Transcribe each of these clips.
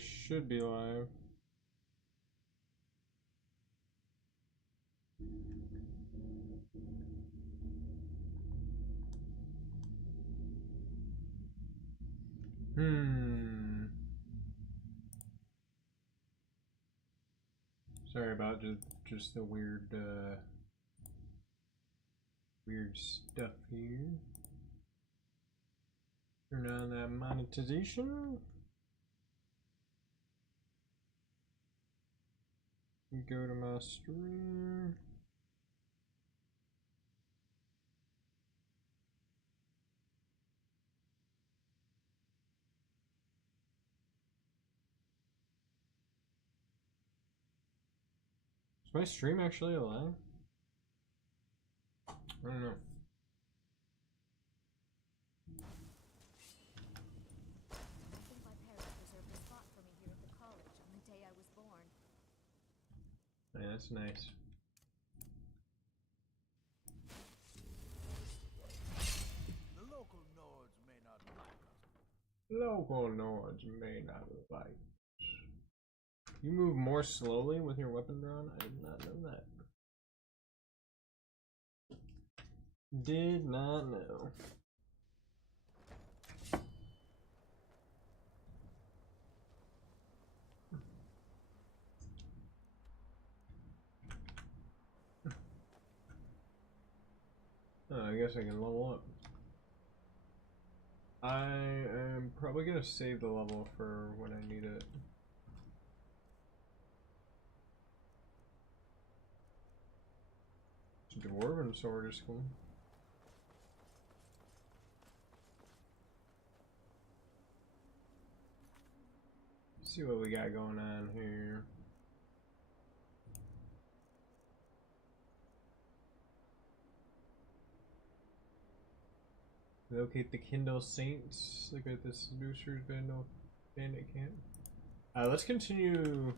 should be live. Sorry about just the weird weird stuff here. Turn on that monetization. Go to my stream. Is my stream actually alive? I don't know. I think my parents reserved a spot for me here at the college on the day I was born. Yeah, that's nice. The local Nords may not like us. Local Nords may not like us. You move more slowly with your weapon drawn? I did not know that. Did not know. Oh, I guess I can level up. I am probably gonna save the level for when I need it. Dwarven sword is cool. Let's see what we got going on here. Locate the Kindle Saints. Look at the Seducer's Bandit Camp. Let's continue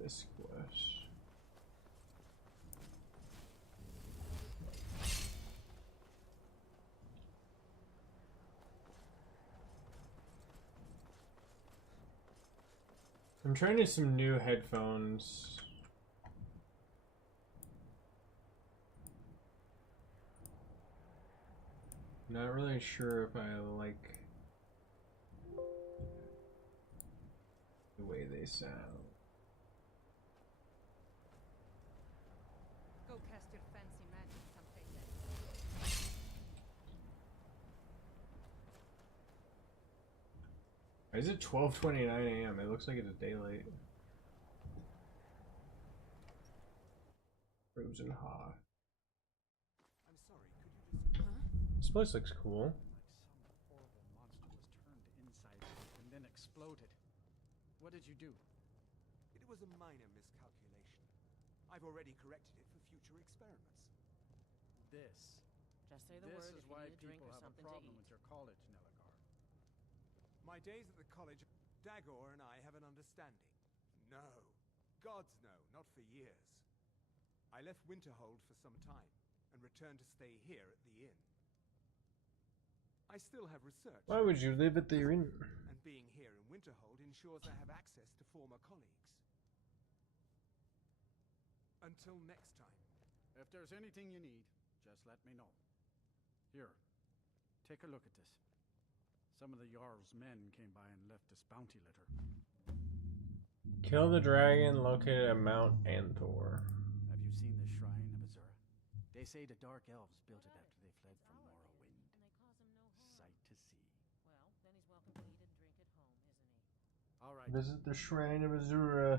this quest. I'm trying some new headphones. Not really sure if I like the way they sound. Go cast your fancy magic someplace else. Why is it 12:29 a.m.? It looks like it's daylight. Frozen hot. I'm sorry, could you just... This place looks cool. Like some horrible monster was turned inside out and then exploded. What did you do? It was a minor miscalculation. I've already corrected it for future experiments. This. Just say the This word is if you why need a drink people or have a something to problem eat. with your college, Nelagar. My days at the college, Dagor and I have an understanding. No. Gods no, not for years. I left Winterhold for some time and returned to stay here at the inn. I still have research. Why would you live at the inn? And being here in Winterhold ensures I have access to former colleagues. Until next time. If there's anything you need, just let me know. Here, take a look at this. Some of the Jarl's men came by and left this bounty letter. Kill the dragon located at Mount Antor. Have you seen the shrine of Azura? They say the Dark Elves built it after they fled from Morrowind. And they cause him no harm. Sight to see. Well, then he's welcome to eat and drink at home, isn't he? All right. Visit the shrine of Azura.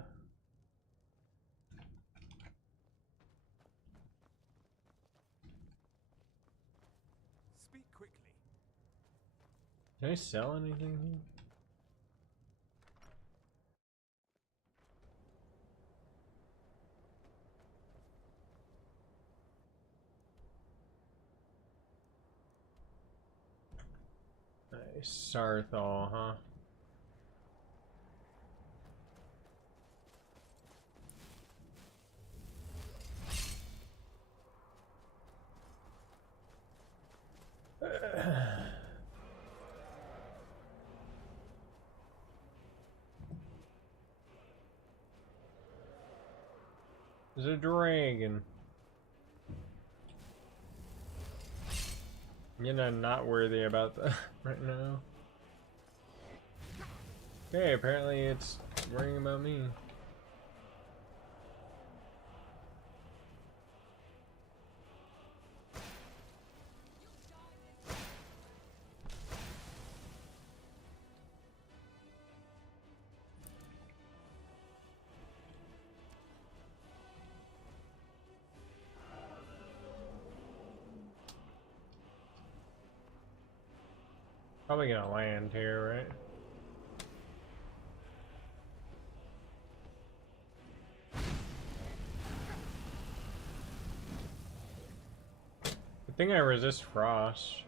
Speak quickly. Can I sell anything here? Nice. Sarthal, huh? There's a dragon. You know, not worthy about that right now. Okay, apparently it's worrying about me. Probably gonna land here, right? I think I resist frost.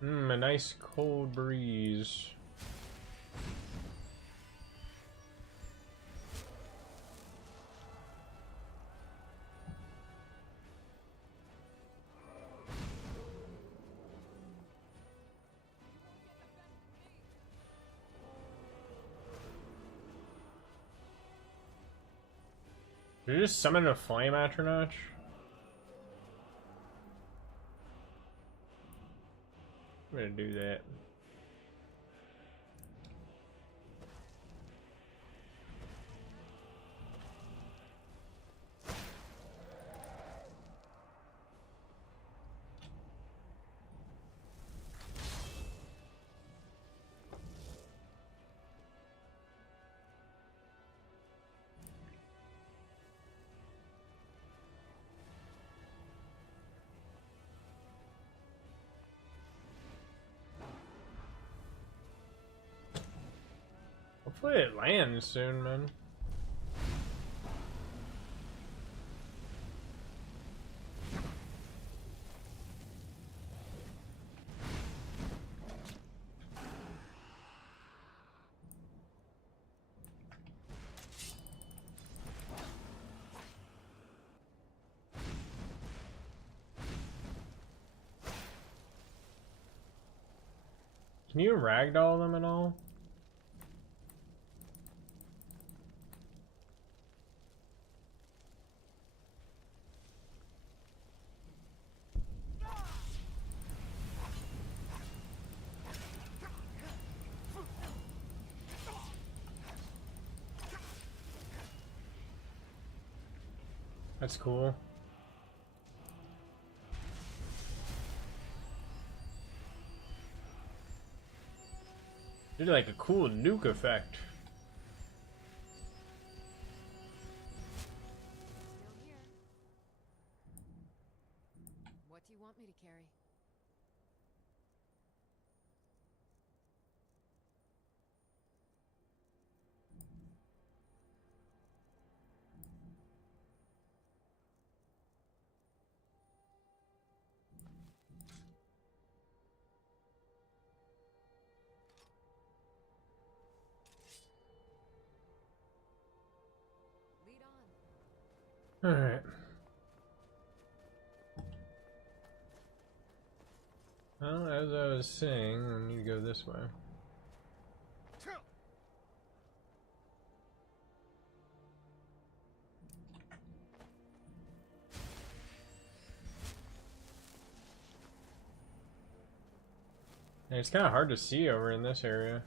A nice cold breeze. Did you just summon a flame atronach? I'm gonna do that. Hopefully it lands soon, man. Can you ragdoll them at all? That's cool. Did like a cool nuke effect. Still here. What do you want me to carry? Lead on. Alright. Well, as I was saying, I need to go this way. And it's kind of hard to see over in this area.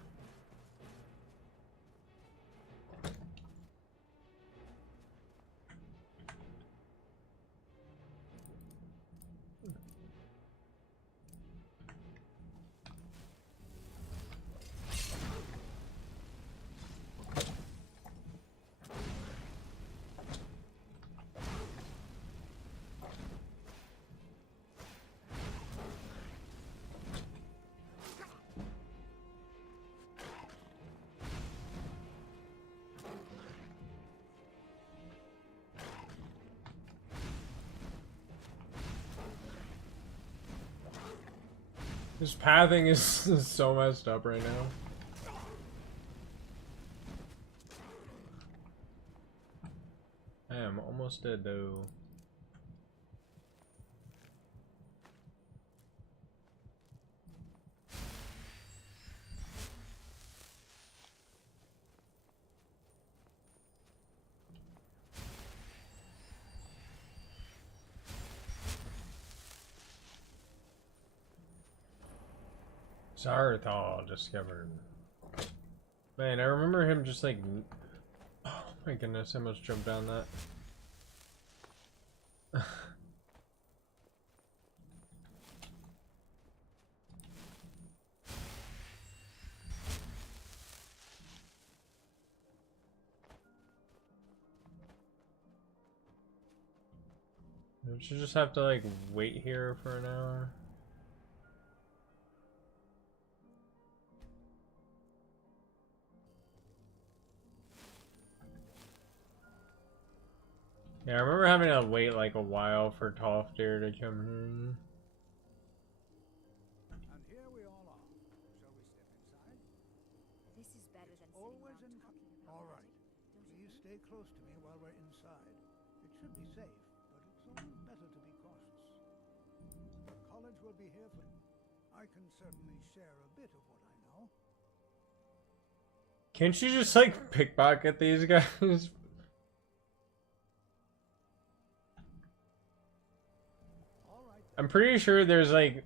This pathing is so messed up right now. I am almost dead though. Zarthal discovered. Man, I remember him just like... Oh my goodness, I almost jumped down that. Don't you just have to like wait here for an hour? Yeah, I remember having to wait like a while for Toftir to come in. And here we all are. Shall we step inside? This is better than sitting Always around in talking about All right. magic, don't you Please think? stay close to me while we're inside. It should be safe, but it's always better to be cautious. The college will be here for... I can certainly share a bit of what I know. Can't you just like pickpocket these guys? All right. I'm pretty sure there's like...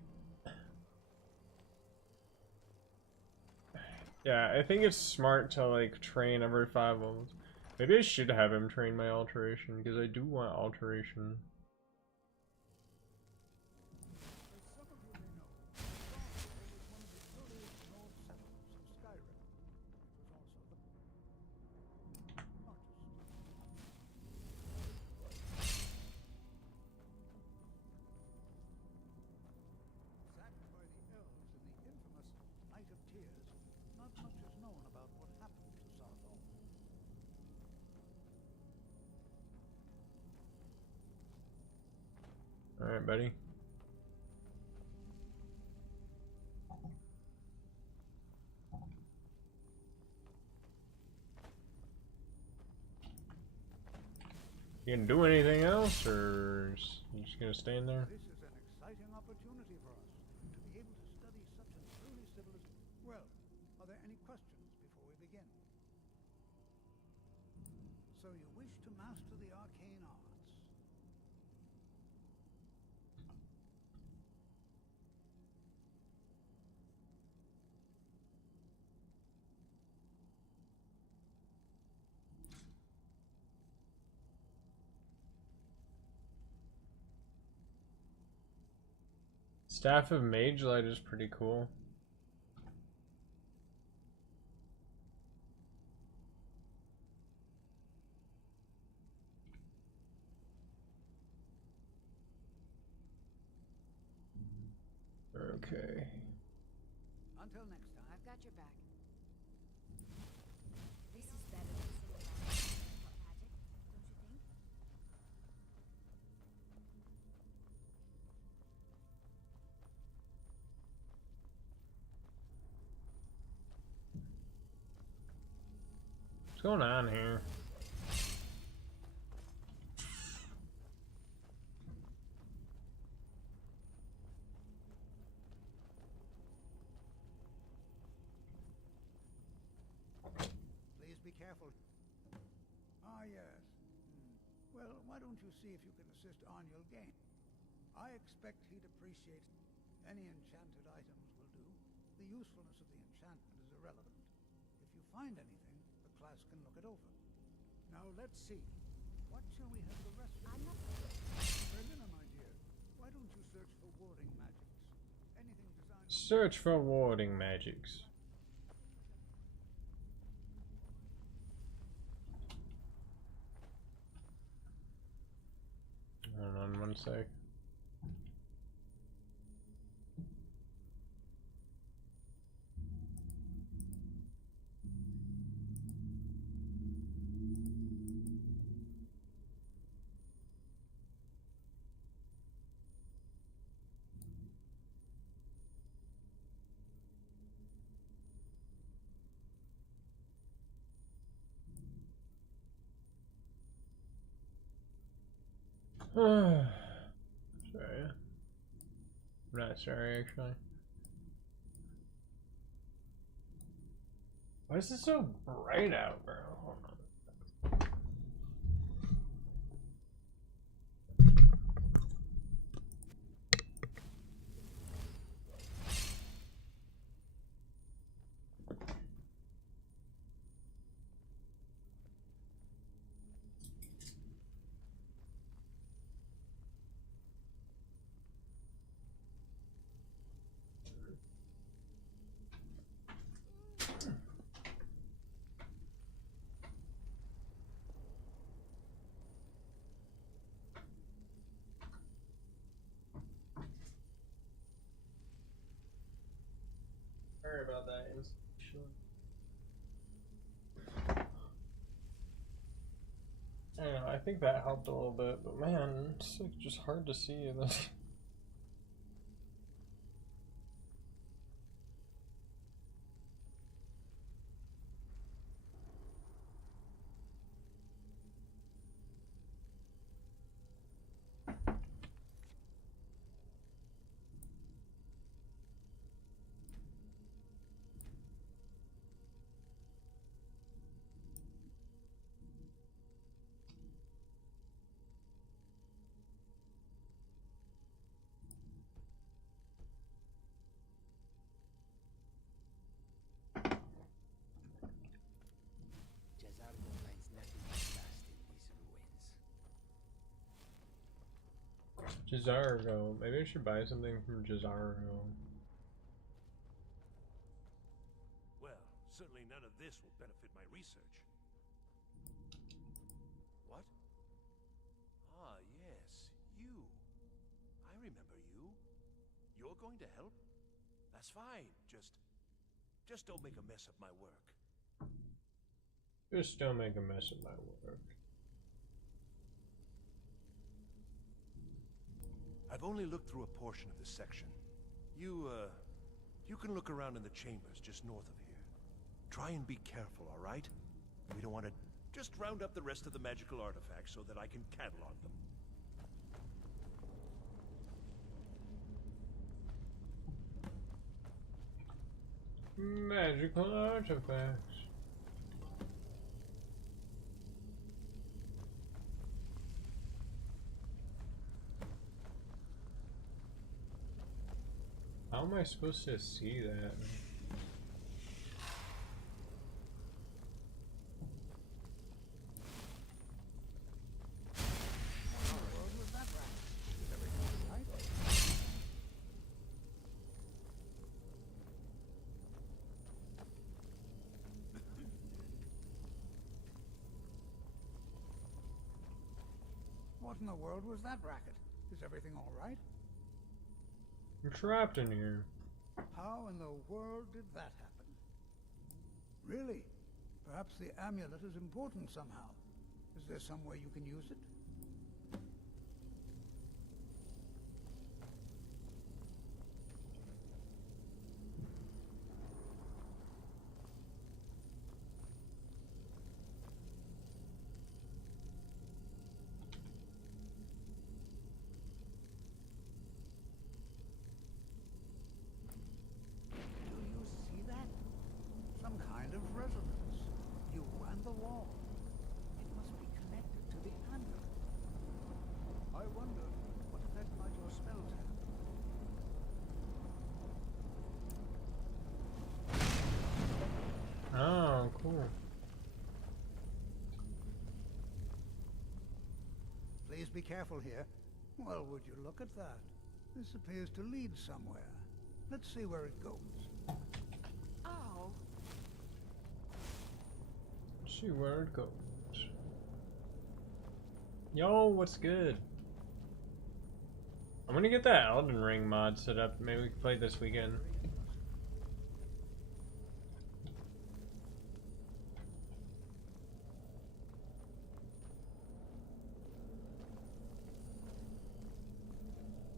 Yeah, I think it's smart to like train every 5 levels. Maybe I should have him train my alteration, because I do want alteration. As some of you may know, Winterhold was one of the earliest known settlements of Skyrim. It was also the largest. Sacked by the elves in the infamous Night of Tears, not much is known about what happened to Zarthal. Alright, buddy. You gonna do anything else, or you just gonna stay in there? This is an exciting opportunity for us to be able to study such an early civilization. Well, are there any questions before we begin? So you wish to master the arcane arts? Staff of Mage Light is pretty cool. Okay. Until next time. I've got your back. This is better than sitting around talking about magic, don't you think? What's going on here? Please be careful. Ah, yes. Well, why don't you see if you can assist Arniel gain? I expect he'd appreciate any enchanted items will do. The usefulness of the enchantment is irrelevant. If you find anything, the class can look it over. Now let's see. What shall we have the rest of? I'm not. Berlina, my dear, why don't you search for warding magics? Anything designed... Search for warding magics. Hold on one sec. Sorry. I'm not sorry, actually. Why is it so bright out, bro? Hold on. Sorry about that. I don't know, I think that helped a little bit, but man, it's like just hard to see this. Jazargo. Maybe I should buy something from Jazargo. Well, certainly none of this will benefit my research. What? Ah, yes, you. I remember you. You're going to help? That's fine. Just don't make a mess of my work. Just don't make a mess of my work. I've only looked through a portion of this section. You can look around in the chambers just north of here. Try and be careful, all right? We don't want to just round up the rest of the magical artifacts so that I can catalog them. them. Magical artifacts. How am I supposed to see that? What in the world was that racket? Is everything all right? I'm trapped in here. How in the world did that happen? Really? Perhaps the amulet is important somehow. Is there some way you can use it? Oh, cool. Please be careful here. Well, would you look at that? This appears to lead somewhere. Let's see where it goes. Oh. Let's see where it goes. Yo, what's good? I'm gonna get that Elden Ring mod set up. Maybe we can play this weekend.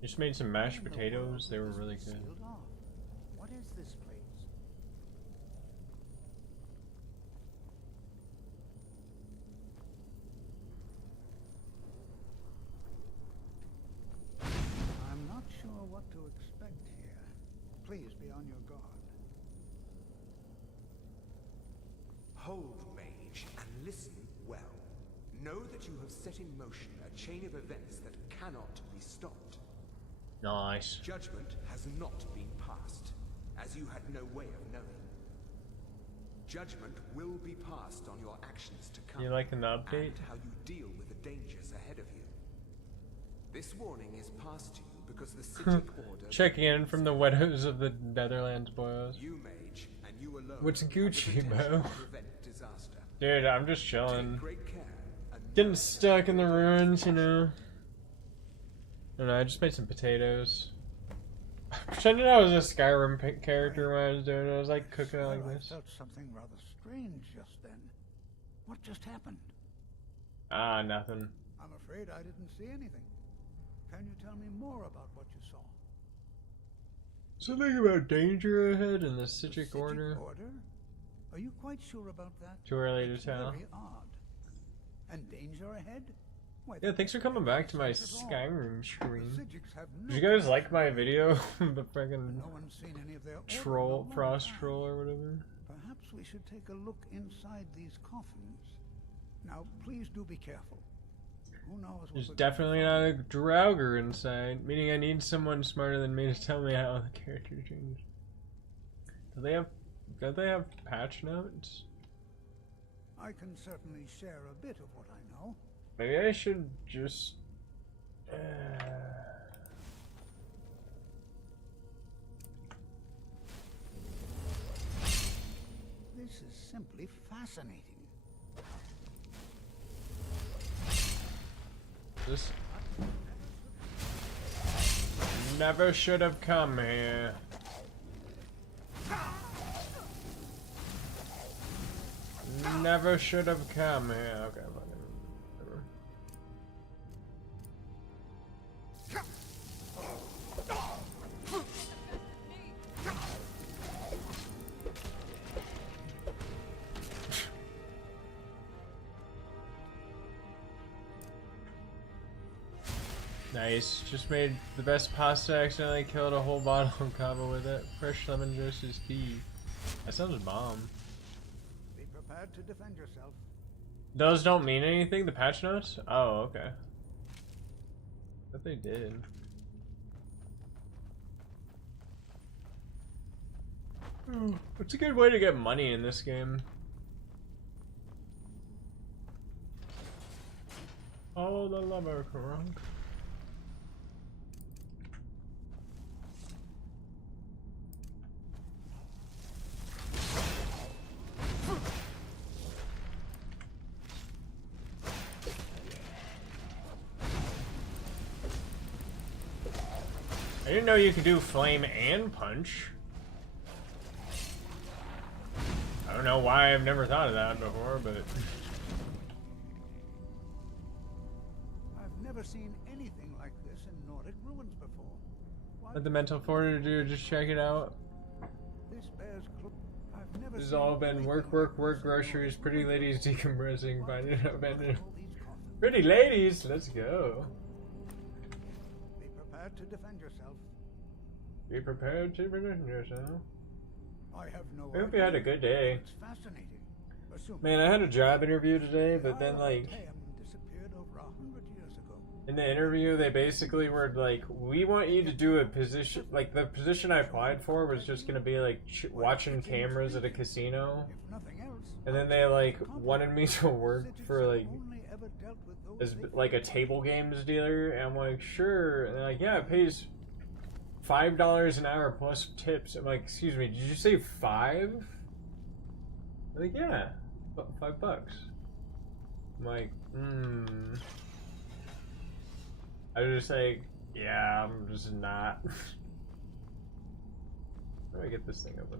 Just made some mashed potatoes. They were really good. What is this place? I'm not sure what to expect here. Please be on your guard. Hold, mage, and listen well. Know that you have set in motion a chain of events that cannot be stopped. Nice. Judgment has not been passed, as you had no way of knowing. Judgment will be passed on your actions to come. You liking the update? And how you deal with the dangers ahead of you. This warning is passed to you because the Citic Order... Checking in from the widows of the Netherlands boys. You, mage, and you alone... What's Gucci, bro? Disaster. Dude, I'm just chilling. Take great care and Getting stuck in the ruins, you know. I don't know, I just made some potatoes. pretending I was a Skyrim character when I was doing it. I was like cooking it like I this. felt something rather strange just then. What just happened? Ah, nothing. I'm afraid I didn't see anything. Can you tell me more about what you saw? Something about danger ahead in the Citric The Order. Are you quite sure about that? Too early to It's tell. very odd. And danger ahead? Why, Yeah, that thanks for makes coming no back to my sense at all. Skyrim The stream. Psijics have Did you no guys like my video? The freaking No one's seen any of their order in a troll, long frost time. troll or whatever. Perhaps we should take a look inside these coffins. Now, please do be careful. Who knows what There's we're definitely gonna not a Draugr inside, meaning I need someone smarter than me to tell me how the character changed. Do they have patch notes? find. I can certainly share a bit of what I know. Maybe I should just... This is simply fascinating. This... Never should have come here. Never should have come here. Okay, whatever. Nice. Just made the best pasta. Accidentally killed a whole bottle of kava with it. Fresh lemon juice is key. That sounds bomb. Be prepared to defend yourself. Those don't mean anything, the patch notes? Oh, okay. But they did. It's a good way to get money in this game. Oh, the lover crunk. I didn't know you could do flame and punch. I don't know why I've never thought of that before, but... I've never seen anything like this in Nordic ruins before. Why Let the mental fortitude just check it out. this bears I've never This has seen all been anything work, like work, this work, in groceries, Nordic pretty ruins. ladies decompressing, Why finding did you abandoned. find all these coffins? Pretty ladies, let's go. Be prepared to defend yourself. Be prepared to protect yourself. I have no I hope you had a idea. good day. It's fascinating. Assuming Man, I had a job interview today, but then Isle of like Thames disappeared over 100 years ago. in the interview they basically were like, we want you to do a position, like the position I applied for was just gonna be like watching cameras at a casino, If nothing else, and then they like wanted me to work Psijics for have like only ever dealt with those as they like a table games dealer, and I'm like, sure, and they're like, yeah, it pays $5 an hour plus tips. I'm like, excuse me, did you say 5? They're like, yeah, $5. I'm like, I was just like, yeah, I'm just not. How do I get this thing open?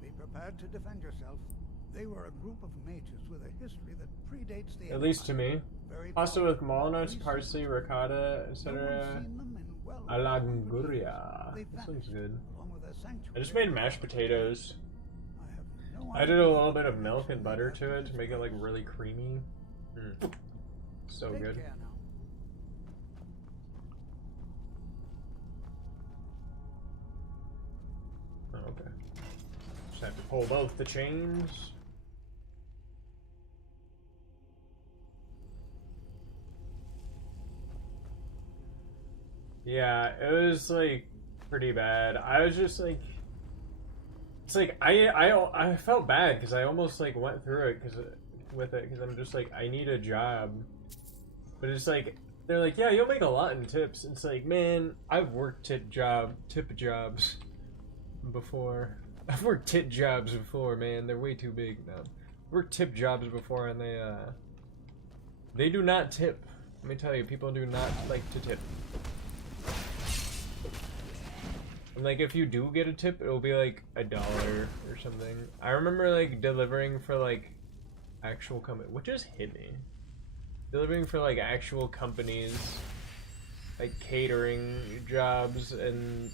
Be prepared to defend yourself. They were a group of mages with a history that predates the At least to me. Very Pasta with walnuts, Recent. parsley, ricotta, No etc. one's seen them in well A over la 100 years. Gunguria. They This vanished, looks good. along with their sanctuary. I just made mashed potatoes. I have no I did idea a little bit of what milk and actually butter to it happened to make it like place. really creamy. So Take good. care now. Oh, okay. Just have to pull both the chains. Yeah, it was like pretty bad. I was just like, it's like I felt bad because I almost like went through it because I'm just like I need a job, but it's like they're like, yeah, you'll make a lot in tips. It's like, man, I've worked tip jobs before. I've worked tip jobs before, man. They're way too big now. I've worked tip jobs before, and they do not tip. Let me tell you, people do not like to tip. And like if you do get a tip, it'll be like $1 or something. I remember like delivering for like actual company. What just hit me? Delivering for like actual companies, like catering jobs, and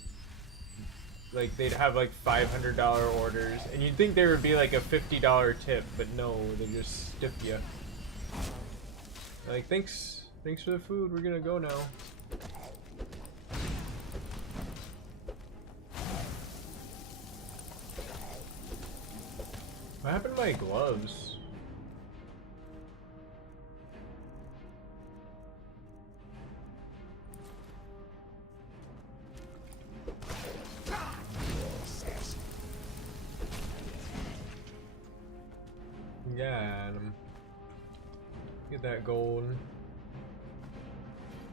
like they'd have like $500 orders, and you'd think there would be like a $50 tip, but no, they just stiff you. Like, thanks for the food, we're gonna go now. What happened to my gloves? Yeah, get that gold.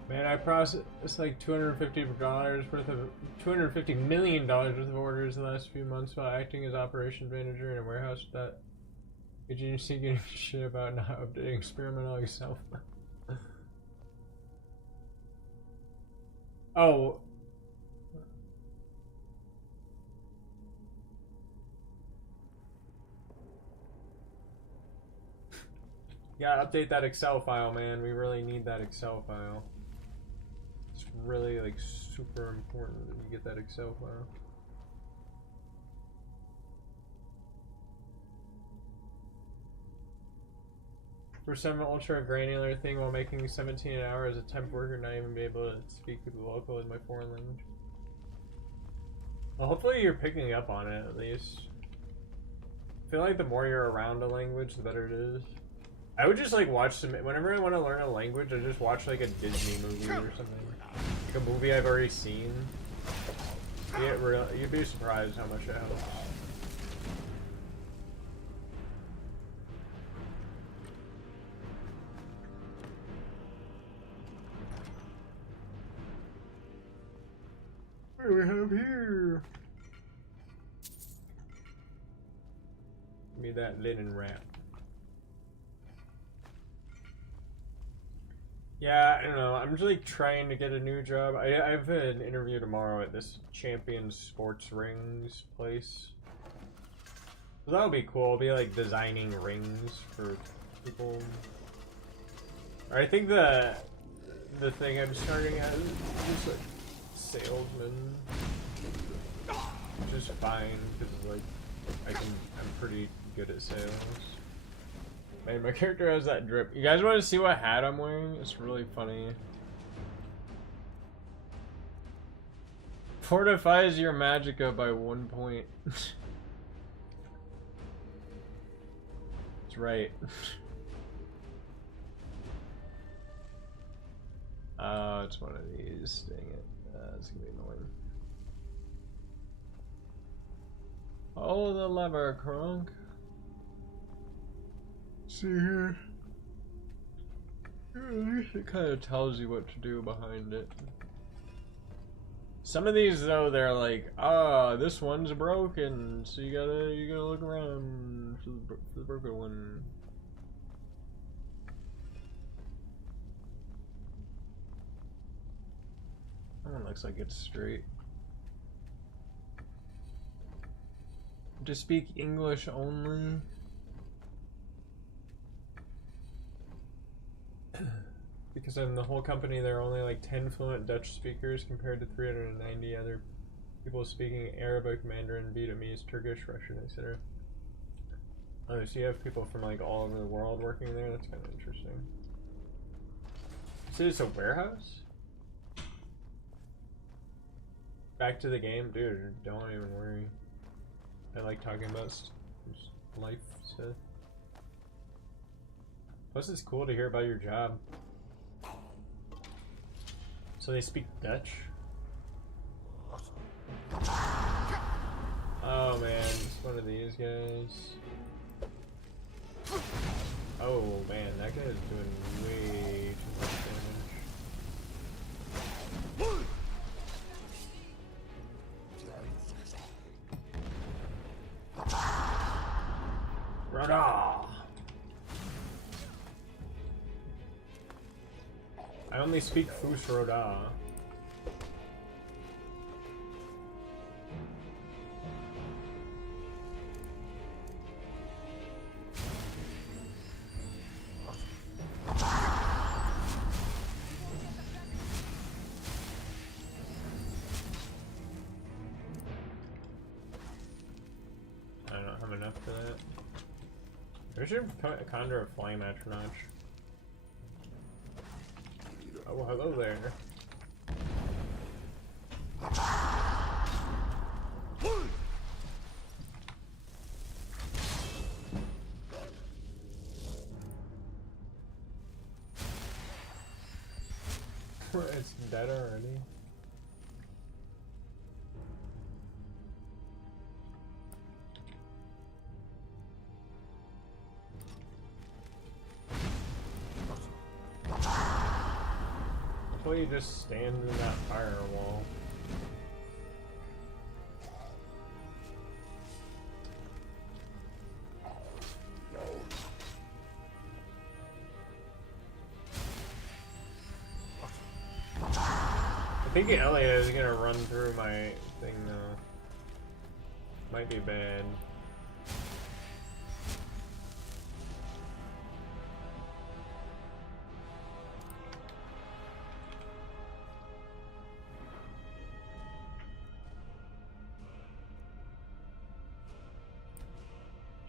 Man, I processed like $250 worth of $250 million worth of orders in the last few months while acting as operations manager in a warehouse with that agency giving a shit about not updating experimental Excel. Oh. Yeah, update that Excel file, man. We really need that Excel file. It's really like super important that you get that Excel file. For some ultra granular thing while making 17 an hour as a temp worker, not even be able to speak with the local in my foreign language. Well, hopefully you're picking up on it at least. I feel like the more you're around a language, the better it is. I would just like watch some, whenever I want to learn a language, I just watch like a Disney movie or something. Like a movie I've already seen. Yeah, you'd be surprised how much it helps. What do we have here? Give me that linen wrap. Yeah, I don't know. I'm just like trying to get a new job. I have an interview tomorrow at this Champion Sports Rings place. So that'll be cool. I'll be like designing rings for people. Or I think the thing I'm starting at is just like salesman, which is fine because like I'm pretty good at sales. Man, my character has that drip. You guys want to see what hat I'm wearing? It's really funny. Fortifies your magicka by 1 point. That's right. It's one of these. Dang it. It's gonna be annoying. Oh, the lever, Kronk. See here. At least it kind of tells you what to do behind it. Some of these though, they're like, this one's broken, so you gotta look around for the broken one. That one looks like it's straight. To speak English only. Because in the whole company there are only like 10 fluent Dutch speakers compared to 390 other people speaking Arabic, Mandarin, Vietnamese, Turkish, Russian, etc. Oh, so you have people from like all over the world working there? That's kind of interesting. So it's a warehouse? Back to the game? Dude, don't even worry. I like talking about life stuff. Plus it's cool to hear about your job. So they speak Dutch? Oh man, it's one of these guys. Oh man, that guy's doing way too much damage. Rada! I only speak Fus Roda. We should conjure a flame atronach. Oh, hello there. It's dead already. Hopefully you just stand in that firewall. I think Elliot is gonna run through my thing though. Might be bad.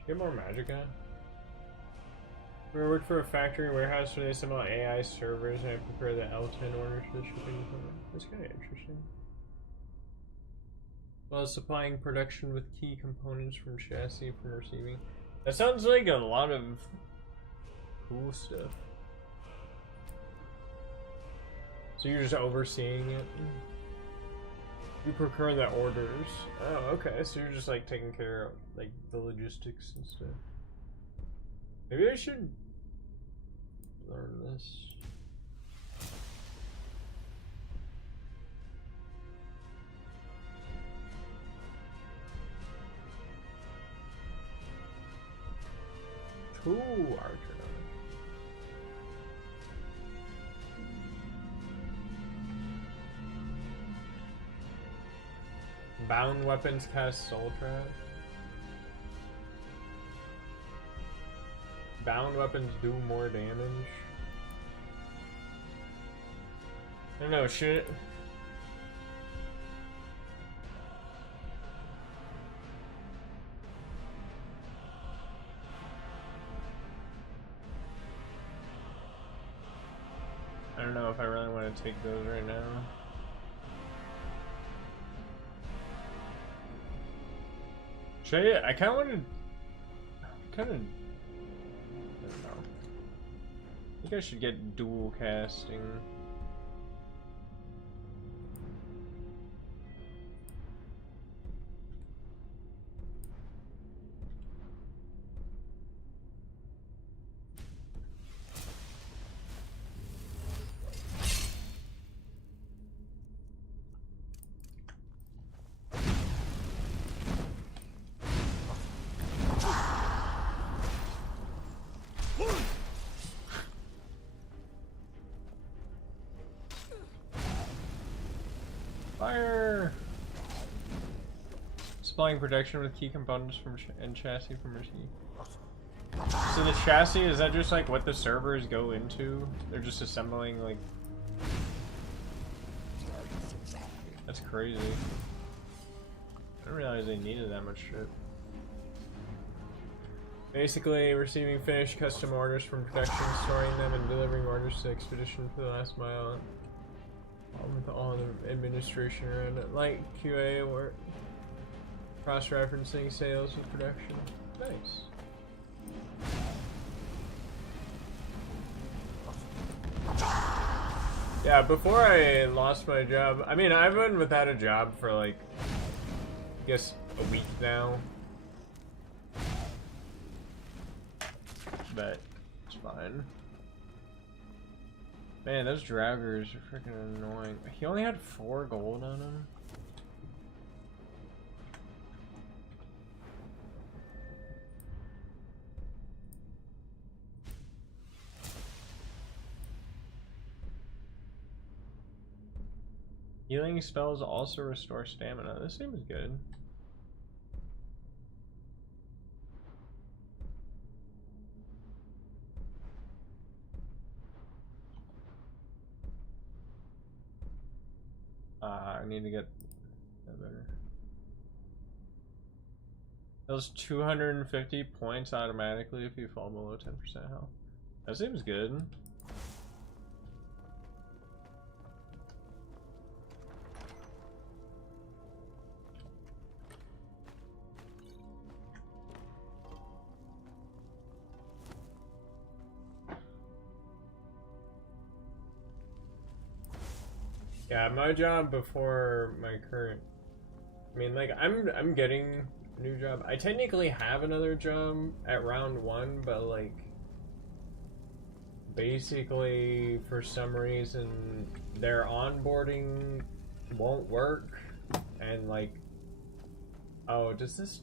Get more magicka. We work for a factory warehouse where they assemble AI servers and I prepare the L10 orders for the shipping equipment. That's kind of interesting. While supplying production with key components from chassis from receiving. That sounds like a lot of cool stuff. So you're just overseeing it? You procure the orders. Oh, okay. So you're just like taking care of like the logistics and stuff. Maybe I should learn this. Cool, Archer. Bound weapons cast soul trap. Bound weapons do more damage. I don't know, should... I don't know if I really want to take those right now. Should I kind of want to... I don't know. I think I should get dual casting. Fire! Supplying protection with key components from and chassis from receipt. So the chassis, is that just like what the servers go into? They're just assembling like... That's crazy. I didn't realize they needed that much shit. Basically, receiving finished custom orders from production, storing them, and delivering orders to expedition for the last mile. With all the administration around it, like QA or cross-referencing sales with production. Nice. Yeah, before I lost my job, I mean, I've been without a job for like, I guess, a week now. But it's fine. Man, those draggers are freaking annoying. He only had 4 gold on him. Healing spells also restore stamina. This seems good. I need to get that better. Those 250 points automatically if you fall below 10% health. That seems good. Yeah, my job before my current, I mean, like, I'm getting a new job. I technically have another job at round 1, but like, basically for some reason their onboarding won't work, and like, oh, does this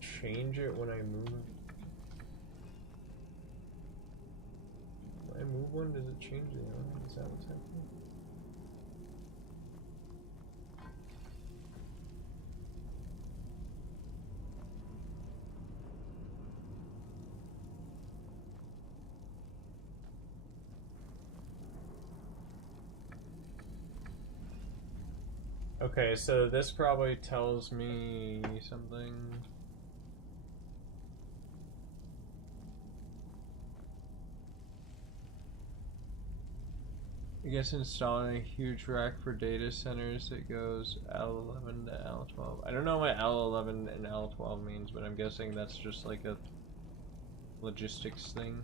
change it when I move? When I move one, does it change the other? Is that what's happening? Okay, so this probably tells me something. I guess installing a huge rack for data centers that goes L11 to L12. I don't know what L11 and L12 means, but I'm guessing that's just like a logistics thing.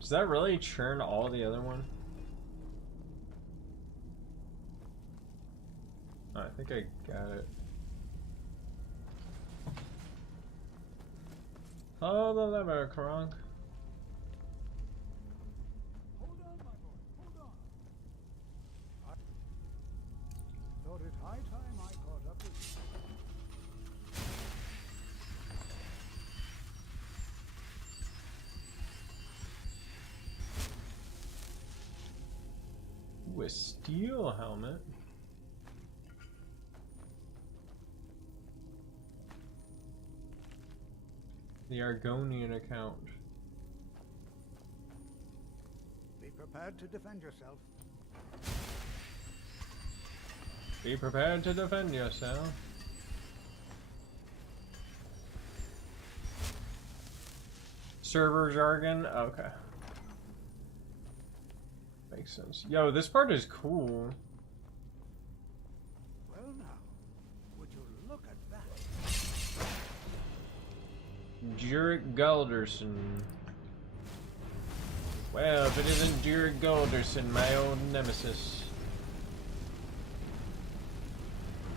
Does that really churn all the other one? I think I got it. Oh, the lever, Karunk. Hold on, my boy, hold on. I thought it high time I caught up with you. Ooh, a steel helmet. The Argonian account. Be prepared to defend yourself. Be prepared to defend yourself. Server jargon? Okay. Makes sense. Yo, this part is cool. Well now, would you look at that? Jurek Galderson. Well, if it isn't Jurek Galderson, my old nemesis.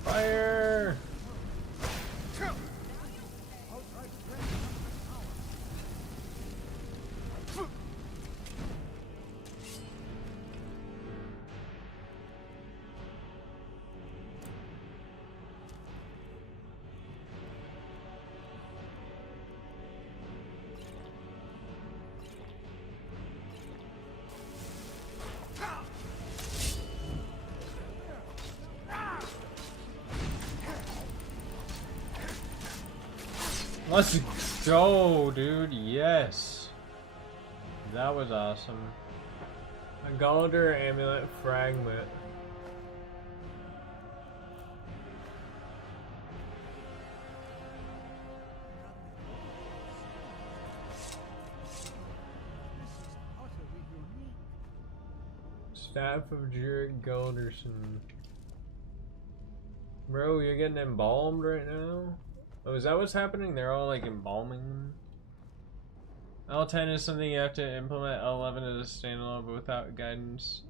Fire! Let's go, dude. Yes. That was awesome. A Galder amulet fragment. Utterly unique. Staff of Jurek Galderson. Bro, you're getting embalmed right now? Oh, is that what's happening? They're all like embalming them? L10 is something you have to implement. L11 is a standalone but without guidance.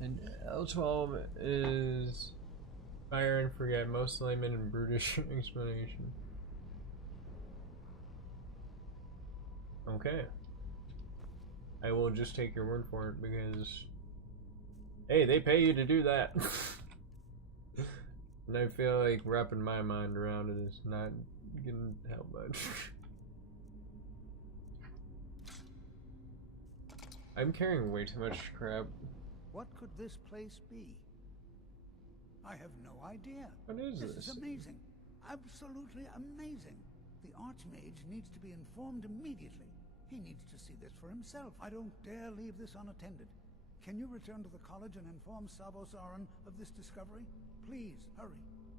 And L12 is fire and forget, most layman and brutish explanation. Okay. I will just take your word for it because, hey, they pay you to do that. And I feel like wrapping my mind around it is not gonna help much. I'm carrying way too much crap. What could this place be? I have no idea. What is This this? is amazing. Absolutely amazing. The Archmage needs to be informed immediately. He needs to see this for himself. I don't dare leave this unattended. Can you return to the college and inform Sabo Saran of this discovery? Please, hurry.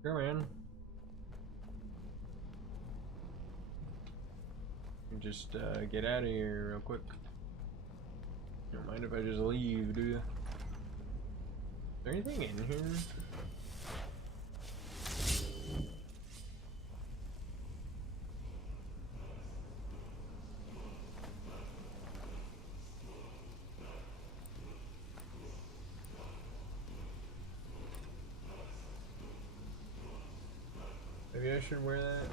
Sure, man. Just get out of here real quick. Don't mind if I just leave, do you? Is there anything in here? Maybe I should wear that.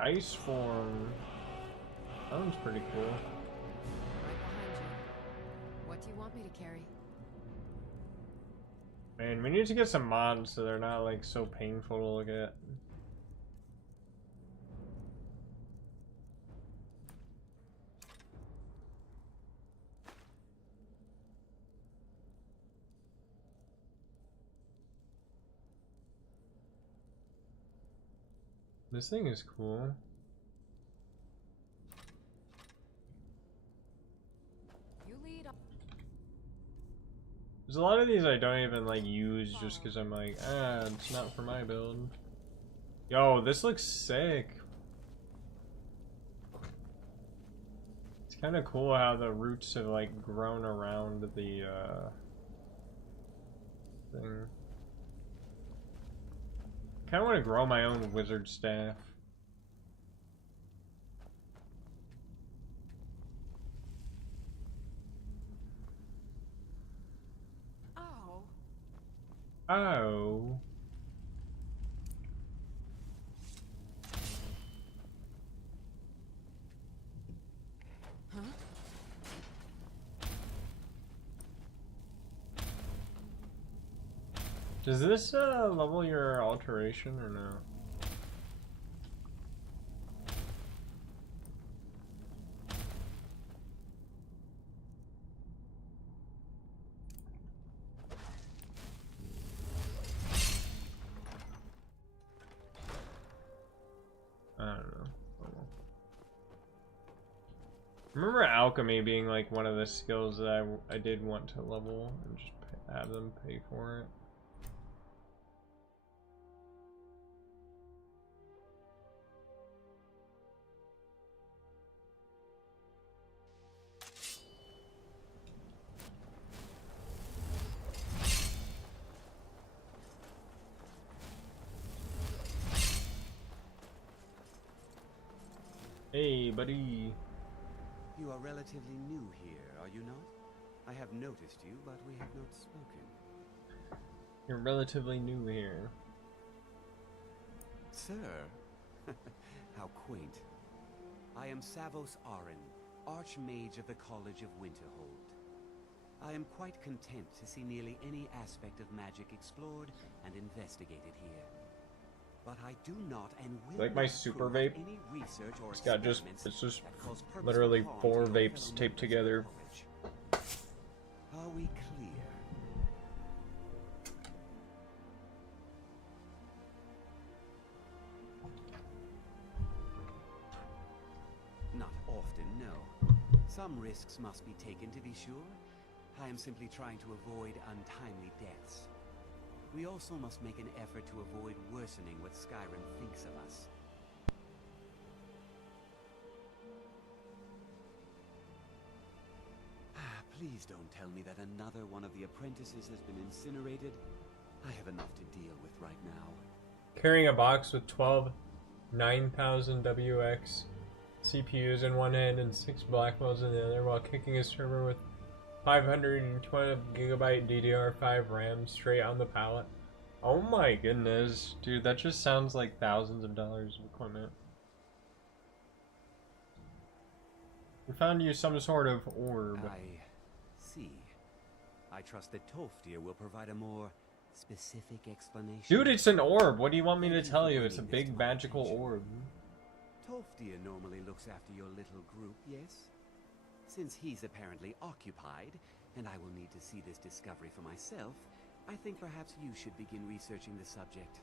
Ice form. Sounds pretty cool. Right behind you. What do you want me to carry? Man, we need to get some mods so they're not like so painful to look at. This thing is cool. You lead on. There's a lot of these I don't even like use just because I'm like, it's not for my build. Yo, this looks sick. It's kind of cool how the roots have like grown around the thing. I kind of want to grow my own wizard staff. Oh. Oh. Huh? Does this level your alteration or no? I don't know. Oh, well. Remember alchemy being like one of the skills that I did want to level and just have them pay for it. Hey, buddy. You are relatively new here, are you not? I have noticed you, but we have not spoken. You're relatively new here. Sir? How quaint. I am Savos Arin, Archmage of the College of Winterhold. I am quite content to see nearly any aspect of magic explored and investigated here. But I do not and will Like my not super approve vape? any research or It's got just, experiments it's just that cause purposeful literally harm 4 to your vapes fellow taped members of the together. college. Are we clear? Not often, no. Some risks must be taken to be sure. I am simply trying to avoid untimely deaths. We also must make an effort to avoid worsening what Skyrim thinks of us. Please don't tell me that another one of the apprentices has been incinerated. I have enough to deal with right now. Carrying a box with 12 9000 WX CPUs in one hand and 6 Blackwells in the other while kicking a server with 512 gigabyte DDR5 RAM straight on the pallet. Oh my goodness, dude, that just sounds like thousands of dollars of equipment. We found you some sort of orb. I see. I trust that Tolfdir will provide a more specific explanation. Dude, it's an orb. What do you want me to tell you? It's a big magical orb. Tolfdir normally looks after your little group, yes? Since he's apparently occupied, and I will need to see this discovery for myself, I think perhaps you should begin researching the subject.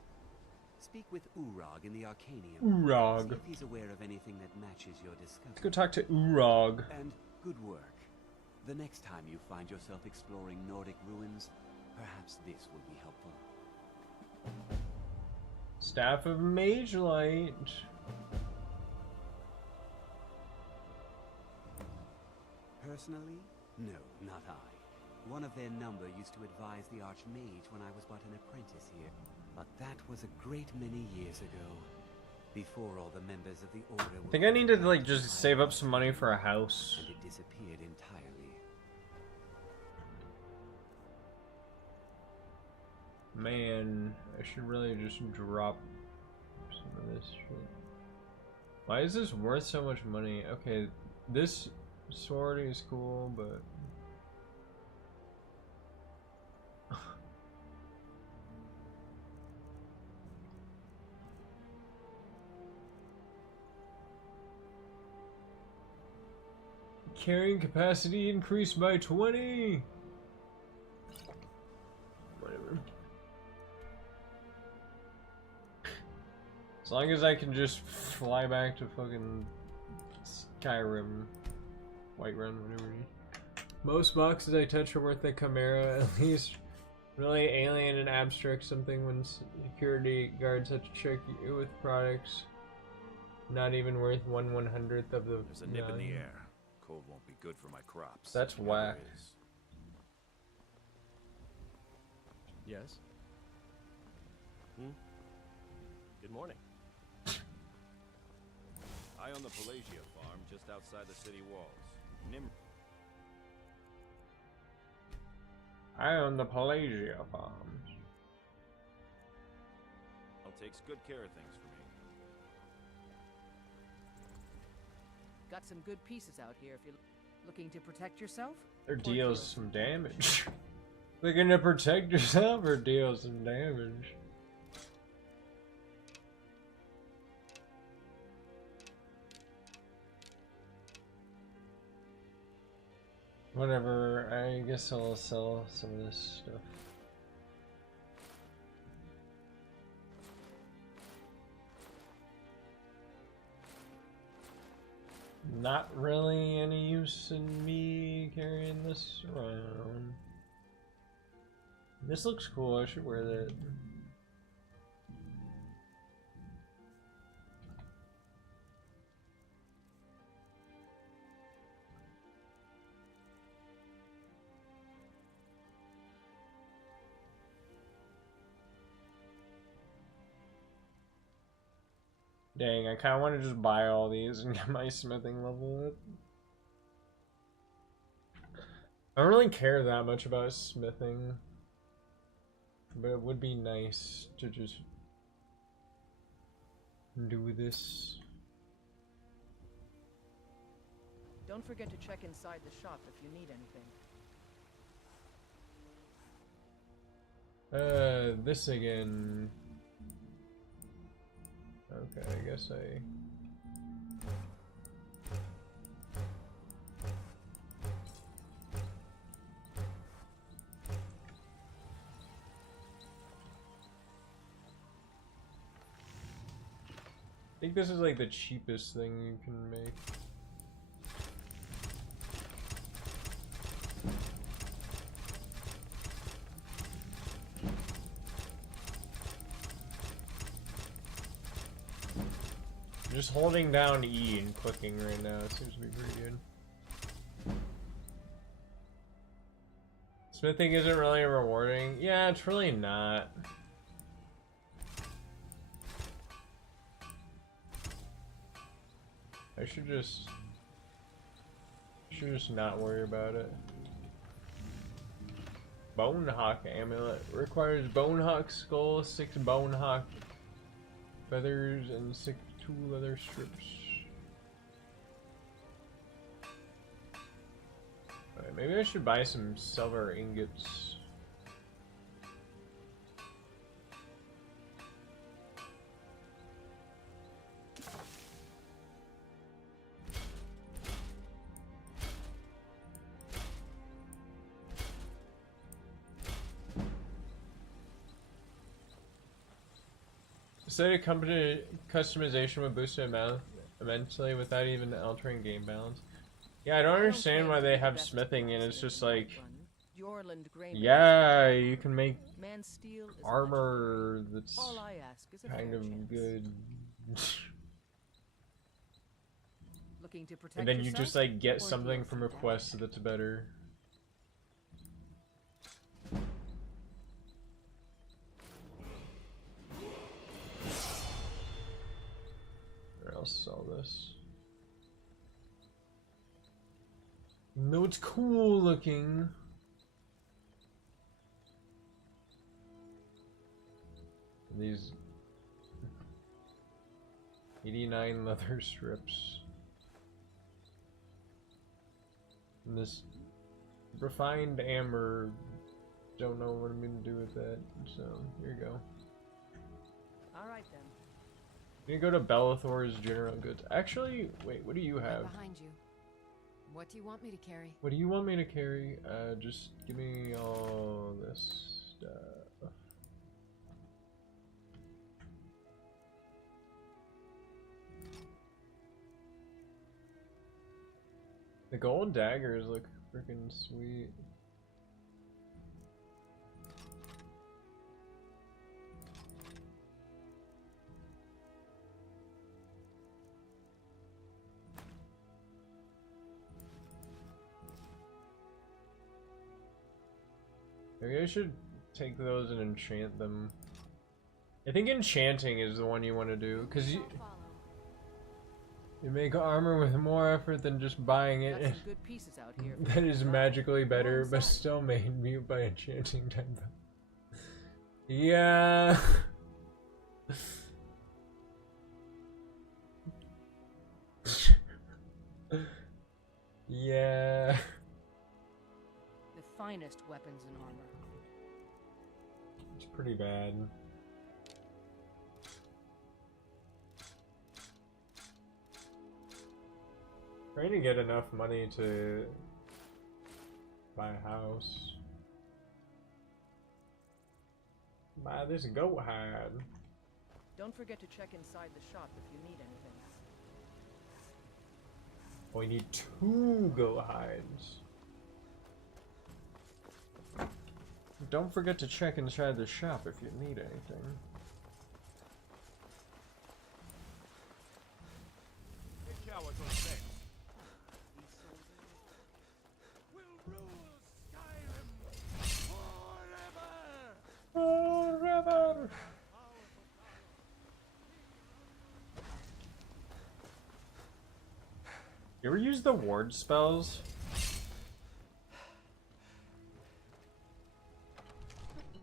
Speak with Urog in the Arcanium. Urog. See if he's aware of anything that matches your discovery. Let's go talk to Urog. And good work. The next time you find yourself exploring Nordic ruins, perhaps this will be helpful. Staff of Mage Light. Personally? No, not I. One of their number used to advise the Archmage when I was but an apprentice here. But that was a great many years ago. Before all the members of the Order were... I think I need to, like, just save up some money for a house. And it disappeared entirely. Man, I should really just drop some of this shit. Why is this worth so much money? Okay, this sword is cool, but... Carrying capacity increased by 20! Whatever. As long as I can just fly back to fucking Skyrim, Whiterun, whatever. Most boxes I touch are worth the Chimera, at least. Really alien and abstract something when security guards have to check you with products. Not even worth 1/100th of the There's a nip in the air. Cold won't be good for my crops. That's whack. Yes? Good morning. I own the Pelagia farm just outside the city walls. I own the Pelagia farms. Takes good care of things for me. Got some good pieces out here if you're looking to protect yourself. Or deals some damage. Looking to protect yourself or deal some damage. Whatever, I guess I'll sell some of this stuff. Not really any use in me carrying this around. This looks cool, I should wear that. Dang, I kind of want to just buy all these and get my smithing level up. I don't really care that much about smithing, but it would be nice to just do this. Don't forget to check inside the shop if you need anything. This again. Okay, I guess I... I think this is like the cheapest thing you can make. Just holding down E and clicking right now seems to be pretty good. Smithing isn't really rewarding. Yeah, it's really not. I should just not worry about it. Bonehawk amulet requires bonehawk skull, 6 bonehawk feathers, and 2 leather strips. Alright, maybe I should buy some silver ingots. Stated company customization would boost it immensely without even altering game balance. Yeah, I don't understand why they have smithing and it's just like, yeah, you can make armor that's kind of good. Looking to protect And then you yourself, just like get or something deal from some a quest that's better. Where else sell this? No, it's cool looking. These 89 leather strips. And this refined amber, don't know what I'm gonna do with that, so here you go. Alright then. You go to Bellathor's General Goods. Actually, wait, what do you have? Right behind you. What do you want me to carry? What do you want me to carry? Just give me all this stuff. The gold daggers look freaking sweet. Maybe I should take those and enchant them. I think enchanting is the one you want to do, because you make armor with more effort than just buying it. Got some good pieces out here. That is magically better, but still made mute by enchanting type. Yeah. Yeah. The finest weapons and armor. It's pretty bad. Trying to get enough money to buy a house. Buy this goat hide. Don't forget to check inside the shop if you need anything. We need 2 goat hides. Don't forget to check inside the shop if you need anything. The cowards on deck. We'll rule Skyrim forever! Forever! You ever use the ward spells?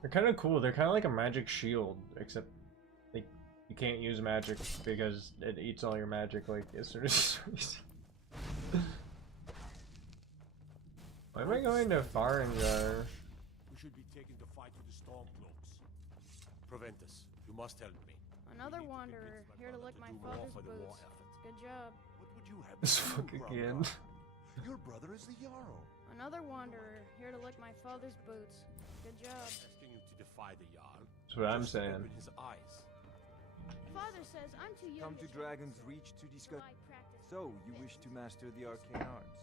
They're kind of cool. They're kind of like a magic shield, except like you can't use magic because it eats all your magic like as soon as you use it. Why am I going to Farengar? We should be taken to fight with the Stormcloaks. Proventus, you must help me. Another wanderer, here to lick my father's boots. Good job. What would you have This me do, fucking brother? again. Your brother is the Jarl. Another wanderer, here to lick my father's boots. Good job. Asking you to defy the Jarl. That's what I'm Just saying. open his eyes. Father says I'm too young Come to Dragon's Reach to discuss. So, you wish to master the arcane arts?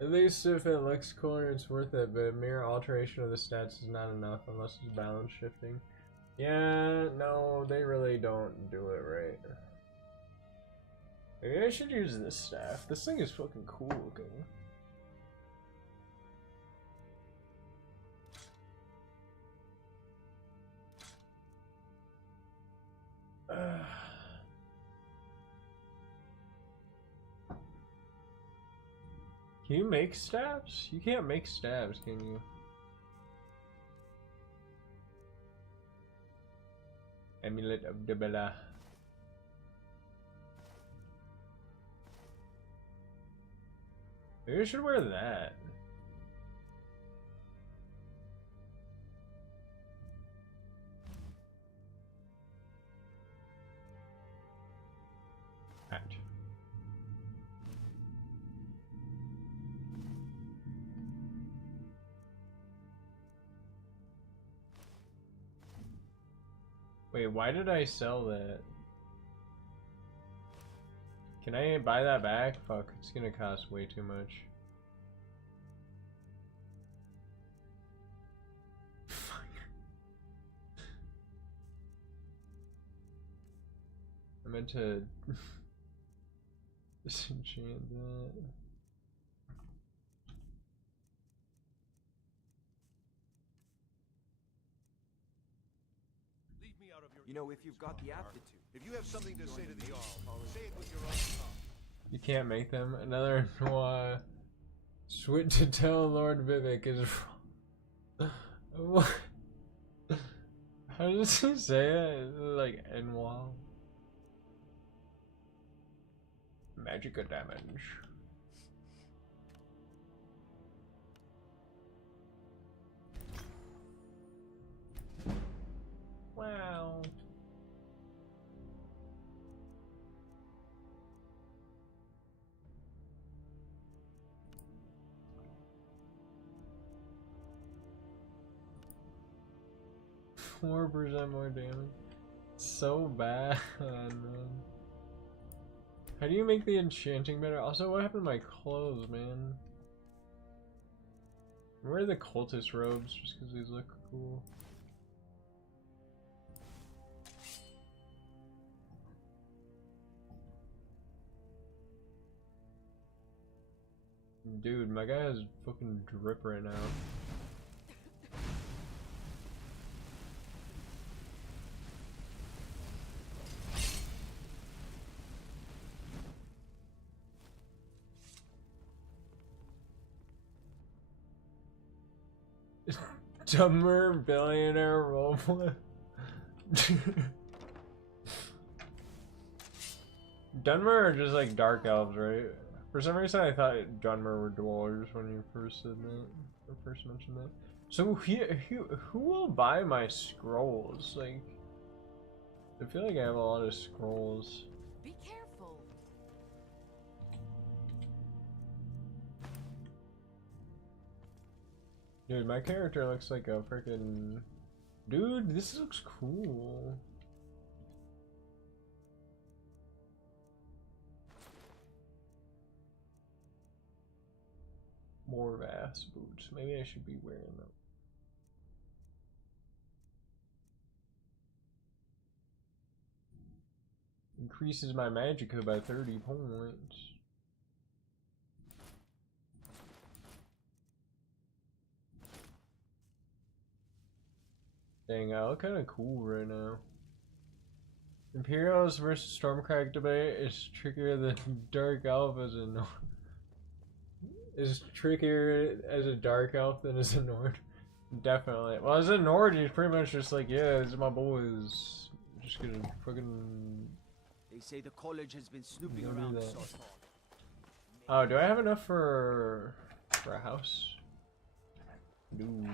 At least if it looks cooler, it's worth it, but mere alteration of the stats is not enough unless it's balance shifting. Yeah, no, they really don't do it right. Maybe I should use this staff. This thing is fucking cool looking. Can you make staves? You can't make staves, can you? Amulet of Debela. Maybe I should wear that. Hat. Wait, why did I sell that? Can I buy that back? Fuck, it's gonna cost way too much. Fuck. I meant to disenchant that. You know, if you've got the aptitude. If you have something to say to the Jarl, say it with your own tongue. You can't make them. Another switch to tell Lord Vivek is wrong. What? How does he say that? Is it like Enwal? Magica damage. Wow. More % more damage. So bad, man. How do you make the enchanting better? Also, what happened to my clothes, man? I wear the cultist robes just because these look cool. Dude, my guy has fucking drip right now. Dumber billionaire roleplay. Dunmer are just like dark elves, right? For some reason I thought Dunmer were dwarves when you first said that, or first mentioned that. So who will buy my scrolls? Like, I feel like I have a lot of scrolls. Be careful. Dude, my character looks like a freaking... Dude, this looks cool. More vast boots. Maybe I should be wearing them. Increases my magicka by 30 points. Dang, I look kind of cool right now. Imperials versus Stormcrack debate is trickier than Dark Elf as a Nord. Is trickier as a Dark Elf than as a Nord. Definitely. Well, as a Nord, he's pretty much just like, yeah, these are my boys. Just gonna fucking. They say the college has been snooping around so far. Oh, do I have enough for a house? No.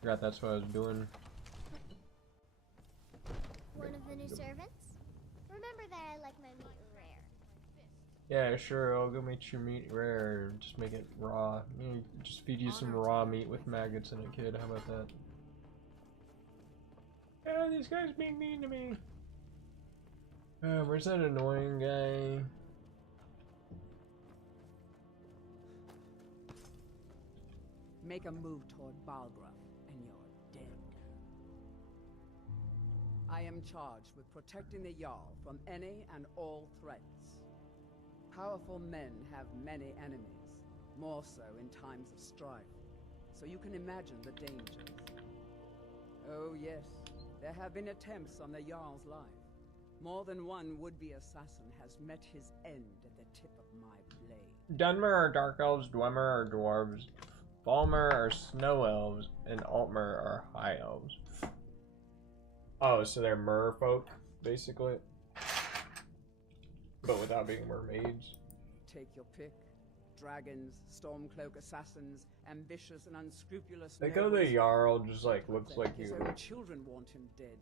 Forgot that's what I was doing. One of the new servants? Remember that I like my meat rare. Yeah, sure, I'll go make your meat rare. Just make it raw. Just feed you some raw meat with maggots in it, kid. How about that? Oh, these guys being mean to me. Where's that annoying guy? Make a move toward Balgraf, and you're dead. I am charged with protecting the Jarl from any and all threats. Powerful men have many enemies, more so in times of strife, so you can imagine the dangers. Oh yes, there have been attempts on the Jarl's life. More than one would-be assassin has met his end at the tip of my blade. Dunmer are dark elves, Dwemer are dwarves, Balmer are snow elves, and Altmer are high elves. Oh, so they're merfolk, basically. But without being mermaids. Take your pick. Dragons, Stormcloak assassins, ambitious and unscrupulous Think of the Jarl just like looks like his you. own children want him dead.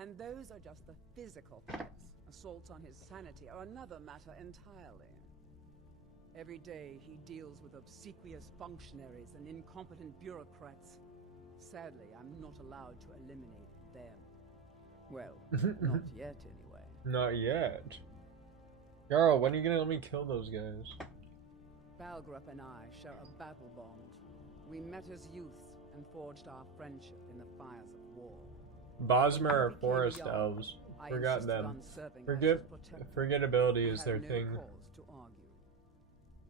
And those are just the physical threats. Assaults on his sanity are another matter entirely. Every day he deals with obsequious functionaries and incompetent bureaucrats. Sadly, I'm not allowed to eliminate them. Well, not yet, anyway. Not yet. Jarl, when are you gonna let me kill those guys? Balgrup and I share a battle bond. We met as youths and forged our friendship in the fires of war. Bosmer are forest elves. Forgot them. Forgettability is their thing.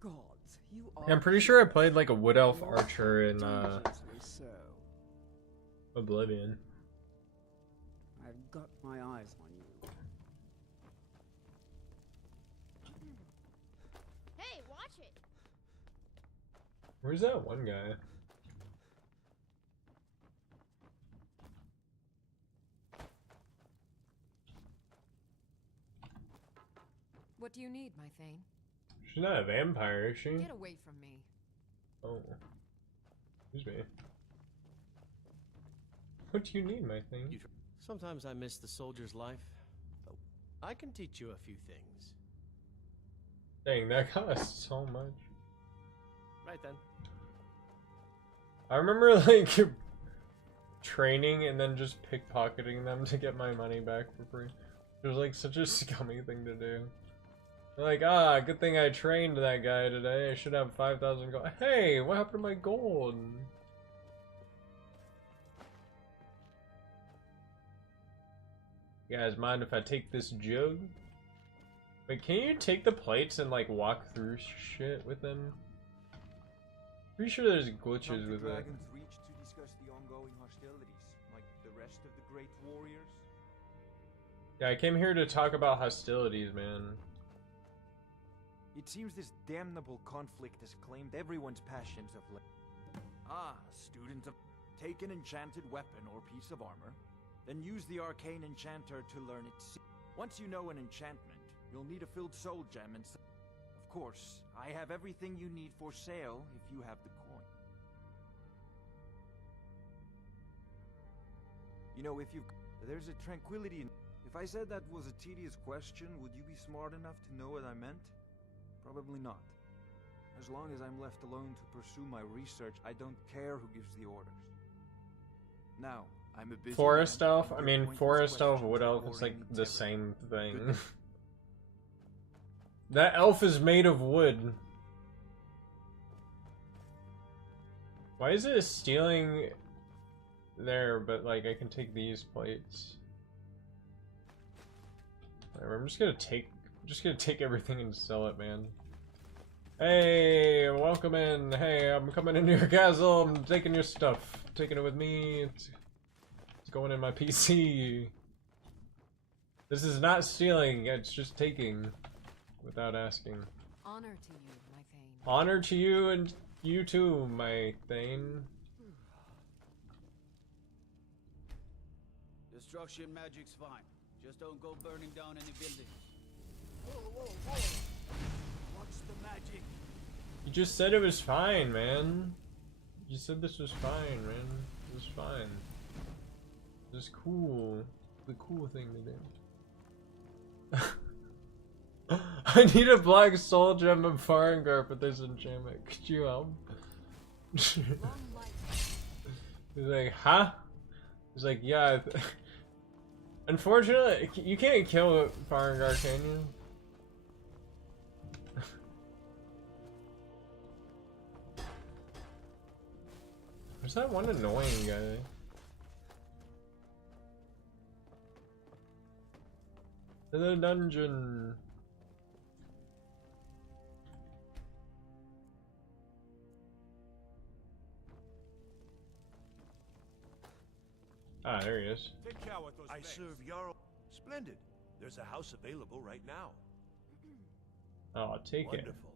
Gods, you Yeah, I'm pretty sure I played like a wood elf archer in Oblivion. I've got my eyes on you. Hey, watch it! Where's that one guy? What do you need, my Thane? She's not a vampire, is she? Get away from me. Oh. Excuse me. What do you need, my thing? Sometimes I miss the soldier's life. Oh, I can teach you a few things. Dang, that costs so much. Right then. I remember, like, training and then just pickpocketing them to get my money back for free. It was, like, such a scummy thing to do. Like, ah, good thing I trained that guy today. I should have 5,000 gold. Hey, what happened to my gold? You guys mind if I take this jug? Wait, can you take the plates and, like, walk through shit with them? Pretty sure there's glitches with it. Dragon's Reach to discuss the ongoing hostilities, like the rest of the great warriors? Yeah, I came here to talk about hostilities, man. It seems this damnable conflict has claimed everyone's passions of late. Ah, student of... Take an enchanted weapon or piece of armor, then use the arcane enchanter to learn its... Once you know an enchantment, you'll need a filled soul gem and... Of course, I have everything you need for sale if you have the coin. You know, if you... There's a tranquility in... If I said that was a tedious question, would you be smart enough to know what I meant? Probably not. As long as I'm left alone to pursue my research, I don't care who gives the orders. Now, I'm a busy Forest man, elf? and I your mean, pointless forest elf, questions wood are elf, it's boring like me the terribly. same thing. Good. That elf is made of wood. Why is it stealing there, but like I can take these plates? Whatever, I'm just gonna take everything and sell it, man. Hey, welcome in. Hey, I'm coming into your castle. I'm taking your stuff. Taking it with me. It's going in my PC. This is not stealing. It's just taking without asking. Honor to you, my Thane. Honor to you and you too, my Thane. Destruction magic's fine. Just don't go burning down any buildings. Whoa, whoa, whoa! What's the magic? You just said it was fine, man. You said this was fine, man. It was fine. This is cool. The cool thing to do. I need a black soul gem of Farengar for this enchantment. Could you help? He's like, huh? He's like, yeah. Unfortunately, you can't kill Farengar, can you? Where's that one annoying guy? To the dungeon. Ah, there he is. Take care with those I things. serve Jarl. Splendid. There's a house available right now. Oh, take it. Wonderful.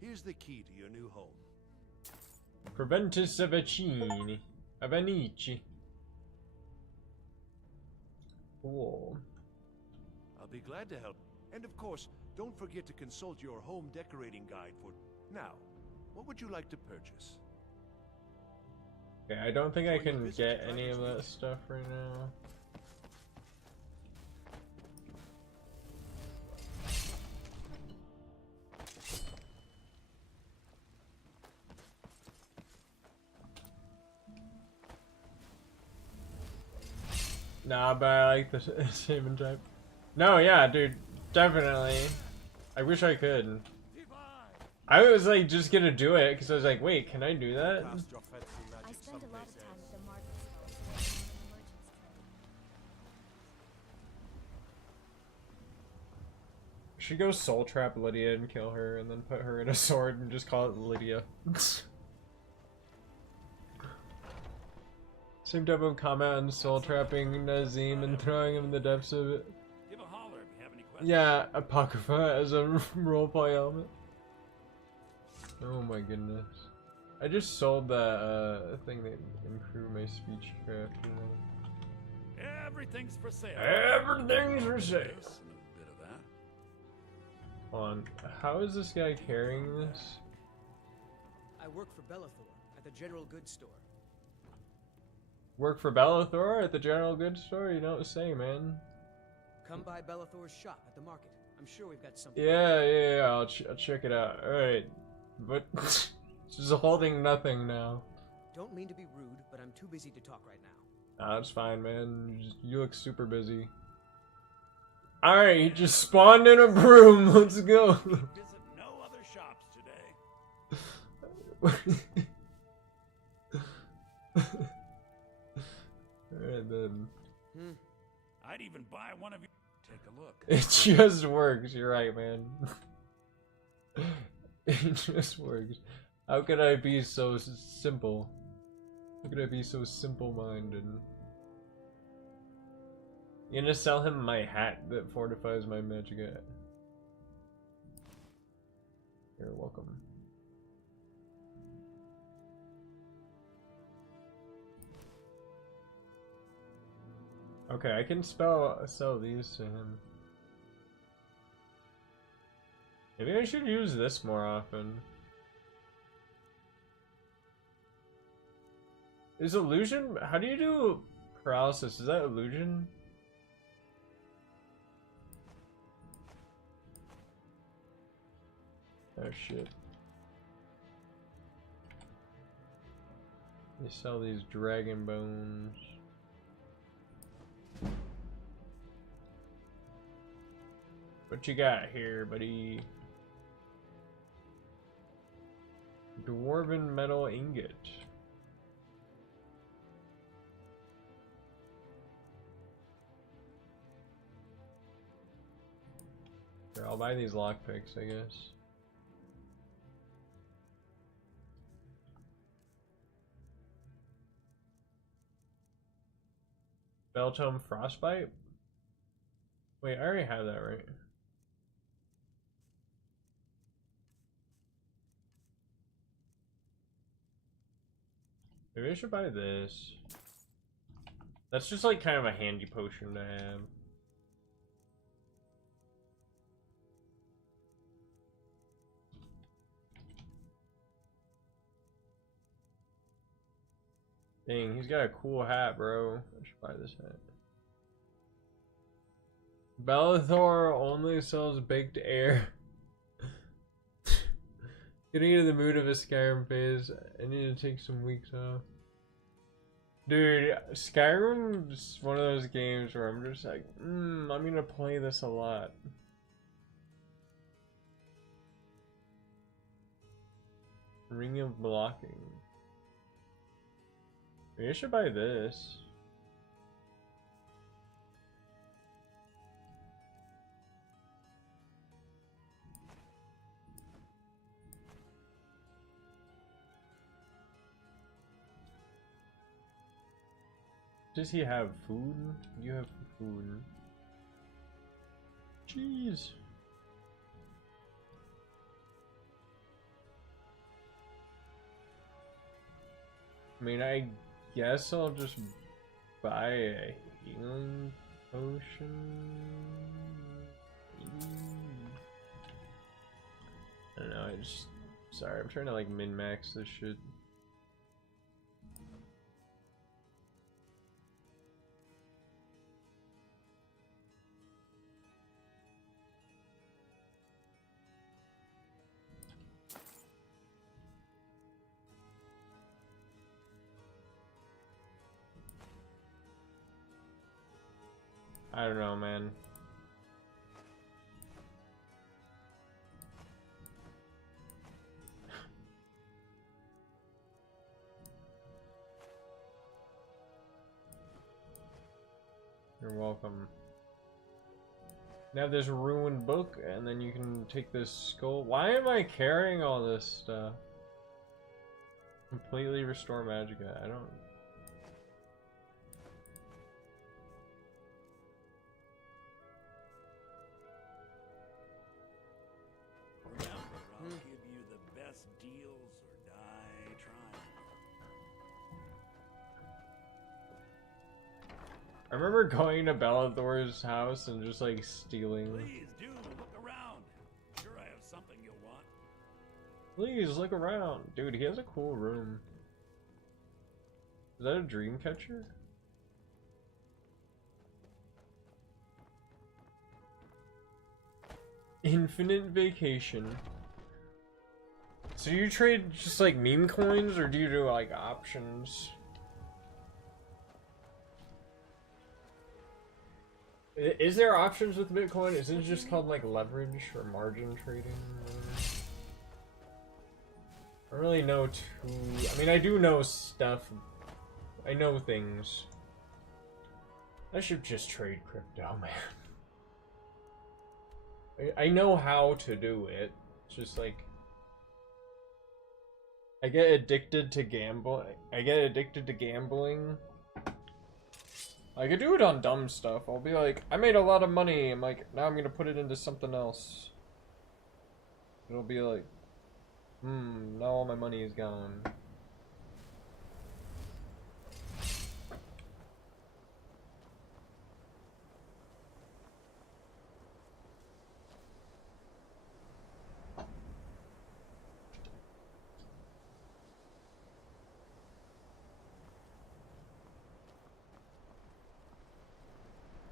Here's the key to your new home. Preventus Avicini. Avenici. Cool. I'll be glad to help. And of course, don't forget to consult your home decorating guide for... Now, what would you like to purchase? Okay, I don't think I can get any of that stuff right now. Nah, but I like the salmon type. No, yeah, dude, definitely. I wish I could. I was like just gonna do it because I was like, wait, can I do that? I spend a lot of time at the market stalls working in the merchant's trade. Should go soul trap Lydia and kill her, and then put her in a sword and just call it Lydia. Same type of comment on soul trapping Nazim and throwing him in the depths of it. Give a holler if you have any questions. Yeah, Apocrypha as a roleplay element. Oh my goodness. I just sold that thing that improved my speech crafting. Everything's for sale. Everything's for sale. Yes, and a bit of that. Hold on. How is this guy carrying this? I work for Bellathor at the general goods store. Work for Bellathor at the general goods store? You don't say, man. Come by Bellathor's shop at the market. I'm sure we've got something. Yeah, I'll check it out. Alright. But she's holding nothing now. Don't mean to be rude, but I'm too busy to talk right now. Nah, that's fine, man. You look super busy. Alright, he just spawned in a broom. Let's go. Visit no other shops today. Alright then. I'd even buy one of you. Take a look. It just works, you're right, man. It just works. How could I be so simple? How could I be so simple-minded? You're gonna sell him my hat that fortifies my magic hat. You're welcome. Okay, I can sell these to him. Maybe I should use this more often. Is illusion? How do you do paralysis? Is that illusion? Oh shit. They sell these dragon bones. What you got here, buddy? Dwarven metal ingot. Here, I'll buy these lockpicks, I guess. Beltome Frostbite? Wait, I already have that, right? Maybe I should buy this. That's just like kind of a handy potion to have. Dang, he's got a cool hat, bro. I should buy this hat. Bellathor only sells baked air. Getting into the mood of a Skyrim phase. I need to take some weeks off. Dude, Skyrim's one of those games where I'm just like, I'm gonna play this a lot. Ring of Blocking. Maybe I should buy this. Does he have food? You have food. Jeez. I mean, I guess I'll just buy a healing potion. I don't know, sorry, I'm trying to like min-max this shit. I don't know, man. You're welcome. Now there's a ruined book, and then you can take this skull. Why am I carrying all this stuff? Completely restore magicka. I don't... Remember, I'll give you the best deals or die trying. I remember going to Bellathor's house and just like stealing. Please do look around. Sure, I have something you'll want. Please look around. Dude, he has a cool room. Is that a dream catcher? Infinite vacation. So you trade just like meme coins, or do you do like options? Is there options with Bitcoin? Isn't it just called like leverage or margin trading? I don't really know too... I mean, I do know stuff. I know things. I should just trade crypto, man. I know how to do it. It's just like... I get addicted to gambling. I could do it on dumb stuff. I'll be like, I made a lot of money. I'm like, now I'm gonna put it into something else. It'll be like, now all my money is gone.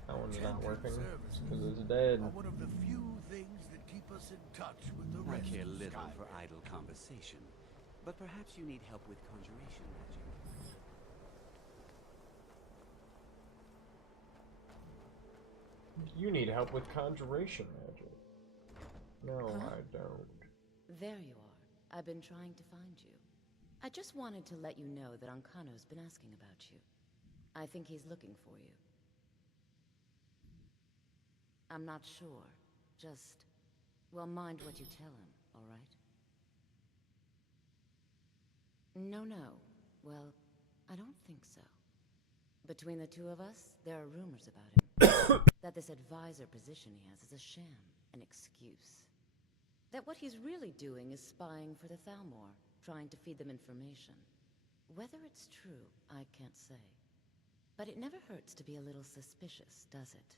That one's not working because it's dead. One of the few things that keep us in touch with the I rest care of little Skyrim. for idle conversation, but perhaps you need help with conjuration magic. You need help with conjuration magic. No, I don't. There you are. I've been trying to find you. I just wanted to let you know that Ankano's been asking about you. I think he's looking for you. I'm not sure. Just, well, mind what you tell him, all right? No. Well, I don't think so. Between the two of us, there are rumors about him. That this advisor position he has is a sham, an excuse. That what he's really doing is spying for the Thalmor, trying to feed them information. Whether it's true, I can't say. But it never hurts to be a little suspicious, does it?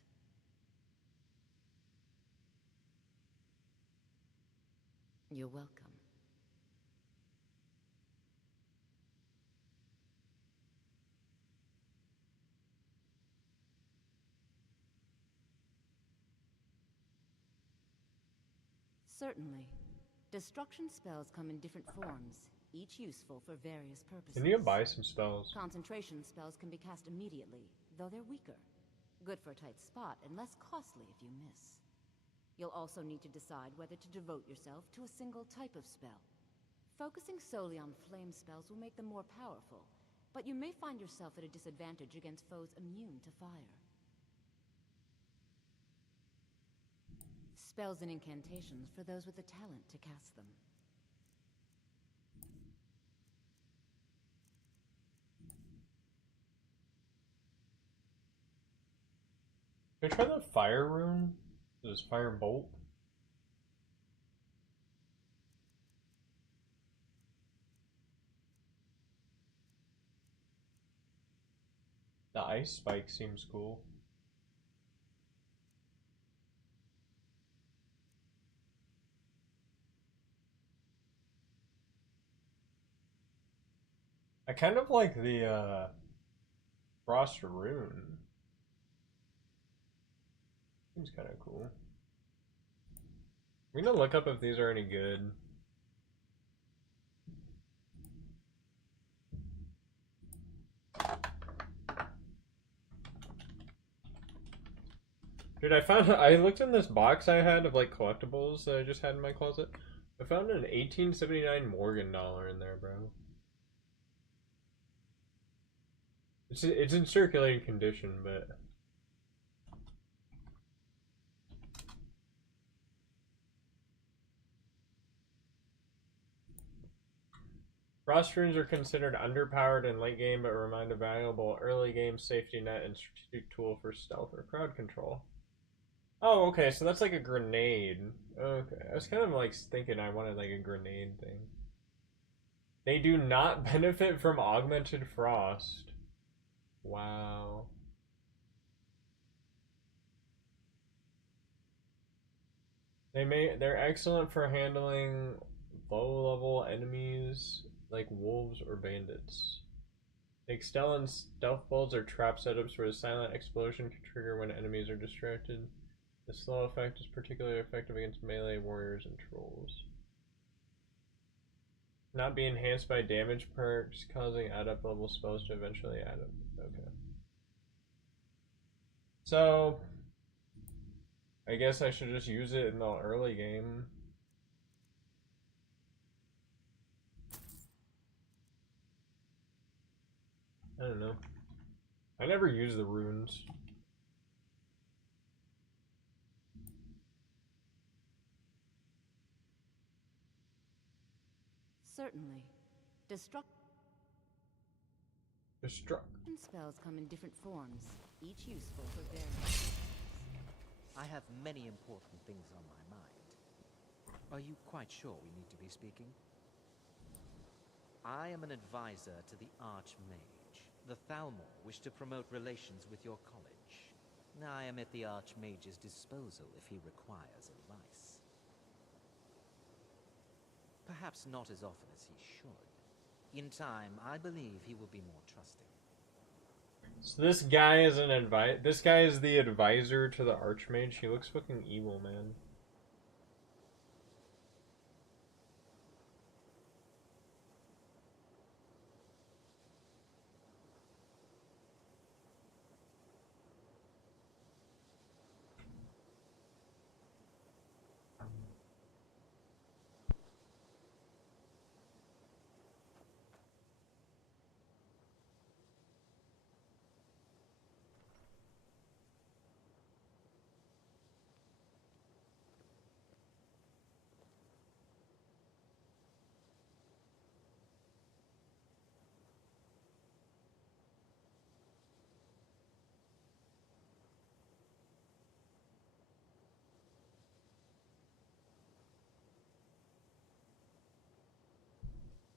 You're welcome. Certainly. Destruction spells come in different forms, each useful for various purposes. Can you buy some spells? Concentration spells can be cast immediately, though they're weaker. Good for a tight spot, and less costly if you miss. You'll also need to decide whether to devote yourself to a single type of spell. Focusing solely on flame spells will make them more powerful, but you may find yourself at a disadvantage against foes immune to fire. Spells and incantations for those with the talent to cast them. Can I try the fire rune? This fire bolt? The ice spike seems cool. I kind of like the frost rune. Seems kind of cool. I'm gonna look up if these are any good. Dude, I looked in this box I had of like collectibles that I just had in my closet. I found an 1879 Morgan dollar in there, bro. It's in circulating condition, but frost runes are considered underpowered in late game, but remain a valuable early game safety net and strategic tool for stealth or crowd control. Oh, okay, so that's like a grenade. Okay, I was kind of like thinking I wanted like a grenade thing. They do not benefit from augmented frost. Wow. They're excellent for handling low-level enemies like wolves or bandits. Take stealth bolts or trap setups where a silent explosion can trigger when enemies are distracted. The slow effect is particularly effective against melee warriors and trolls. Not be enhanced by damage perks, causing add-up level spells to eventually add up. Okay. So, I guess I should just use it in the early game. I don't know. I never use the runes. Certainly. Destruction spells come in different forms, each useful for various. I have many important things on my mind. Are you quite sure we need to be speaking? I am an advisor to the Archmage. The Thalmor wish to promote relations with your college. I am at the Archmage's disposal if he requires advice. Perhaps not as often as he should. In time, I believe he will be more trusting. So this guy is this guy is the advisor to the Archmage. He looks fucking evil, man.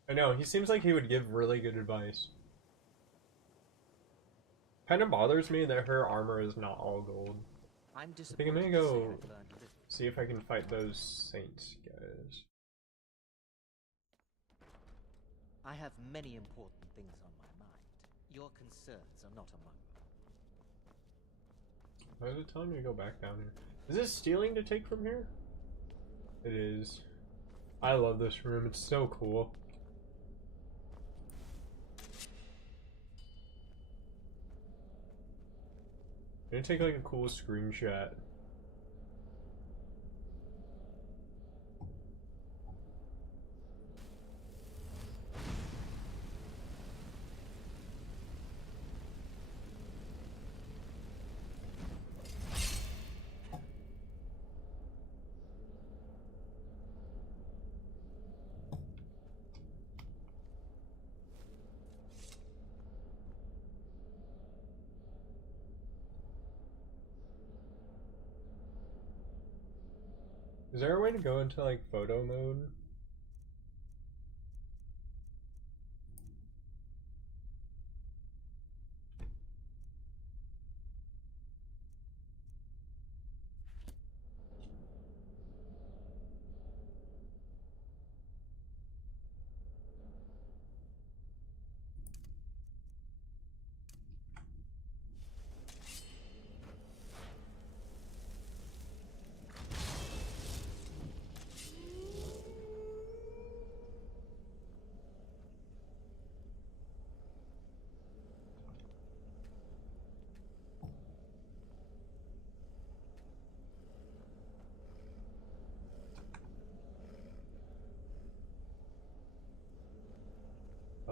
I know, he seems like he would give really good advice. Kind of bothers me that her armor is not all gold. I think I'm gonna go see if I can fight those saints guys. I have many important things on my mind. Your concerns are not among them. Why is it telling me to go back down here? Is this stealing to take from here? It is. I love this room, it's so cool. I'm gonna take like a cool screenshot. Is there a way to go into like photo mode?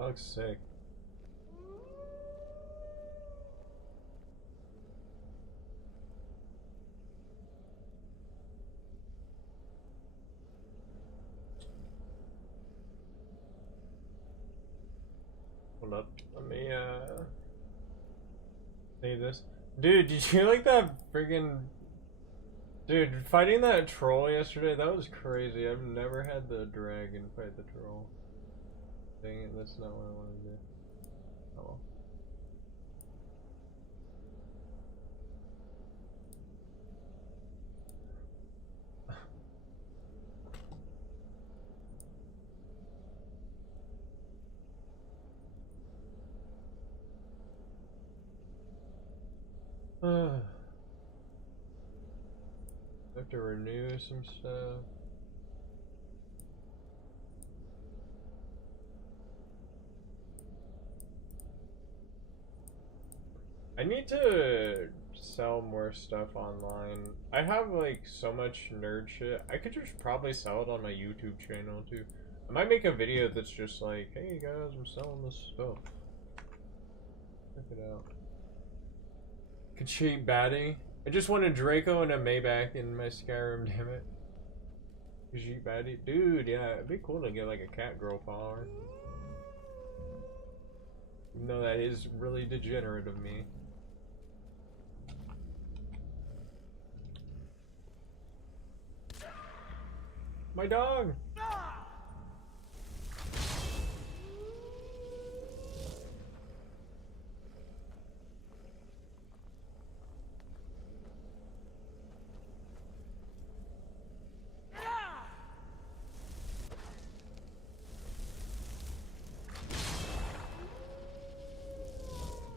That looks sick. Hold up. Let me save this. Dude, did you like that friggin' dude, fighting that troll yesterday, that was crazy. I've never had the dragon fight the troll. Dang it, that's not what I wanted to do. Oh well. I have to renew some stuff. I need to sell more stuff online. I have like so much nerd shit. I could just probably sell it on my YouTube channel too. I might make a video that's just like, hey guys, I'm selling this stuff. Check it out. Could cheat baddie. I just want a Draco and a Maybach in my Skyrim, damn it. Cheat baddie. Dude, yeah, it'd be cool to get like a cat girl follower. Even though that is really degenerate of me. My dog!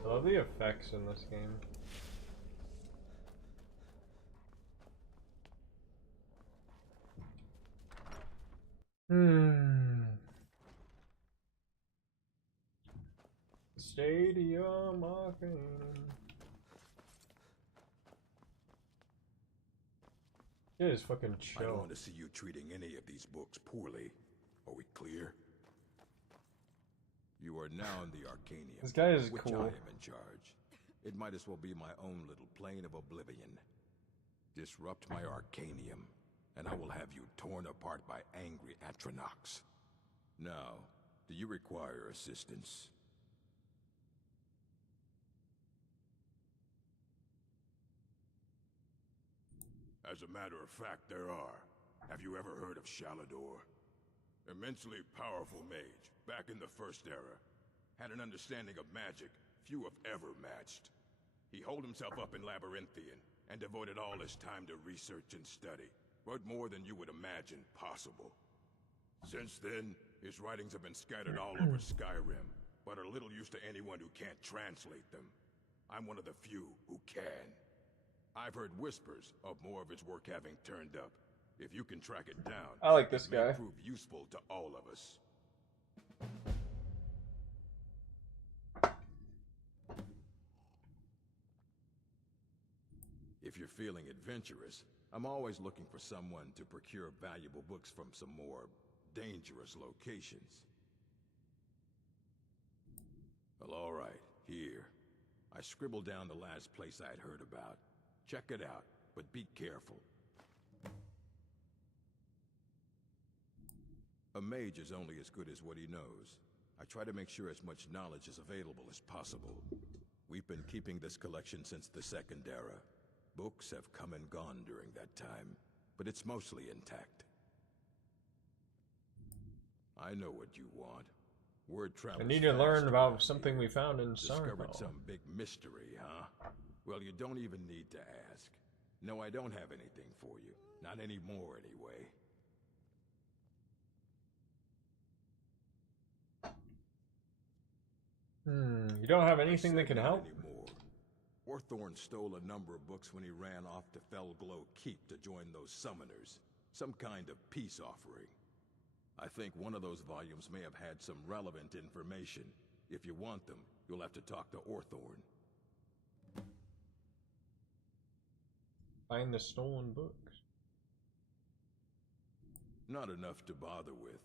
I love the effects in this game. Stadium Arcane. It is fucking chill. I don't want to see you treating any of these books poorly. Are we clear? You are now in the Arcanium. This guy is which cool. I am in charge. It might as well be my own little plane of oblivion. Disrupt my Arcanium, and I will have you torn apart by angry Atronachs. Now, do you require assistance? As a matter of fact, there are. Have you ever heard of Shalador? Immensely powerful mage, back in the First Era. Had an understanding of magic few have ever matched. He holed himself up in Labyrinthian, and devoted all his time to research and study. But more than you would imagine possible. Since then, his writings have been scattered all over Skyrim, but are little use to anyone who can't translate them. I'm one of the few who can. I've heard whispers of more of his work having turned up. If you can track it down, I like this it may guy. prove useful to all of us. If you're feeling adventurous, I'm always looking for someone to procure valuable books from some more dangerous locations. Well, all right, here. I scribbled down the last place I'd heard about. Check it out, but be careful. A mage is only as good as what he knows. I try to make sure as much knowledge is available as possible. We've been keeping this collection since the Second Era. Books have come and gone during that time, but it's mostly intact. I know what you want. Word travels I need to fast learn about around something here. we found in Discovered Sarthal. some big mystery, huh? Well, you don't even need to ask. No, I don't have anything for you. Not anymore, anyway. You don't have anything that can help? Anymore. Orthorn stole a number of books when he ran off to Felglow Keep to join those summoners. Some kind of peace offering. I think one of those volumes may have had some relevant information. If you want them, you'll have to talk to Orthorn. Find the stolen books. Not enough to bother with.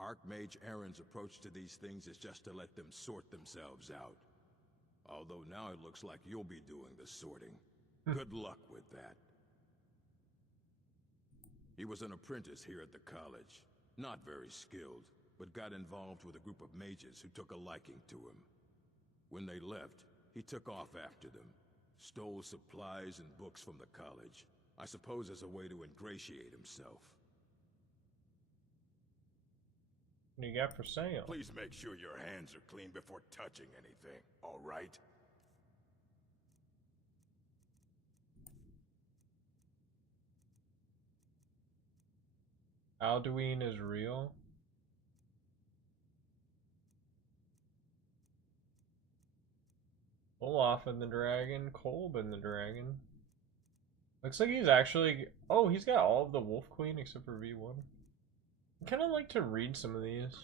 Archmage Aaron's approach to these things is just to let them sort themselves out. Although now it looks like you'll be doing the sorting. Good luck with that. He was an apprentice here at the college. Not very skilled, but got involved with a group of mages who took a liking to him. When they left, he took off after them. Stole supplies and books from the college. I suppose as a way to ingratiate himself. What do you got for sale? Please make sure your hands are clean before touching anything, all right? Alduin is real? Olaf and the dragon, Kolb and the dragon. Looks like he's actually... Oh, he's got all of the Wolf Queen except for V1. I kind of like to read some of these.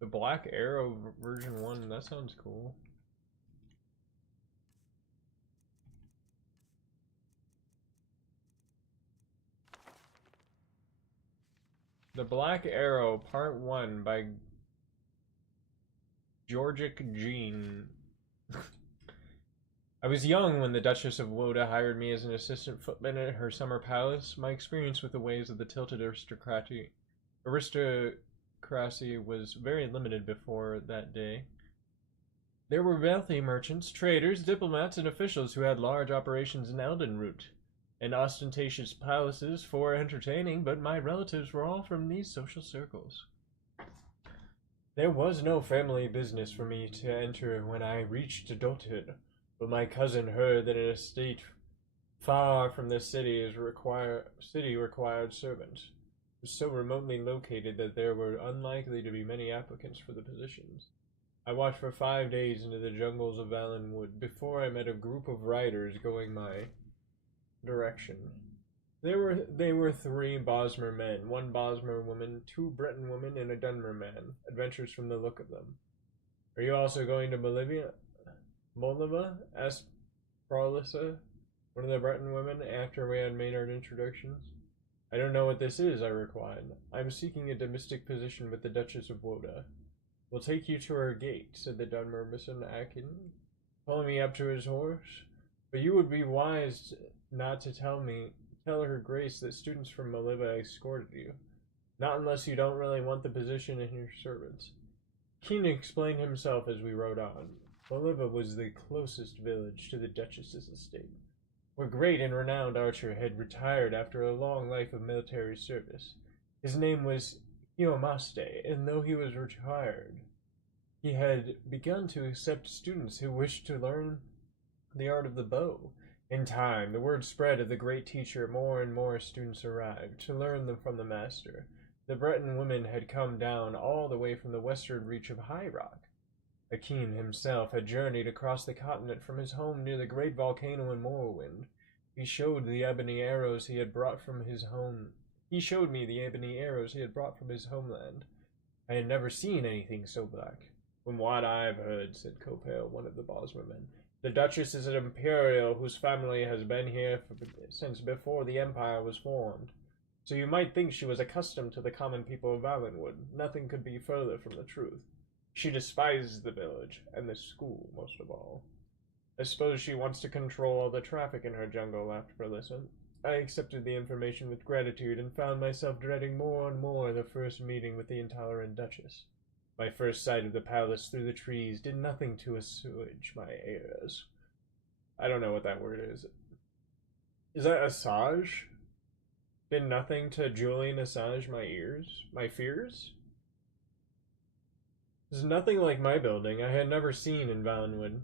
The Black Arrow version 1, that sounds cool. The Black Arrow, Part 1 by Georgic Jean. I was young when the Duchess of Woda hired me as an assistant footman at her summer palace. My experience with the ways of the tilted aristocracy was very limited before that day. There were wealthy merchants, traders, diplomats, and officials who had large operations in Eldenroot, and ostentatious palaces for entertaining, but my relatives were all from these social circles. There was no family business for me to enter when I reached adulthood, but my cousin heard that an estate far from the city required servants. It was so remotely located that there were unlikely to be many applicants for the positions. I walked for 5 days into the jungles of Valenwood before I met a group of riders going my direction. They were 3 Bosmer men, 1 Bosmer woman, 2 Breton women, and a Dunmer man. Adventures from the look of them. Are you also going to Molliva? Asked Prolissa, one of the Breton women, after we had made our introductions. I don't know what this is, I replied. I'm seeking a domestic position with the Duchess of Woda. We'll take you to her gate, said the Dunmermison Akin, pulling me up to his horse. But you would be wise not to tell her grace that students from Molliva escorted you. Not unless you don't really want the position and your servants. Keen explained himself as we rode on. Molliva was the closest village to the Duchess's estate, where great and renowned archer had retired after a long life of military service. His name was Hiomaste, and though he was retired, he had begun to accept students who wished to learn the art of the bow. In time, the word spread of the great teacher. More and more students arrived to learn them from the master. The Breton women had come down all the way from the western reach of High Rock. Akin himself had journeyed across the continent from his home near the great volcano in Morrowind. He showed the ebony arrows he had brought from his home. He showed me the ebony arrows he had brought from his homeland. I had never seen anything so black. From what I've heard, said Copale, one of the Bosmer men, the Duchess is an Imperial whose family has been here since before the Empire was formed. So you might think she was accustomed to the common people of Valenwood. Nothing could be further from the truth. She despises the village, and the school most of all. I suppose she wants to control all the traffic in her jungle, laughed Prolissa. I accepted the information with gratitude and found myself dreading more and more the first meeting with the intolerant Duchess. My first sight of the palace through the trees did nothing to assuage my ears. I don't know what that word is. Is that assuage? Did nothing to Julian assuage my ears? My fears? There's nothing like my building I had never seen in Valenwood.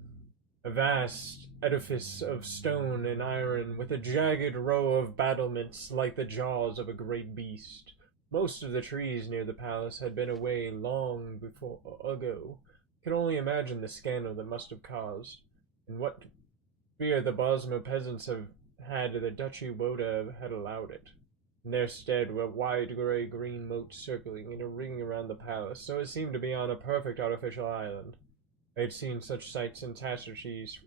A vast edifice of stone and iron with a jagged row of battlements like the jaws of a great beast. Most of the trees near the palace had been away long ago. I could only imagine the scandal that must have caused, and what fear the Bosmer peasants have had the Duchy Woda had allowed it. In their stead were wide gray-green moats circling in a ring around the palace, so it seemed to be on a perfect artificial island. I had seen such sights in tapestries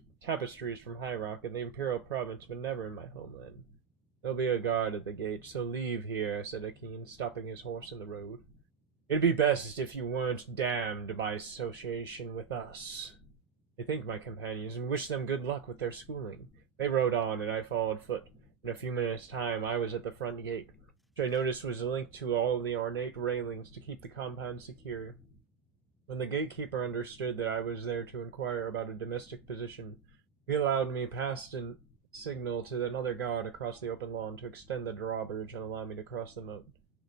from High Rock and the Imperial Province, but never in my homeland. There'll be a guard at the gate, so leave here, said Akin, stopping his horse in the road. It'd be best if you weren't damned by association with us. I thanked my companions and wished them good luck with their schooling. They rode on, and I followed foot. In a few minutes' time, I was at the front gate, which I noticed was linked to all the ornate railings to keep the compound secure. When the gatekeeper understood that I was there to inquire about a domestic position, he allowed me past and signal to another guard across the open lawn to extend the drawbridge and allow me to cross the moat.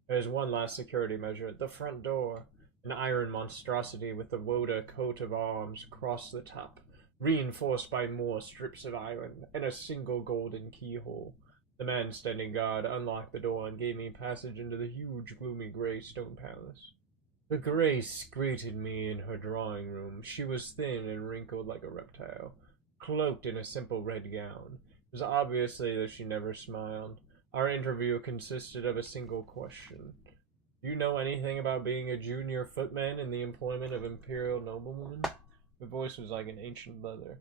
There's one last security measure at the front door, an iron monstrosity with the Woda coat of arms across the top, reinforced by more strips of iron and a single golden keyhole. The man standing guard unlocked the door and gave me passage into the huge, gloomy gray stone palace. The Grace greeted me in her drawing room. She was thin and wrinkled like a reptile, cloaked in a simple red gown. It was obviously that she never smiled. Our interview consisted of a single question. Do you know anything about being a junior footman in the employment of imperial noblewomen? The voice was like an ancient leather.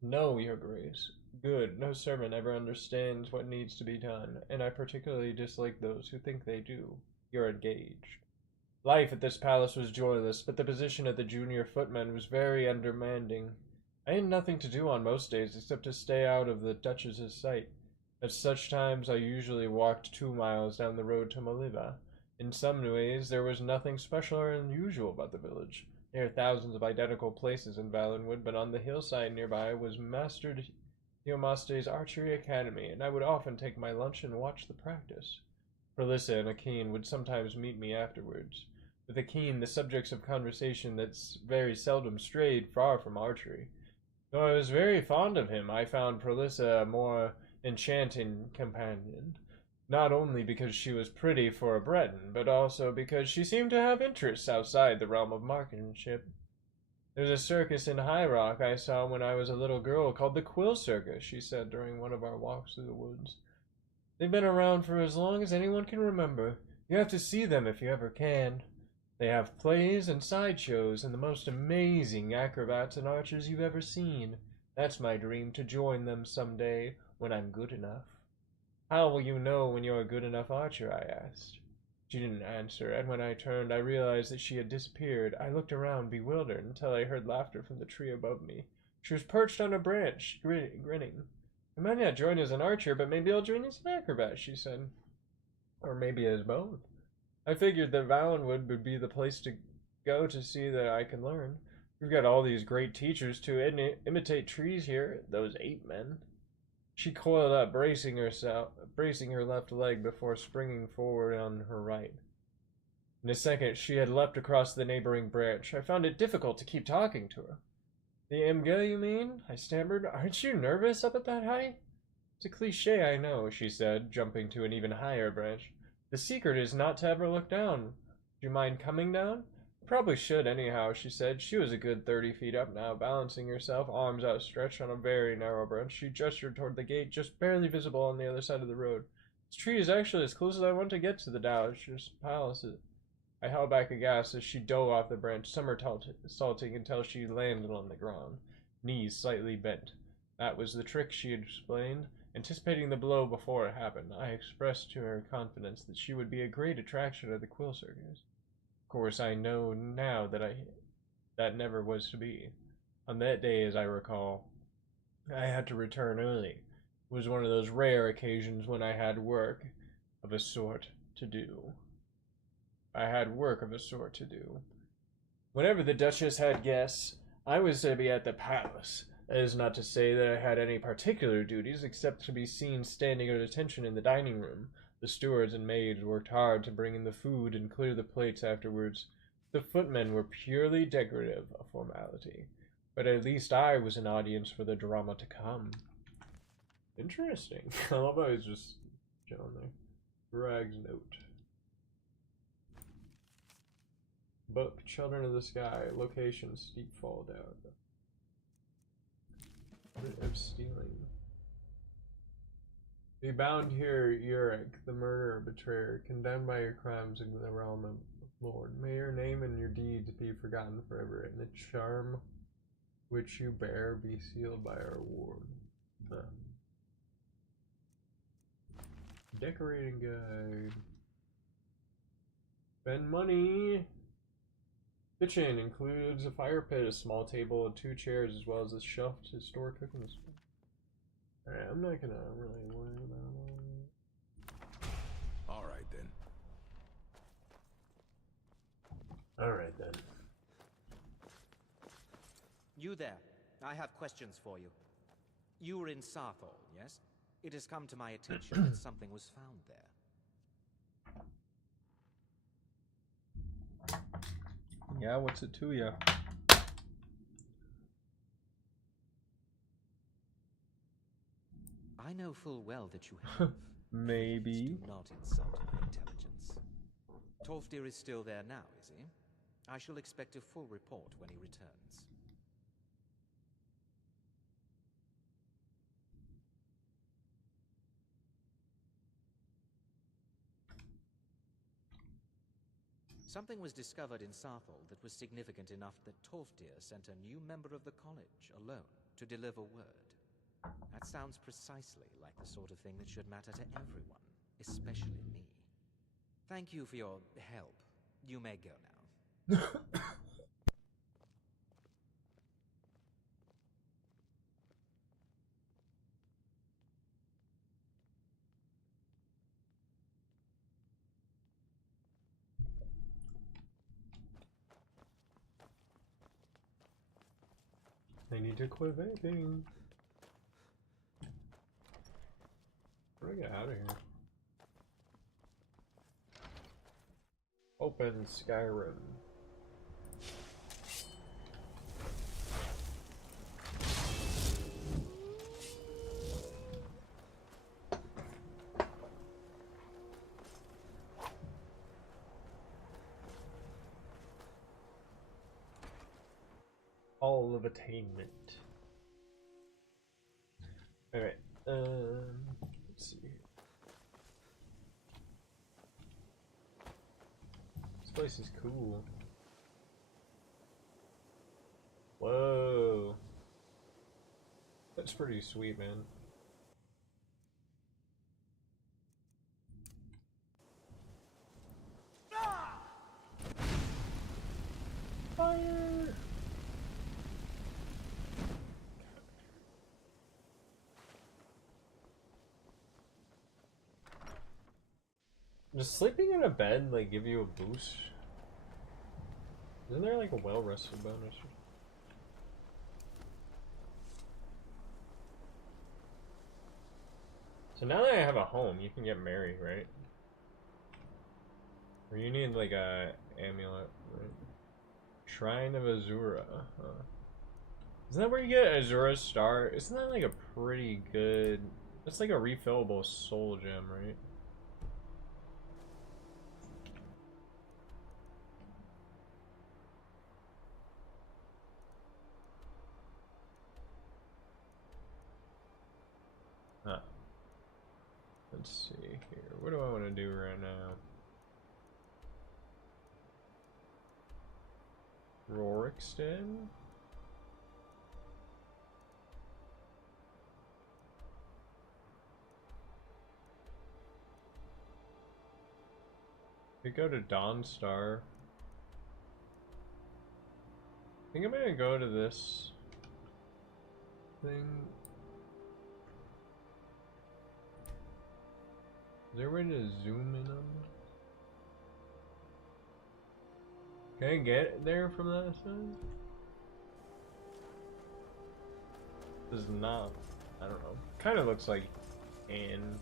No, Your Grace. Good. No servant ever understands what needs to be done, and I particularly dislike those who think they do. You're engaged. Life at this palace was joyless, but the position of the junior footman was very undemanding. I had nothing to do on most days except to stay out of the Duchess's sight. At such times I usually walked 2 miles down the road to Maliva. In some ways there was nothing special or unusual about the village. There are thousands of identical places in Valenwood, but on the hillside nearby was Master Diomaste's archery academy, and I would often take my lunch and watch the practice. Prolissa and Akin would sometimes meet me afterwards. With Akin, the subjects of conversation that's very seldom strayed far from archery. Though I was very fond of him, I found Prolissa a more enchanting companion, not only because she was pretty for a Breton, but also because she seemed to have interests outside the realm of marksmanship. There's a circus in High Rock I saw when I was a little girl called the Quill Circus, she said during one of our walks through the woods. They've been around for as long as anyone can remember. You have to see them if you ever can. They have plays and sideshows and the most amazing acrobats and archers you've ever seen. That's my dream, to join them someday when I'm good enough. How will you know when you're a good enough archer? I asked. She didn't answer, and when I turned, I realized that she had disappeared. I looked around, bewildered, until I heard laughter from the tree above me. She was perched on a branch, grinning. I might not join as an archer, but maybe I'll join as an acrobat, she said. Or maybe as both. I figured that Valenwood would be the place to go to see that I can learn. We've got all these great teachers to imitate trees here, those ape men. She coiled up, bracing her left leg before springing forward on her right. In a second, she had leapt across the neighboring branch. I found it difficult to keep talking to her. The Imga, you mean? I stammered. Aren't you nervous up at that height? It's a cliché, I know, she said, jumping to an even higher branch. The secret is not to ever look down. Do you mind coming down? I probably should, anyhow, she said. She was a good 30 feet up now, balancing herself, arms outstretched on a very narrow branch. She gestured toward the gate, just barely visible on the other side of the road. This tree is actually as close as I want to get to the Dowager's palace. I held back aghast as she dove off the branch, somersaulting until she landed on the ground, knees slightly bent. That was the trick, she had explained. Anticipating the blow before it happened, I expressed to her confidence that she would be a great attraction at the Quill Circus. Of course, I know now that never was to be. On that day, as I recall, I had to return early. It was one of those rare occasions when I had work of a sort to do. Whenever the Duchess had guests, I was to be at the palace. That is not to say that I had any particular duties, except to be seen standing at attention in the dining room. The stewards and maids worked hard to bring in the food and clear the plates afterwards. The footmen were purely decorative, a formality. But at least I was an audience for the drama to come. Interesting. I love how he's just chilling there. Brag's note. Book, Children of the Sky, location, steep fall down. Of stealing. Be bound here, Uric, the murderer, betrayer, condemned by your crimes in the realm of Lord. May your name and your deeds be forgotten forever, and the charm which you bear be sealed by our ward. Decorating guide. Spend money. Kitchen includes a fire pit, a small table, and 2 chairs, as well as a shelf to store cooking stuff. Alright, I'm not gonna really worry about all that. Alright then. Alright then. You there. I have questions for you. You were in Sarthol, yes? It has come to my attention that something was found there. Yeah, what's it to ya? I know full well that you have. Maybe. Do not insult my intelligence. Tolfdir is still there now, is he? I shall expect a full report when he returns. Something was discovered in Sarthol that was significant enough that Tolfdir sent a new member of the college alone to deliver word. That sounds precisely like the sort of thing that should matter to everyone, especially me. Thank you for your help. You may go now. I need to quit vaping. How do I get out of here? Open Skyrim. All of attainment. Alright, let's see. This place is cool. Whoa. That's pretty sweet, man. Fire! Does sleeping in a bed like give you a boost? Isn't there like a well-rested bonus? So now that I have a home, you can get married, right? Or you need like a amulet, right? Shrine of Azura. Isn't that where you get Azura's star? Isn't that like a pretty good... That's like a refillable soul gem, right? Huh. Let's see here. What do I want to do right now? Rorikstead? Could go to Dawnstar. I think I'm gonna go to this thing. Is there a way to zoom in on this? Can I get there from that side? This is not, I don't know. Kind of looks like an.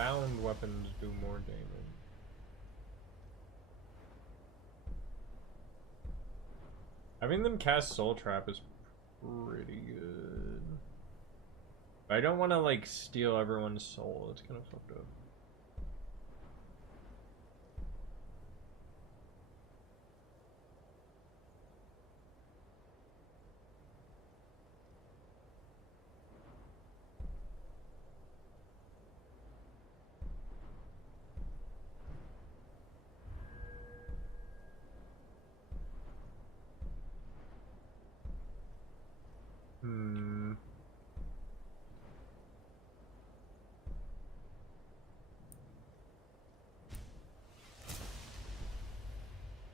bound weapons do more damage. Having them cast Soul Trap is pretty good. But I don't want to like steal everyone's soul. It's kind of fucked up.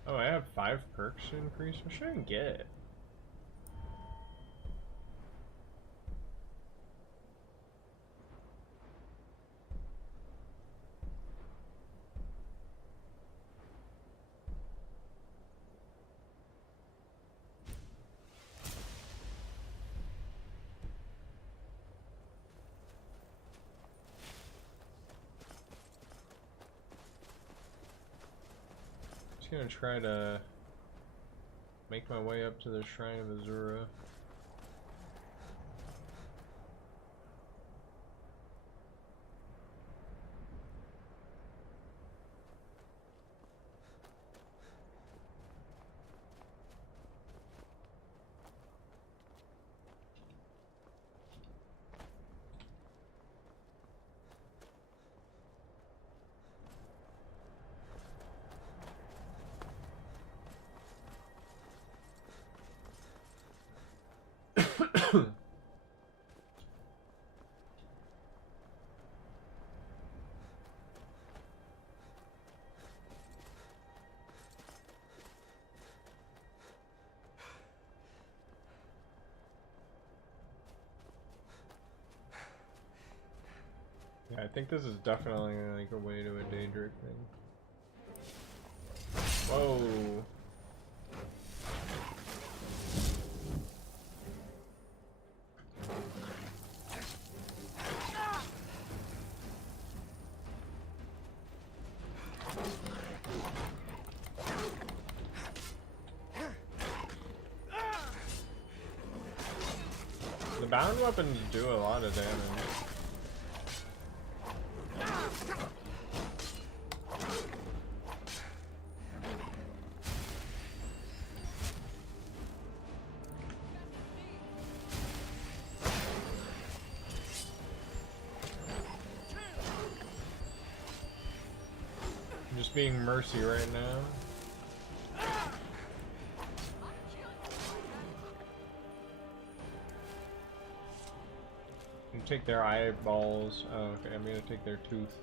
Oh, I have 5 perks to increase? What should I get? Just gonna try to make my way up to the Shrine of Azura. Yeah, I think this is definitely like a way to a Daedric thing. Whoa. The bound weapons do a lot of damage. I'm just being mercy right now. Take their eyeballs. Oh, okay, I'm gonna take their tooth.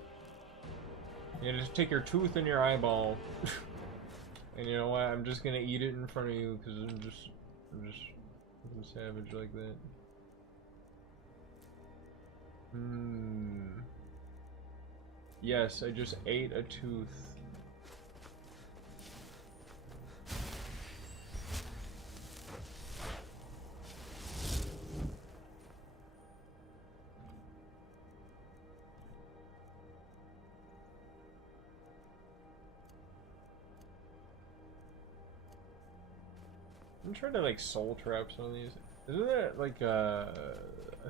You're gonna just take your tooth and your eyeball. And you know what? I'm just gonna eat it in front of you because I'm just fucking savage like that. Yes, I just ate a tooth. I'm trying to like soul trap some of these. Isn't it like I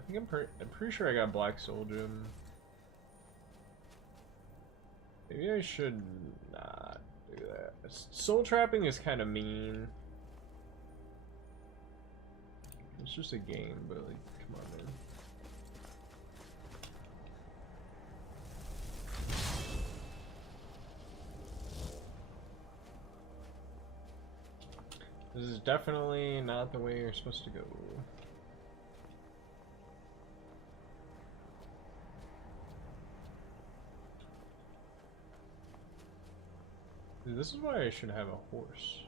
think I'm pretty sure I got Black Soul Gem. Maybe I should not do that. Soul trapping is kind of mean. It's just a game, but like, come on, man. This is definitely not the way you're supposed to go. Dude, this is why I should have a horse.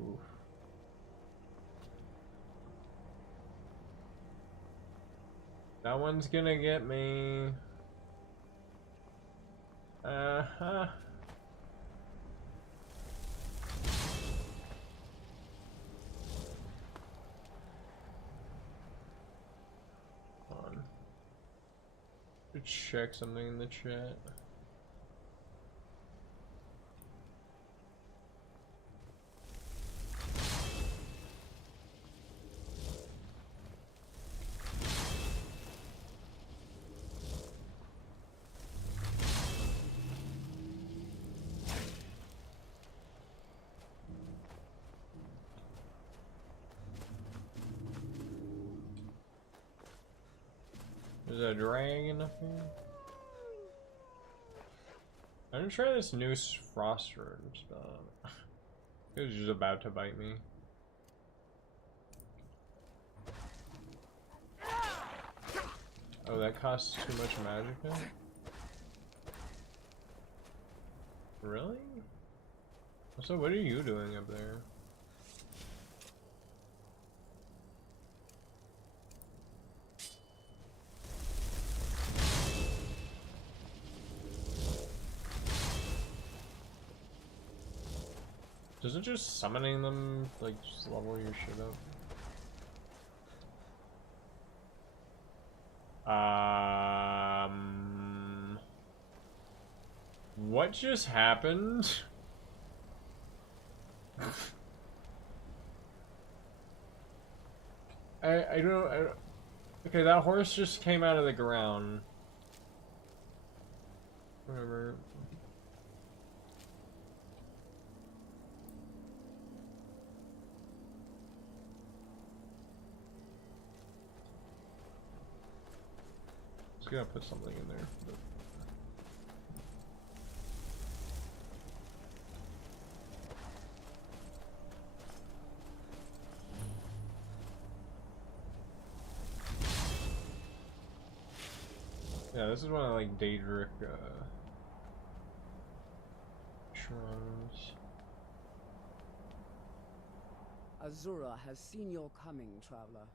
Oof. That one's gonna get me. to check something in the chat. There's a dragon up here. I'm gonna try this new frost room spell. It was just about to bite me. Oh, that costs too much magicka? Really? So what are you doing up there? Doesn't just summoning them like just level your shit up? What just happened? I don't. Okay, that horse just came out of the ground. Whatever. Just gonna put something in there. But... yeah, this is one of like Daedric shrines. Azura has seen your coming, traveler.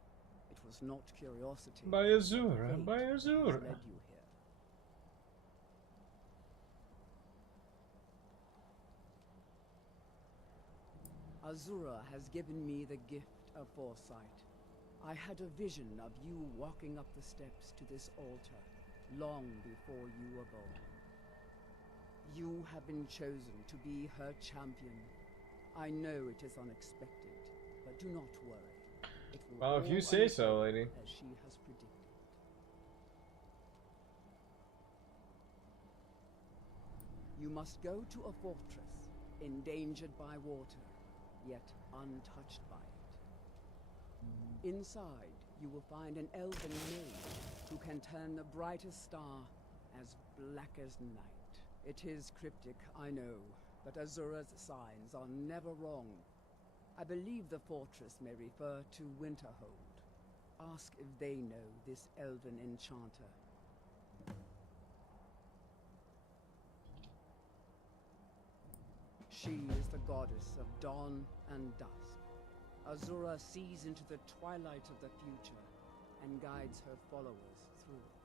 It was not curiosity. By Azura, Fate by has Azura. led you here. Azura has given me the gift of foresight. I had a vision of you walking up the steps to this altar long before you were born. You have been chosen to be her champion. I know it is unexpected, but do not worry. It will Well, if you all say so, unfold lady. as she has predicted. You must go to a fortress, endangered by water, yet untouched by it. Inside, you will find an elven mage who can turn the brightest star as black as night. It is cryptic, I know, but Azura's signs are never wrong. I believe the fortress may refer to Winterhold. Ask if they know this elven enchanter. She is the goddess of dawn and dusk. Azura sees into the twilight of the future and guides her followers through it.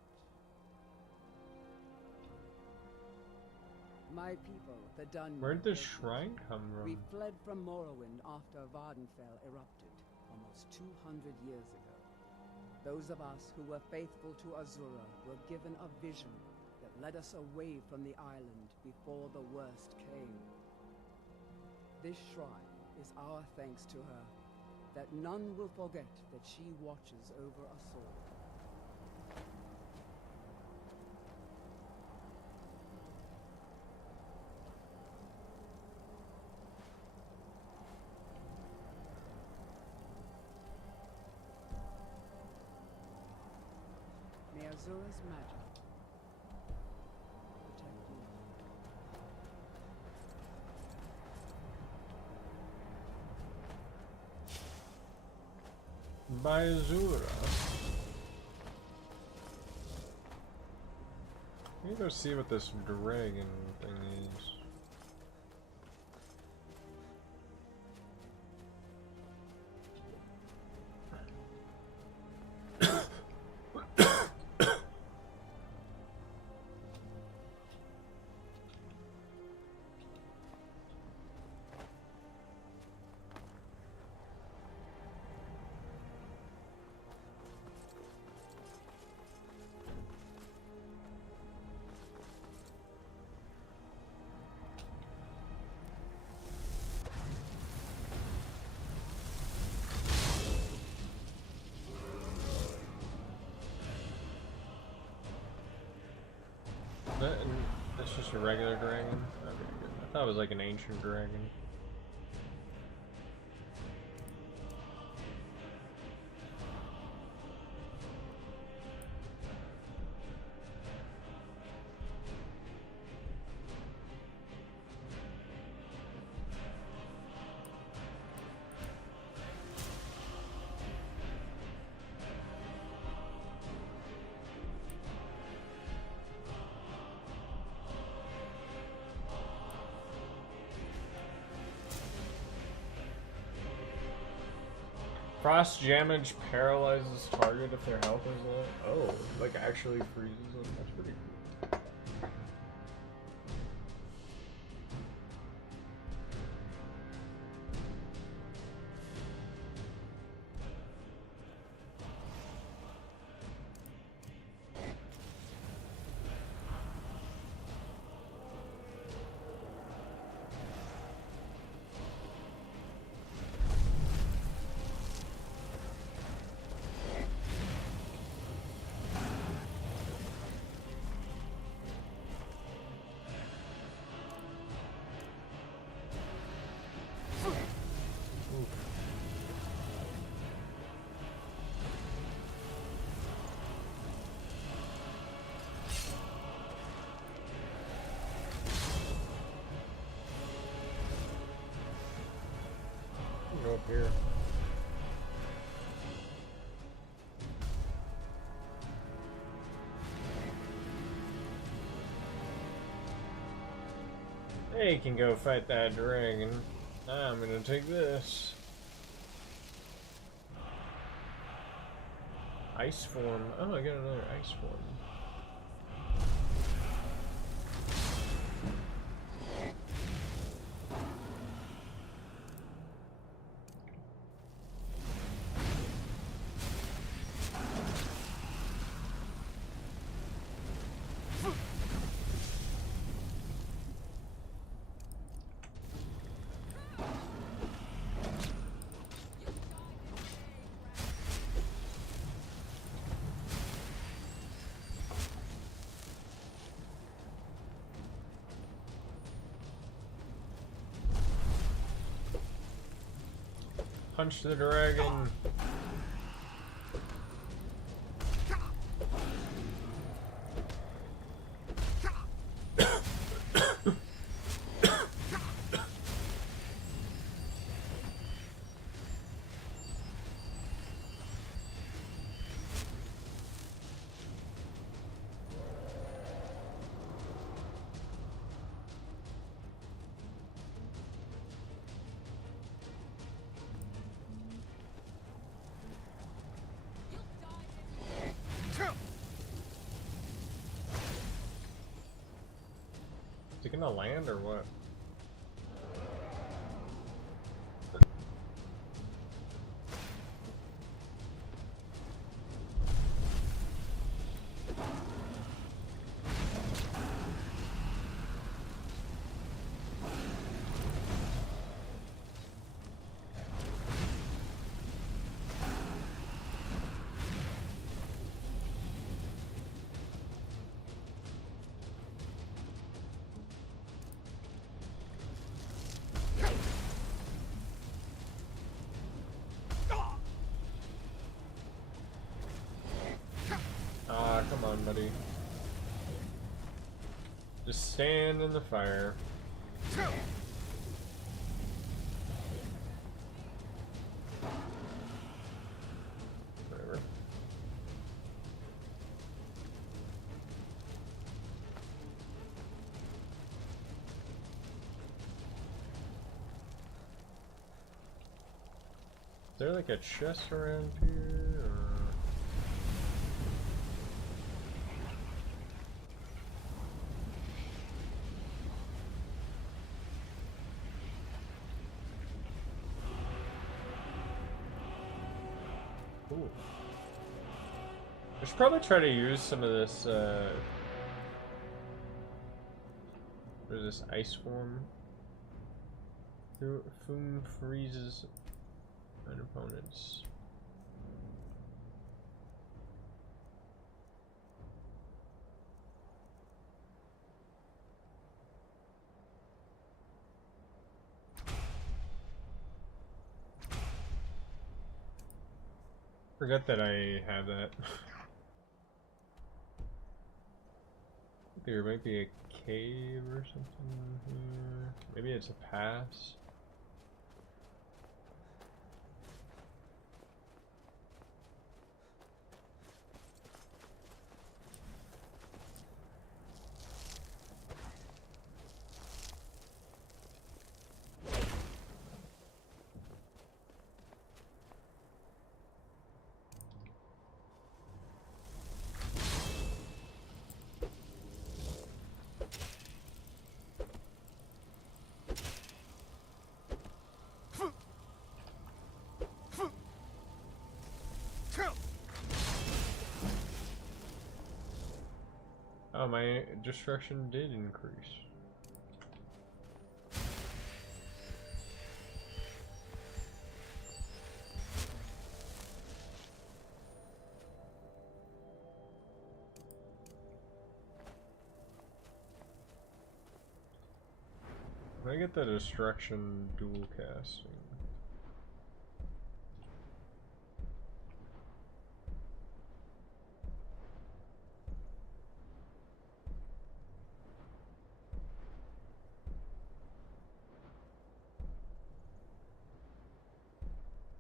My people, the Dunmer, Where'd the built it. shrine come from? We fled from Morrowind after Vardenfell erupted almost 200 years ago. Those of us who were faithful to Azura were given a vision that led us away from the island before the worst came. This shrine is our thanks to her, that none will forget that she watches over us all. May Azura's magic protect you. By Azura. Let me go see what this dragon thing is. That's just a regular dragon? Okay, good. I thought it was like an ancient dragon. Frost damage paralyzes target if their health is low. Oh, like actually freezes them. That's pretty cool. Go up here. Hey, can go fight that dragon. I'm gonna take this. Ice form. Oh, I got another ice form. Punch the dragon. Is it gonna land or what? Ah, come on, buddy. Just stand in the fire. Whatever. Is there like a chest around here? Or... Cool. I should probably try to use some of this, what is this, ice form? Foom freezes an opponents. Forget that I have that. There might be a cave or something here. Maybe it's a pass. Oh, my destruction did increase. Can I get the destruction dual casting?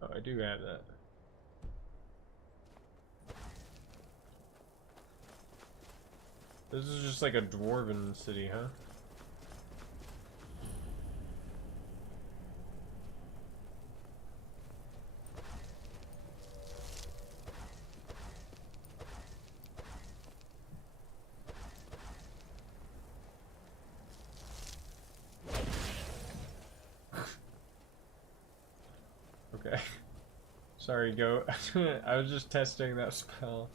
Oh, I do have that. This is just like a dwarven city, huh? Okay. Sorry, go. I was just testing that spell.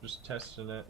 Just testing it.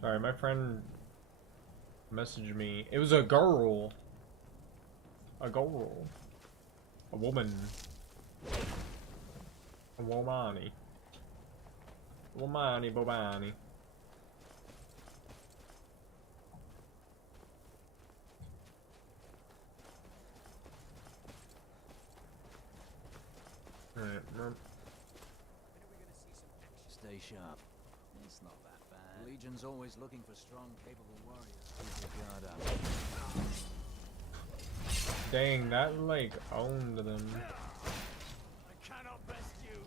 Sorry, my friend messaged me. It was a girl. A girl. A woman. A womani. Womani bobani. Alright, Stay sharp. It's not that bad. Legion's always looking for strong, capable warriors. Keep your guard up. dang, that like owned them. I cannot best you.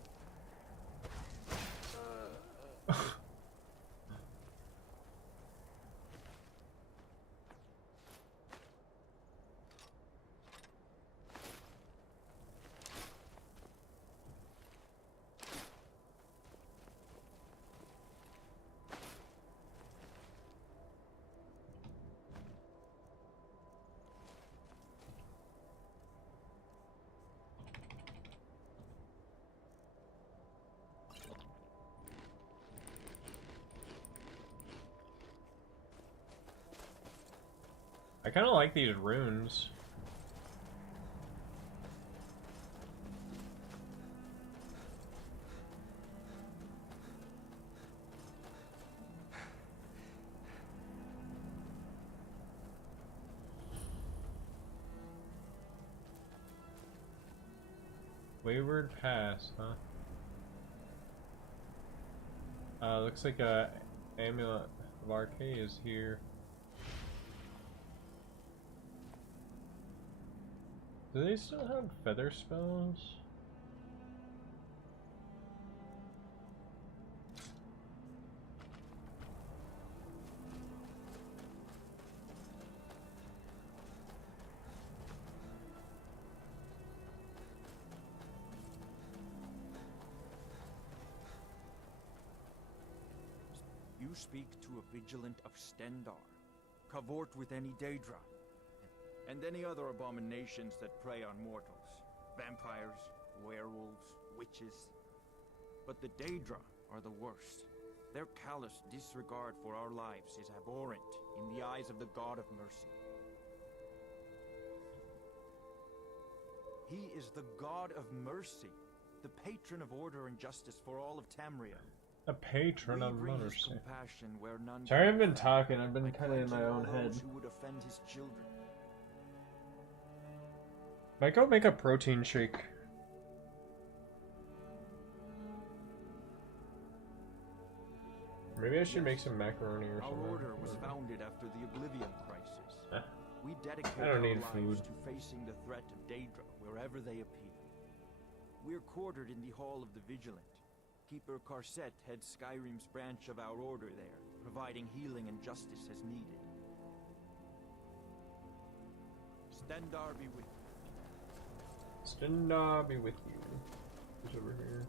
I kind of like these runes. Wayward Pass, huh? Looks like a amulet of Arcane is here. Do they still have feather spells? You speak to a vigilant of Stendar. Cavort with any Daedra. And any other abominations that prey on mortals. Vampires, werewolves, witches. But the Daedra are the worst. Their callous disregard for our lives is abhorrent in the eyes of the God of Mercy. He is the God of Mercy, the patron of order and justice for all of Tamria. A patron of bring his mercy. compassion where none Sorry, can I've been offend. talking. I've been kind of in my Cleansing own all head. those who would offend his children. Might go make a protein shake. Maybe I should make some macaroni or something. Our order was founded after the Oblivion Crisis. We dedicate I don't our need lives food. to facing the threat of Daedra wherever they appear. We're quartered in the Hall of the Vigilant. Keeper Carset heads Skyrim's branch of our order there, providing healing and justice as needed. Stendar be with you. Stendar be with you. Who's over here?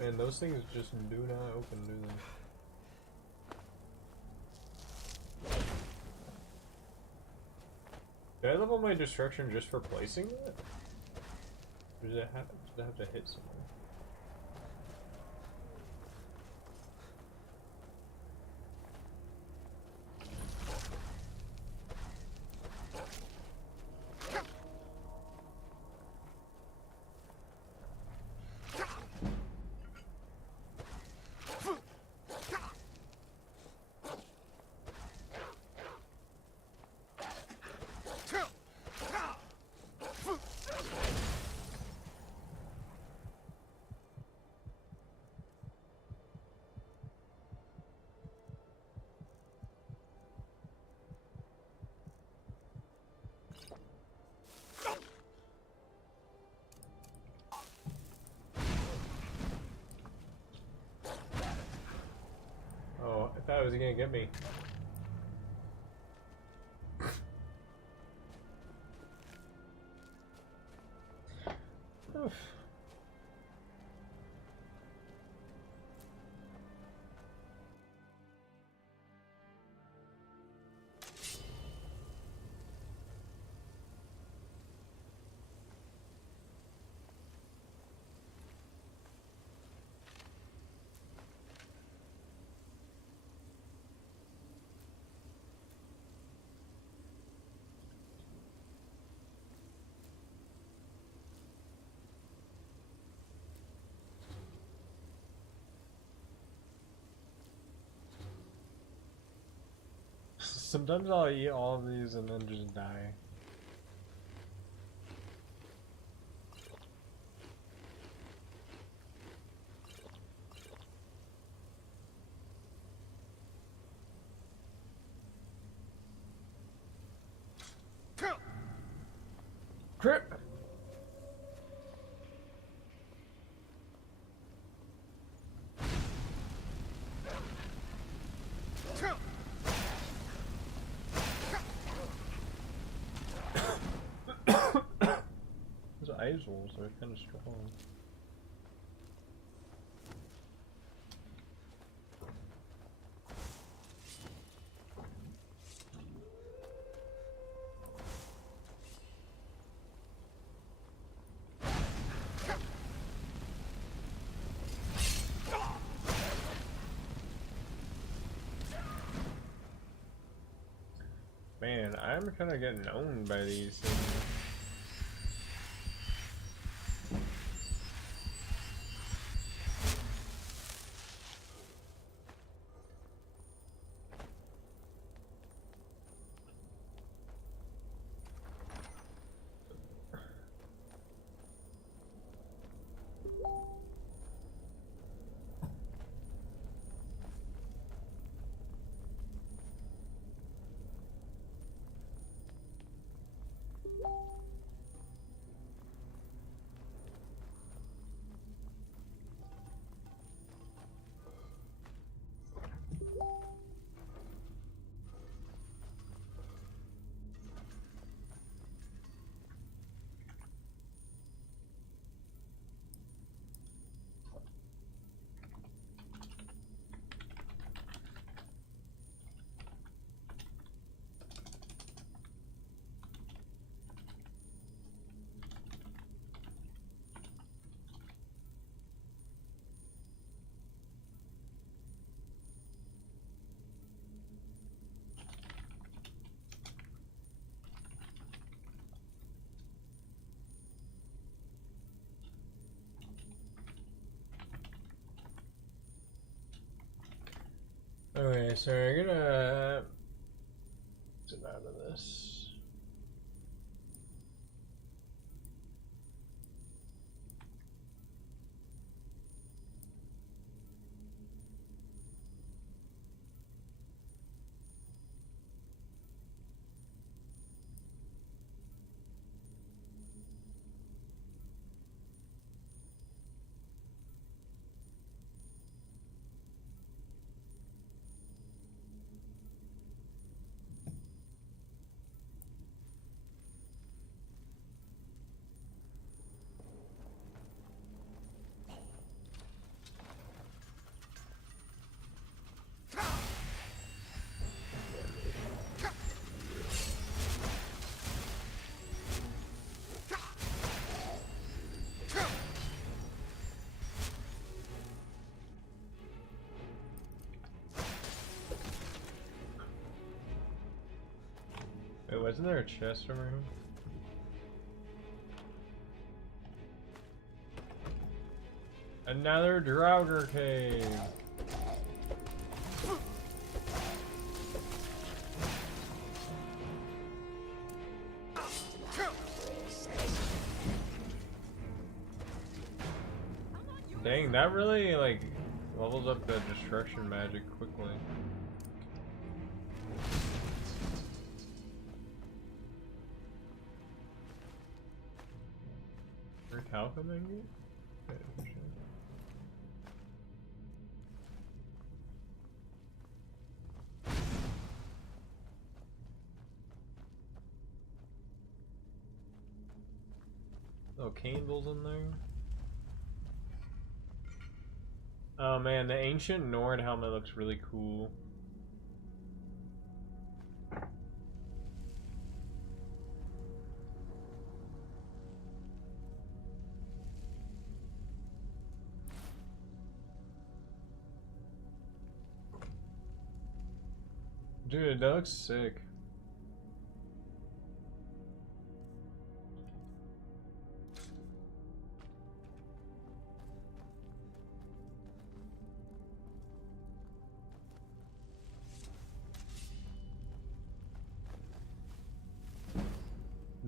Man, those things just do not open, do they? Did I level my destruction just for placing it? Or does it have to hit something? Oh, I thought it was gonna get me. Oof. Sometimes I'll eat all of these and then just die. Crit! Those eyes rolls are kind of strong. Man, I'm kind of getting owned by these things. Okay, so we're gonna get out of this. Wait, wasn't there a chest over here? Another Draugr cave. Dang, that really like levels up the destruction magic quickly. Alchemy? Oh, candles in there. Oh man, the ancient Nord helmet looks really cool. Dude, that looks sick.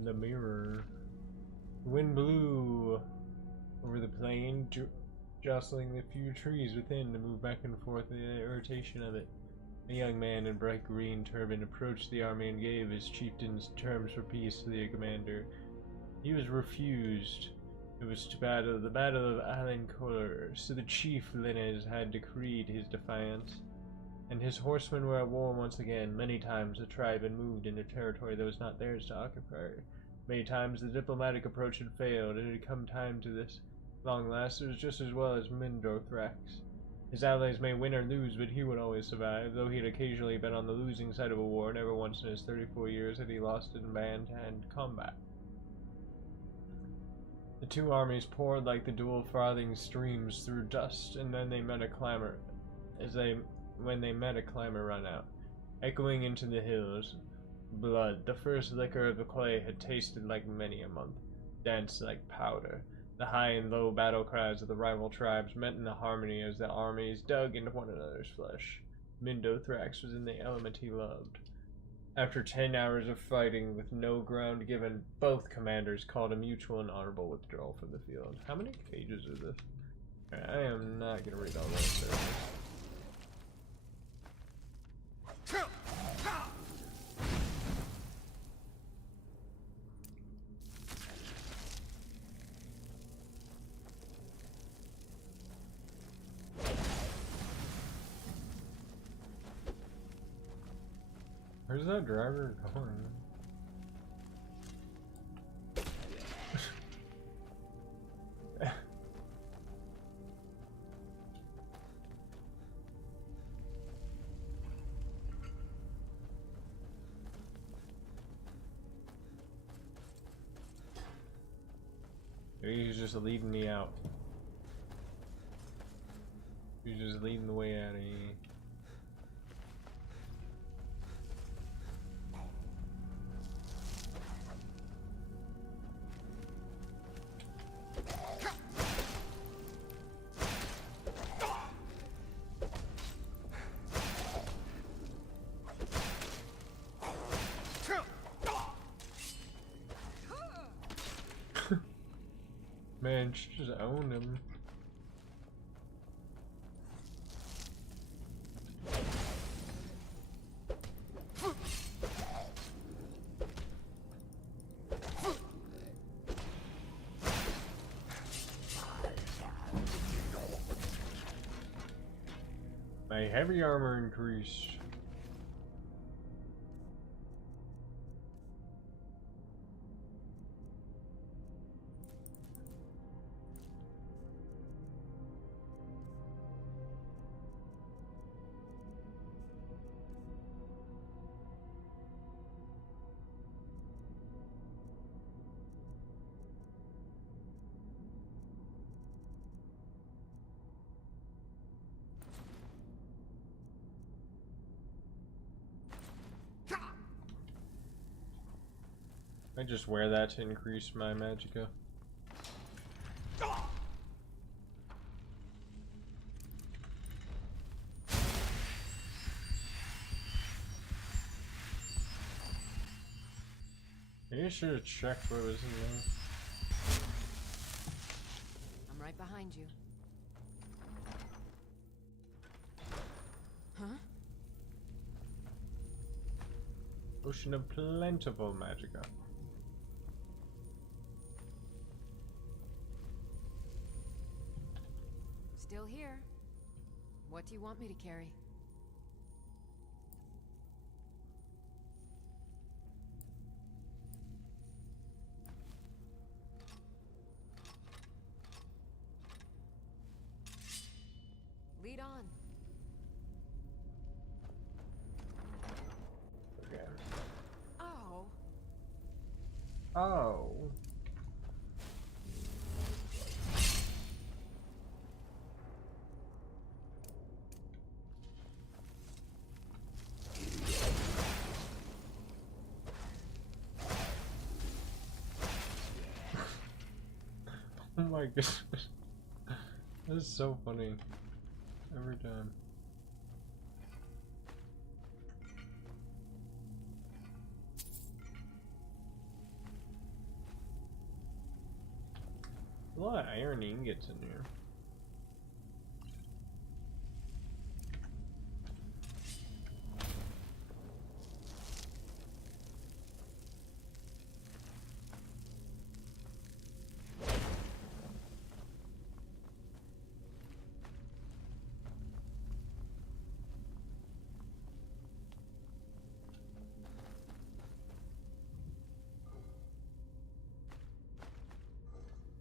The mirror. Wind blew over the plain, jostling the few trees within to move back and forth in the irritation of it. A young man in bright green turban approached the army and gave his chieftain's terms for peace to the commander. He was refused. It was the battle of Alencour, so the chief Linnes had decreed his defiance. And his horsemen were at war once again. Many times the tribe had moved into territory that was not theirs to occupy. Many times the diplomatic approach had failed. It had come time to this. Long last, it was just as well as Mindothrax. His allies may win or lose, but he would always survive, though he had occasionally been on the losing side of a war. Never once in his 34 years had he lost in hand-to-hand combat. The two armies poured like the dual frothing streams through dust, and then they met a clamor. When they met a clamor run out, echoing into the hills. Blood, the first liquor of the clay, had tasted like many a month, danced like powder. The high and low battle cries of the rival tribes met in the harmony as the armies dug into one another's flesh. Mindothrax was in the element he loved. After 10 hours of fighting with no ground given, both commanders called a mutual and honorable withdrawal from the field. How many pages is this? I am not going to read all that. Where's that driver going? Maybe he's just leading me out. He's just leading the way out of here. Man, she just owned him. My heavy armor increased. I just wear that to increase my magicka. Maybe I should have checked what was in there. I'm right behind you. Huh? Ocean of plentiful magicka. Still here. What do you want me to carry? Lead on. Okay. Oh. Oh. Oh my goodness. This is so funny. Every time. A lot of iron ingots in here.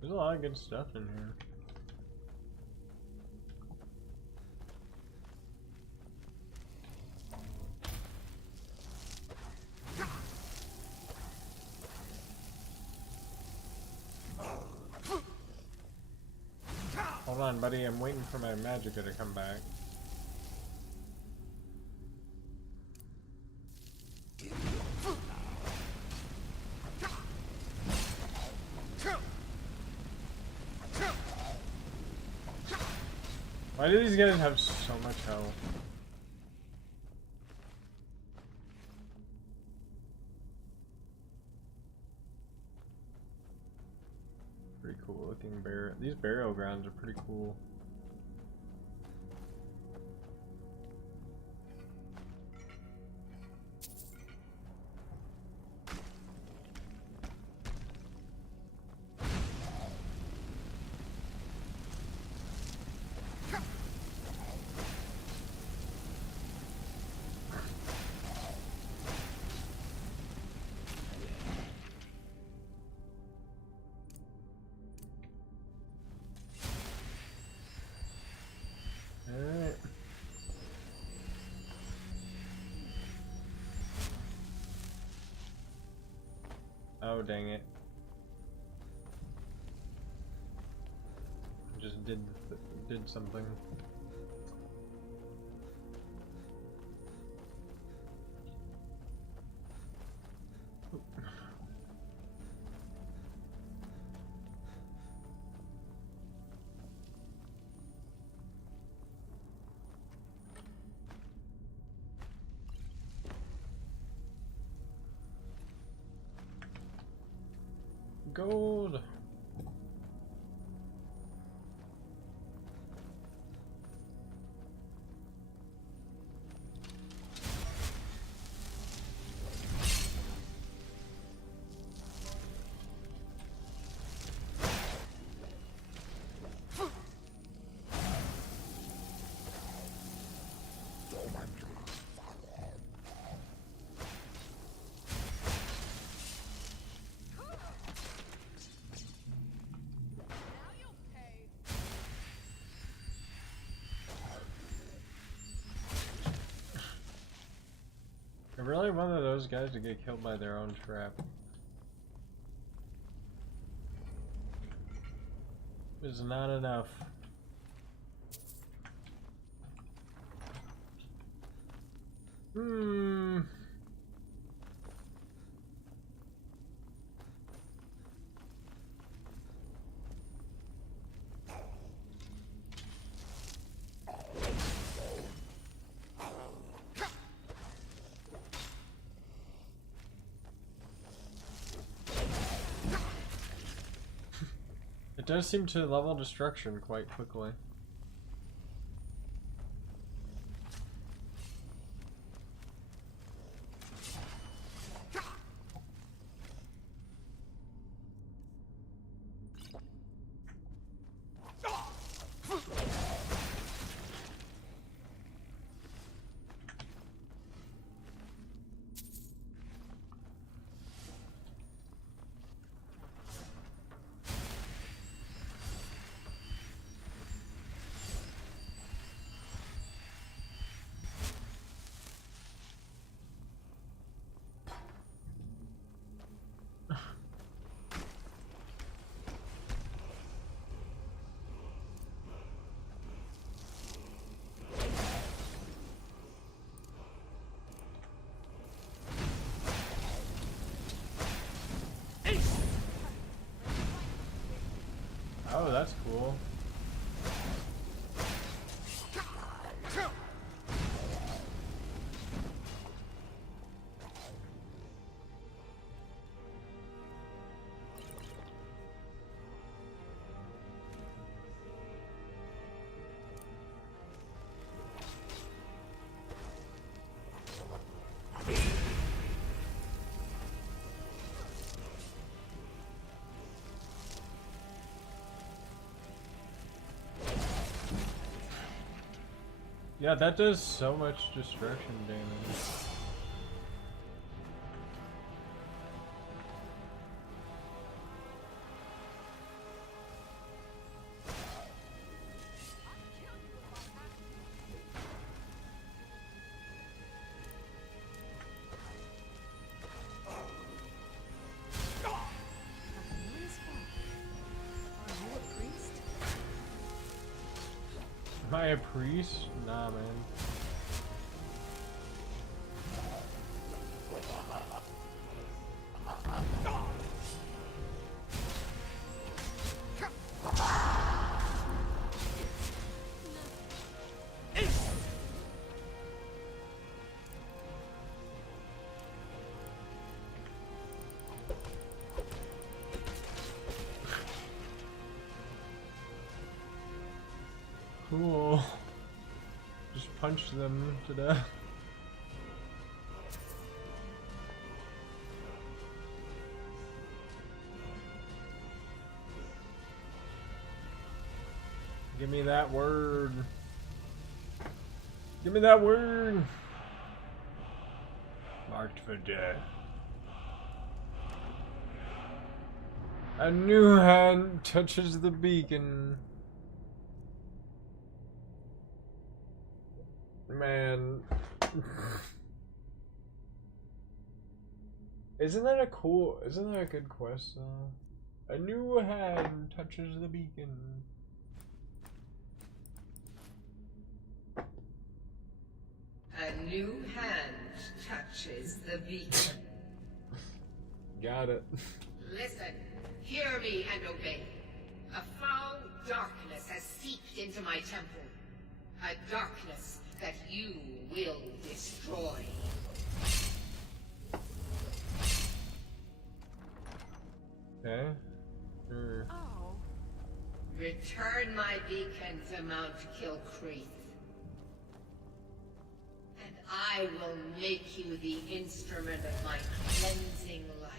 There's a lot of good stuff in here. Hold on, buddy, I'm waiting for my magicka to come back. Why do these guys have so much health? Pretty cool looking barrel. These burial grounds are pretty cool. dang it. Just did something. Gold. I really wanted those guys to get killed by their own trap. It's not enough. It does seem to level destruction quite quickly. Oh, that's cool. Yeah, that does so much destruction damage. Am I a priest? Nah, man. Cool. Just punch them to death. Give me that word. Give me that word. Marked for death. A new hand touches the beacon. Man. Isn't that a cool? Isn't that a good quest? A new hand touches the beacon. A new hand touches the beacon. Got it. Listen, hear me and obey. A foul darkness has seeped into my temple. A darkness that you will destroy. Okay. Oh. Return my beacon to Mount Kilcreath. And I will make you the instrument of my cleansing light.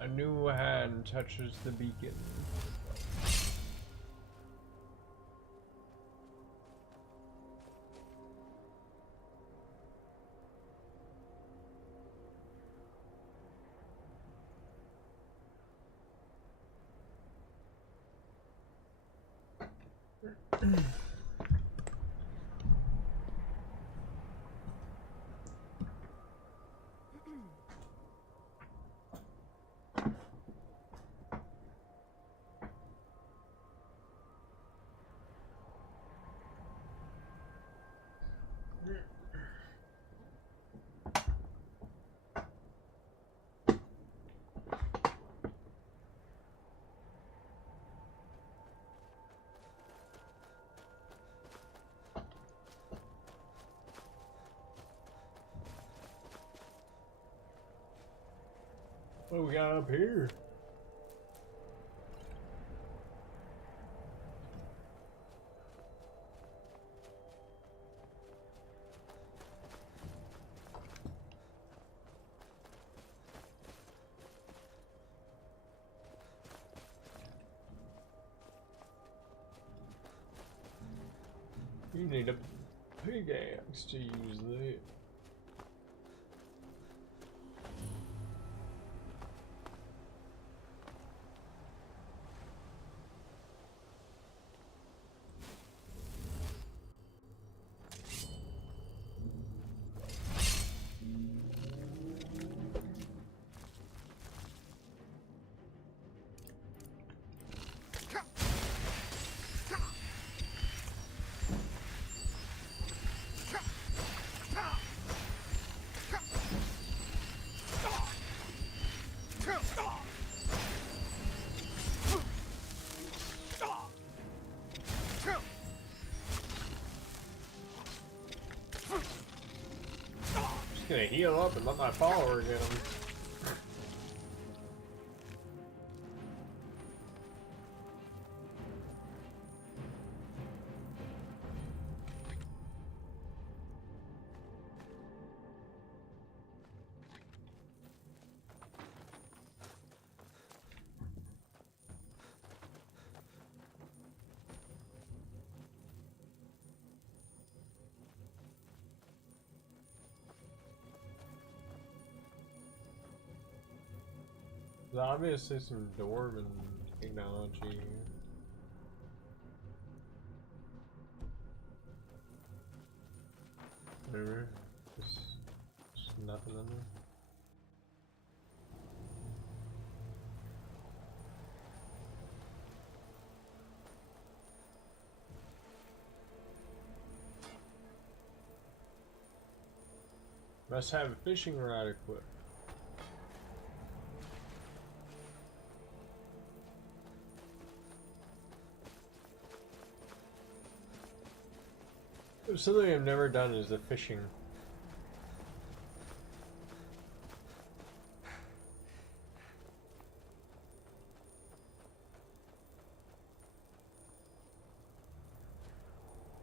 A new hand touches the beacon. What do we got up here? You need a big axe to use that. Just gonna heal up and let my follower get him. There's obviously some Dwarven technology. Whatever. Just nothing in there. Must have a fishing rod equipped. Something I've never done is the fishing.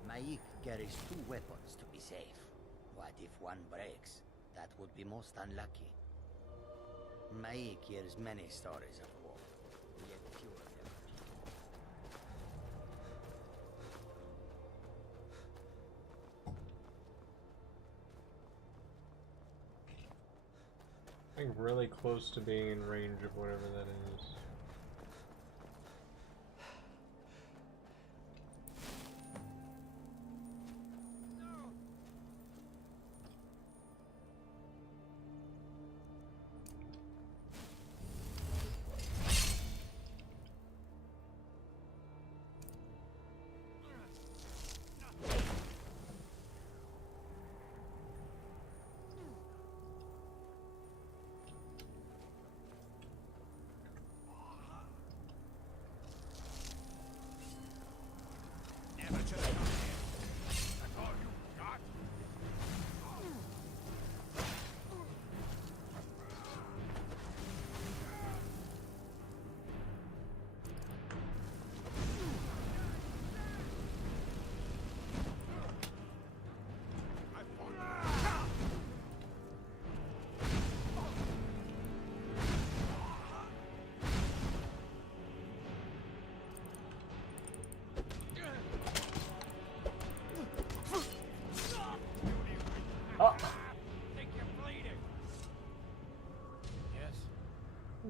Maik carries 2 weapons to be safe. What if one breaks? That would be most unlucky. Maik hears many stories of war, yet few of them are true. Like really close to being in range of whatever that is.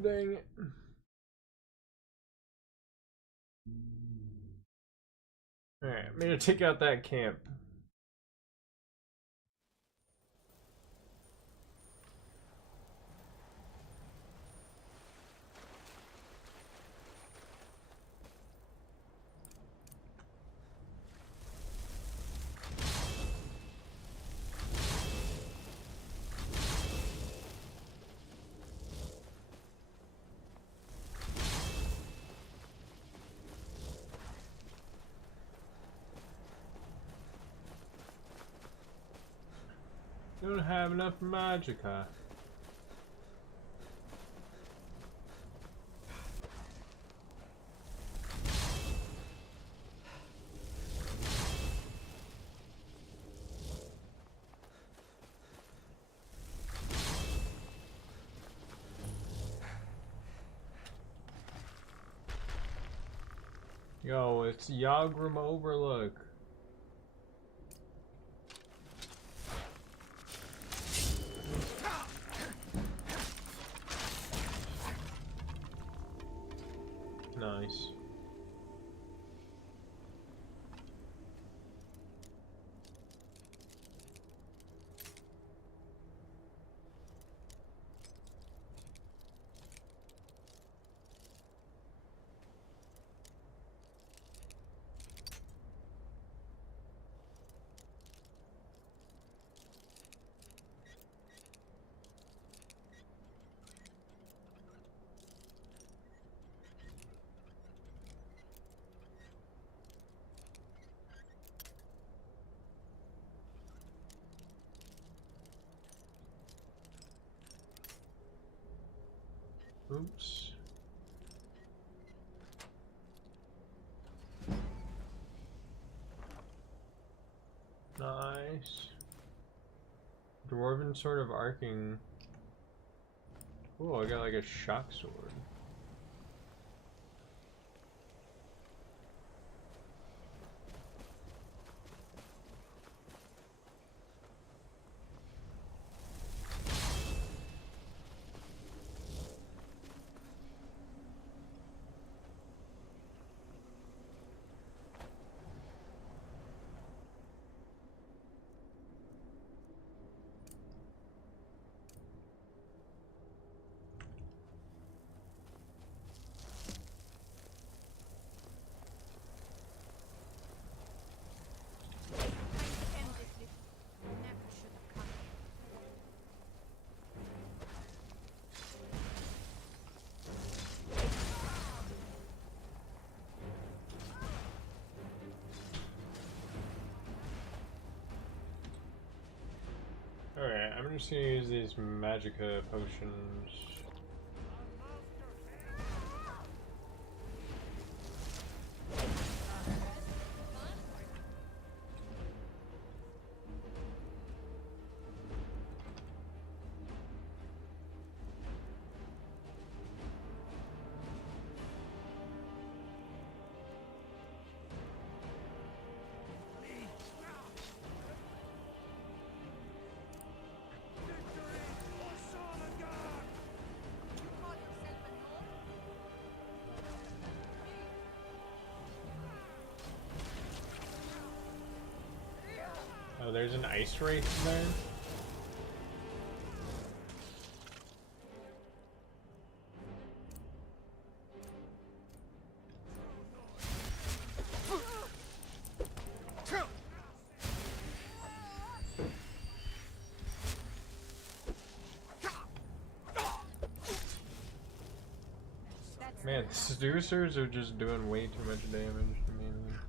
Dang it. Alright, I'm gonna take out that camp. Don't have enough magicka. Yo, it's Yagrim Overlook. Nice. Oops. Nice. Dwarven Sword of Arcing. Ooh, I got like a shock sword. Alright, I'm just gonna use these magicka potions. Oh, there's an ice wraith there? Man, seducers are just doing way too much damage to me, man.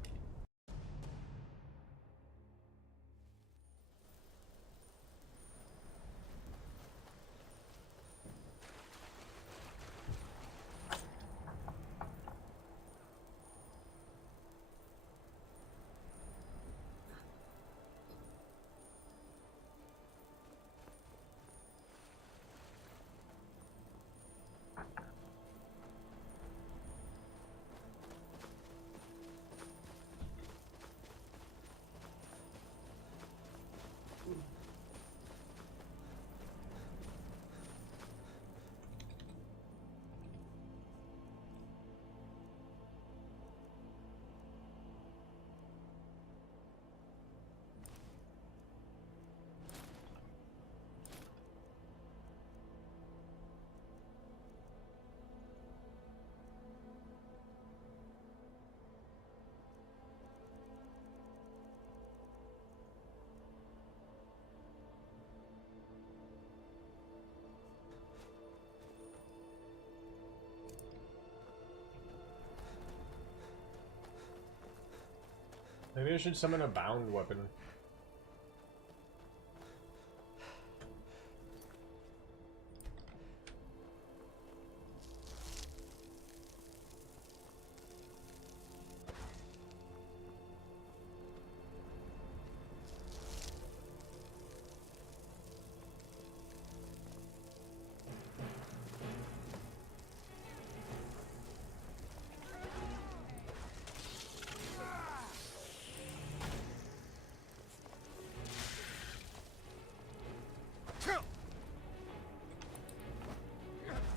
Maybe I should summon a bound weapon.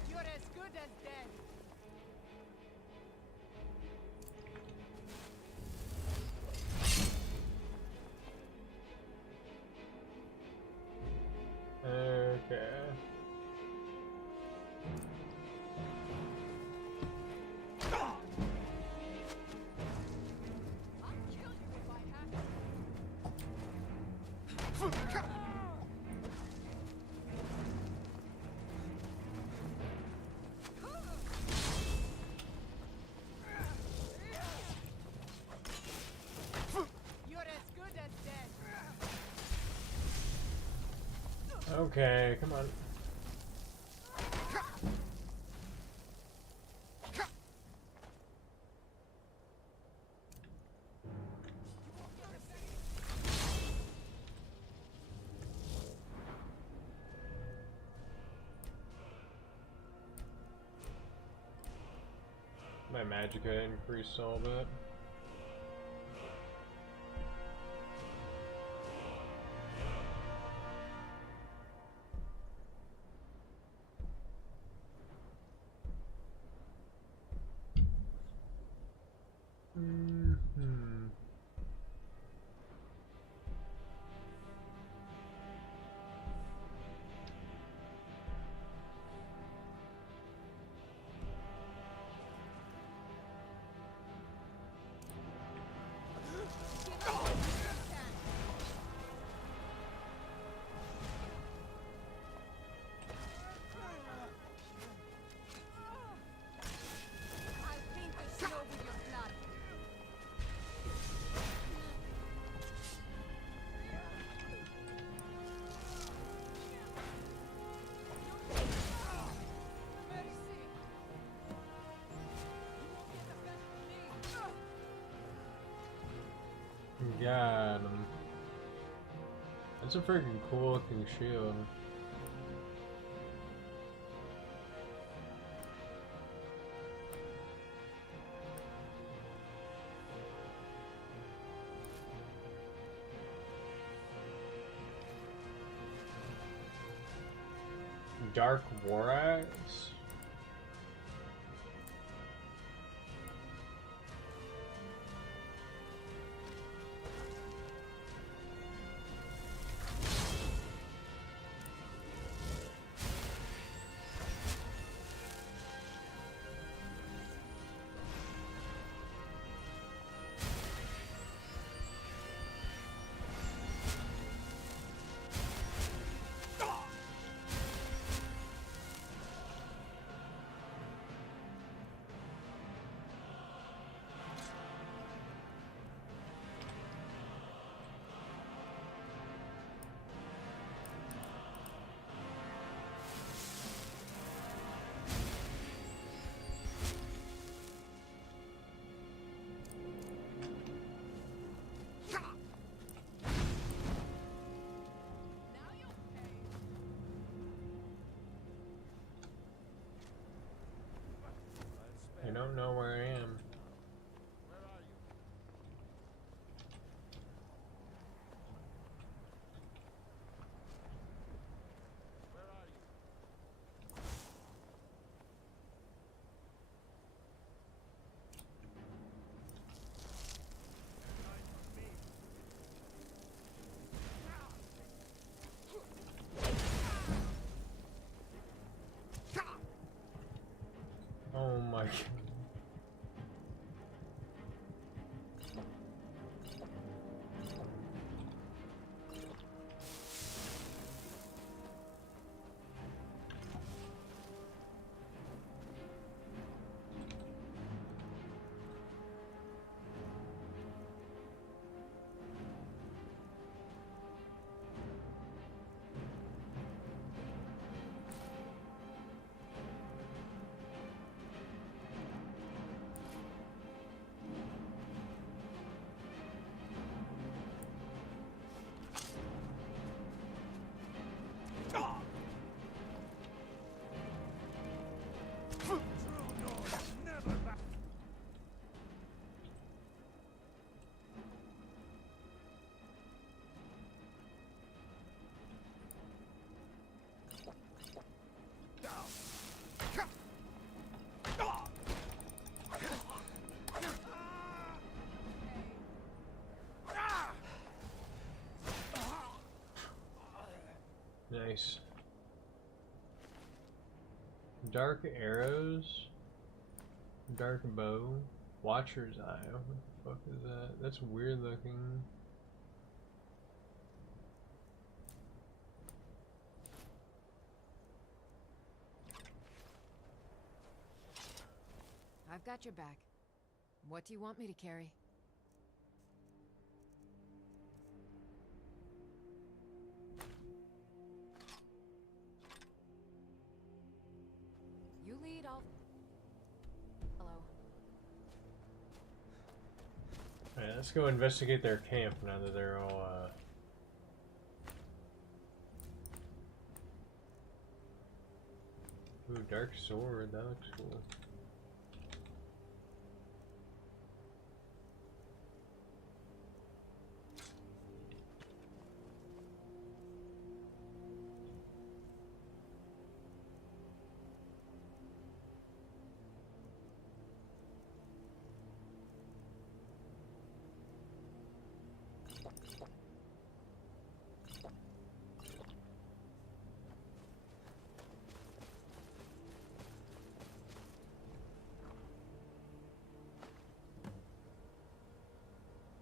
You're as good as dead. Okay. You're as good as dead. Okay, come on. My magicka increased all bit. I'll paint the snow with your blood. Got him. That's a freaking cool looking shield. Dark War Axe? don't know where I am. Oh my god. Nice. Dark arrows. Dark bow. Watcher's eye. What the fuck is that? That's weird looking. I've got your back. What do you want me to carry? You lead, I'll... Hello. Alright, let's go investigate their camp now that they're all, Ooh, dark sword, that looks cool.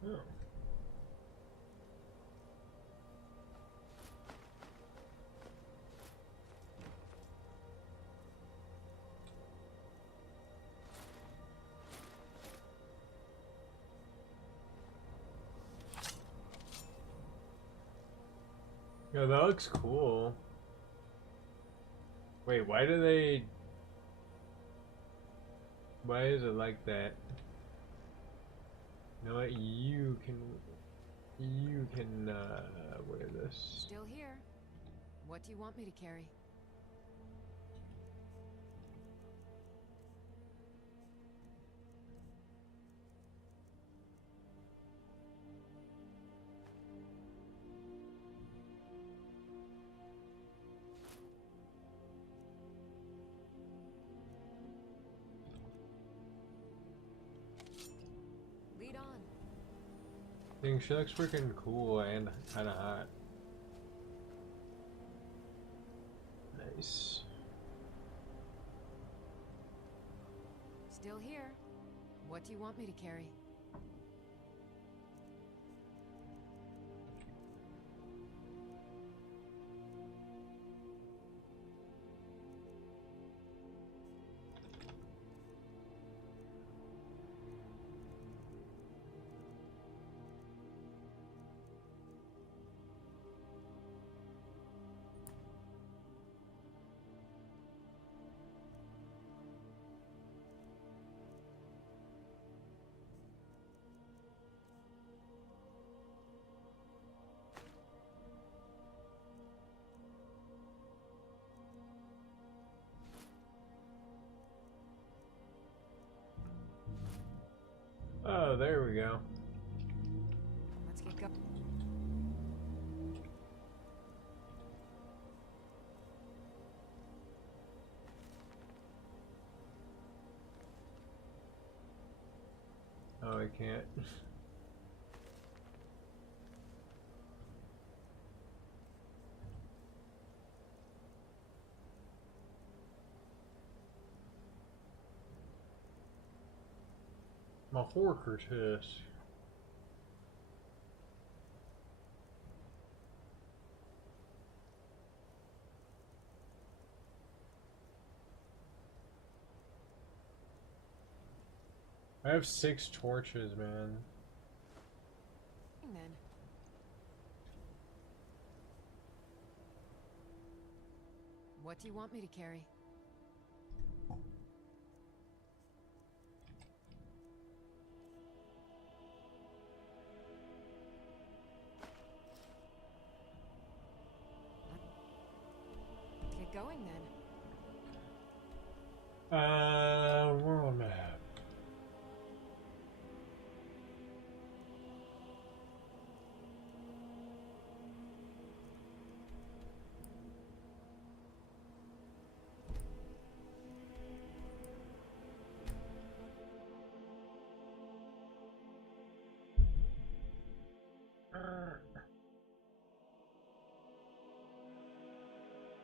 Oh. Yo, that looks cool. Wait, why do they... Why is it like that? You know what? You can wear this. Still here. What do you want me to carry? Lead on. I think she looks freaking cool and kind of hot. Nice. Still here. What do you want me to carry? Oh, there we go. Let's get going. Oh, I can't. My Horker test. I have 6 torches, man. Then. What do you want me to carry? Let's get going then. World map.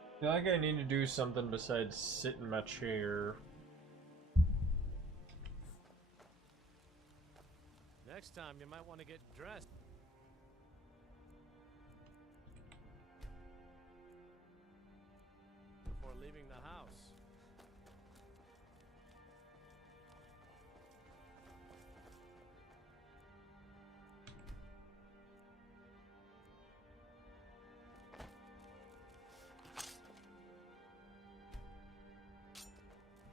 I feel like I need to do something besides sit in my chair. Next time, you might want to get dressed. Before leaving the house.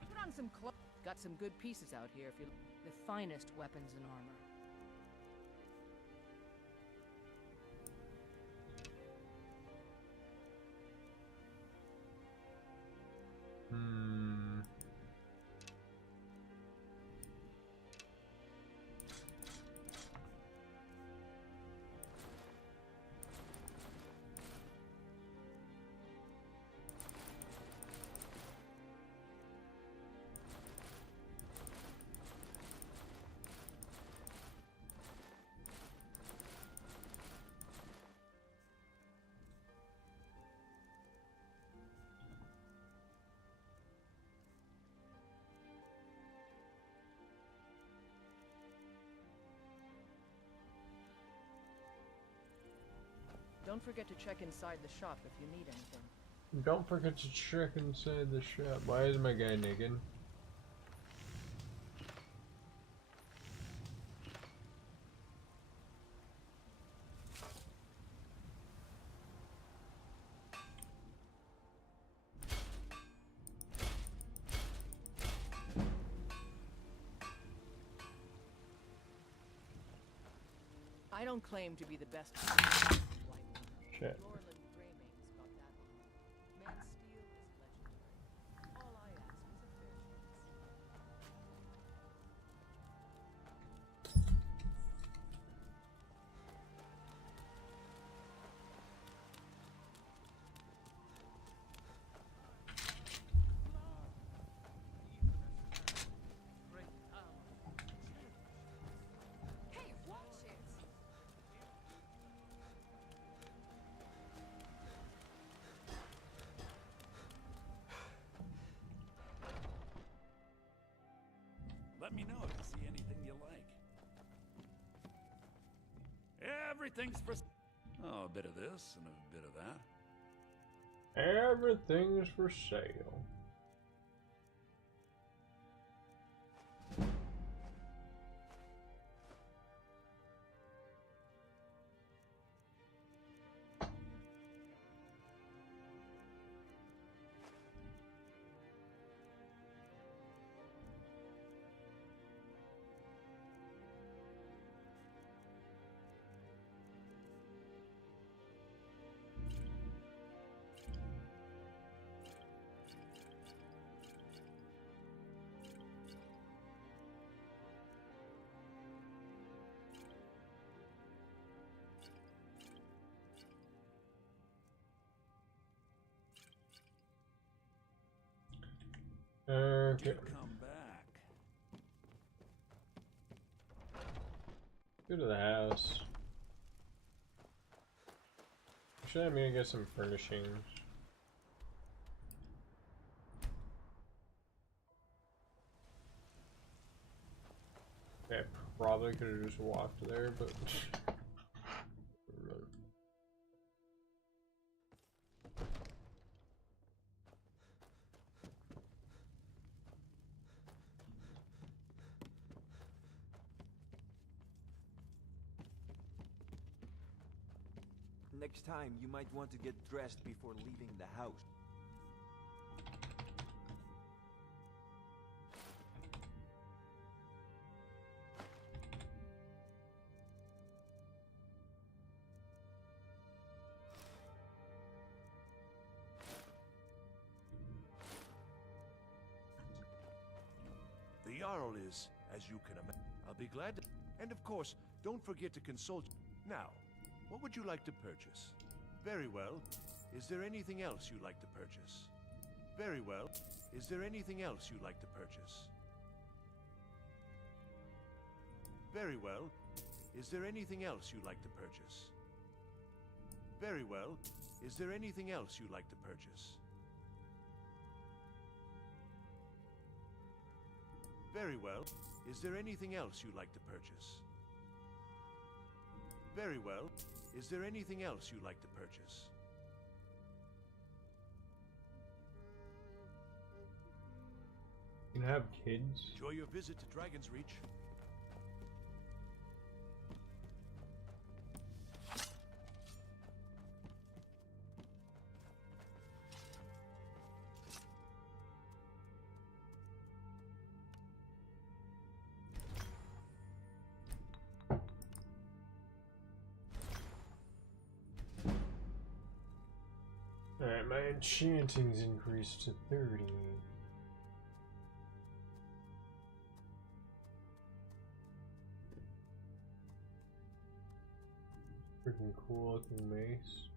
Put on some clothes. Got some good pieces out here if you the finest weapons and armor. Don't forget to check inside the shop if you need anything. Don't forget to check inside the shop. Why is my guy naked? I don't claim to be the best. Shit. Let me know if you see anything you like. Everything's for... Oh, a bit of this and a bit of that. Everything's for sale. Okay. Come back. Go to the house. Actually, I'm gonna get some furnishings. Okay, I probably could have just walked there, but. Next time, you might want to get dressed before leaving the house. The Jarl is, as you can imagine. I'll be glad to. And of course, don't forget to consult. Now, what would you like to purchase? Very well. Is there anything else you'd like to purchase? Very well. Is there anything else you'd like to purchase? Very well. Is there anything else you'd like to purchase? Very well. Is there anything else you'd like to purchase? Very well. Is there anything else you'd like to purchase? Very well. Is there anything else you'd like to purchase? You can have kids. Enjoy your visit to Dragon's Reach. Alright, my enchanting's increased to 30. Freaking cool looking mace.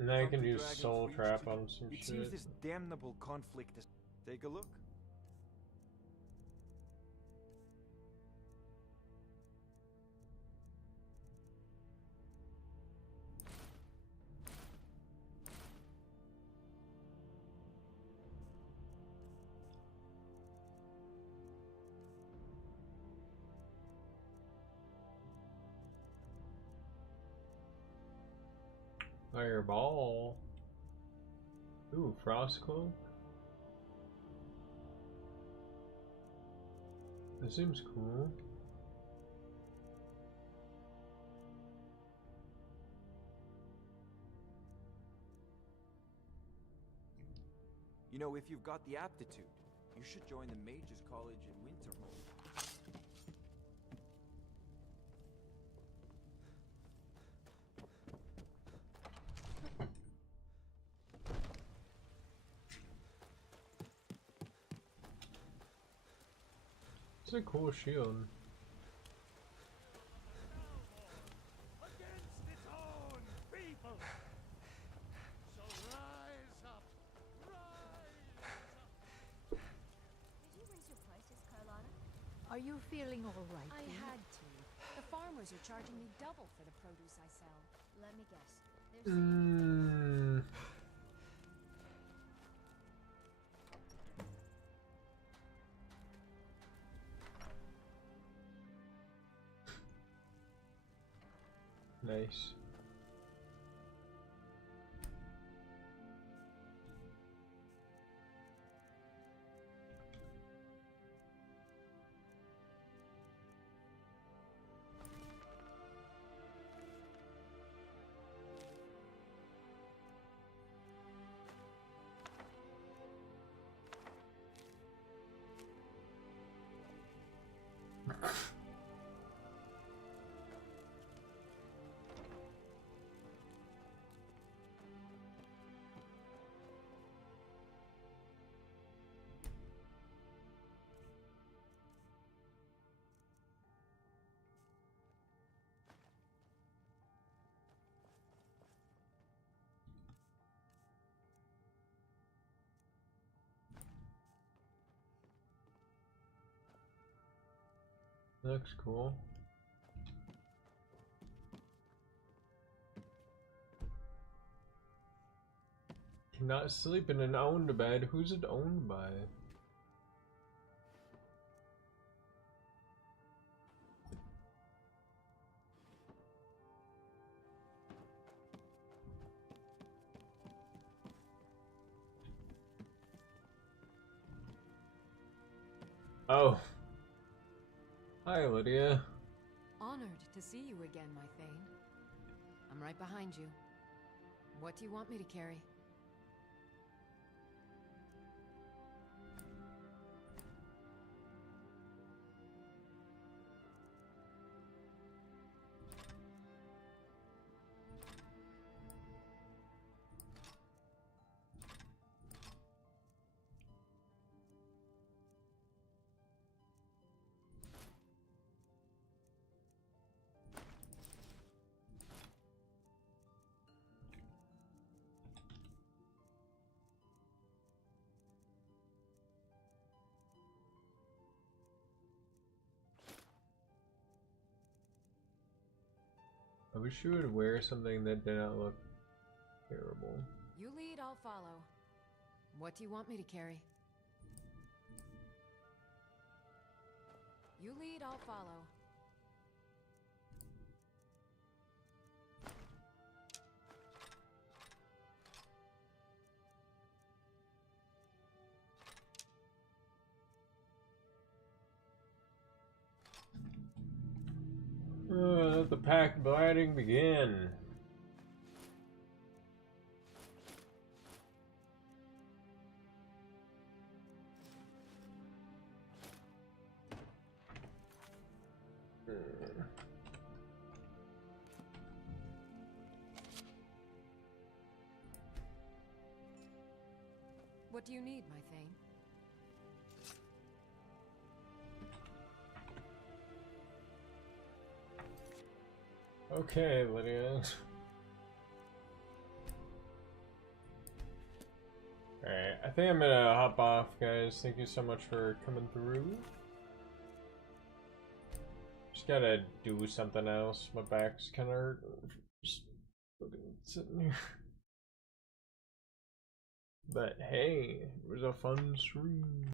And then I can use Soul Trap on some It shit. seems this damnable conflict is... Take a look. Fireball. Ooh, Frost Cloak. That seems cool. You know, if you've got the aptitude, you should join the Mages College in Winterhold. It's a cool shield. Are you feeling all right? I Bee? had to. The farmers are charging me double for the produce I sell. Let me guess. They're saying Nice. Looks cool. Cannot sleep in an owned bed. Who's it owned by? Oh. Hi, Lydia. Honored to see you again, my Thane. I'm right behind you. What do you want me to carry? I wish you would wear something that did not look terrible. You lead, I'll follow. What do you want me to carry? You lead, I'll follow. Let the pack gliding begin. What do you need, my Thane? Okay, Lydia. Alright, I think I'm gonna hop off, guys. Thank you so much for coming through. Just gotta do something else. My back's kinda hurt. Just fucking sitting here. But hey, it was a fun stream.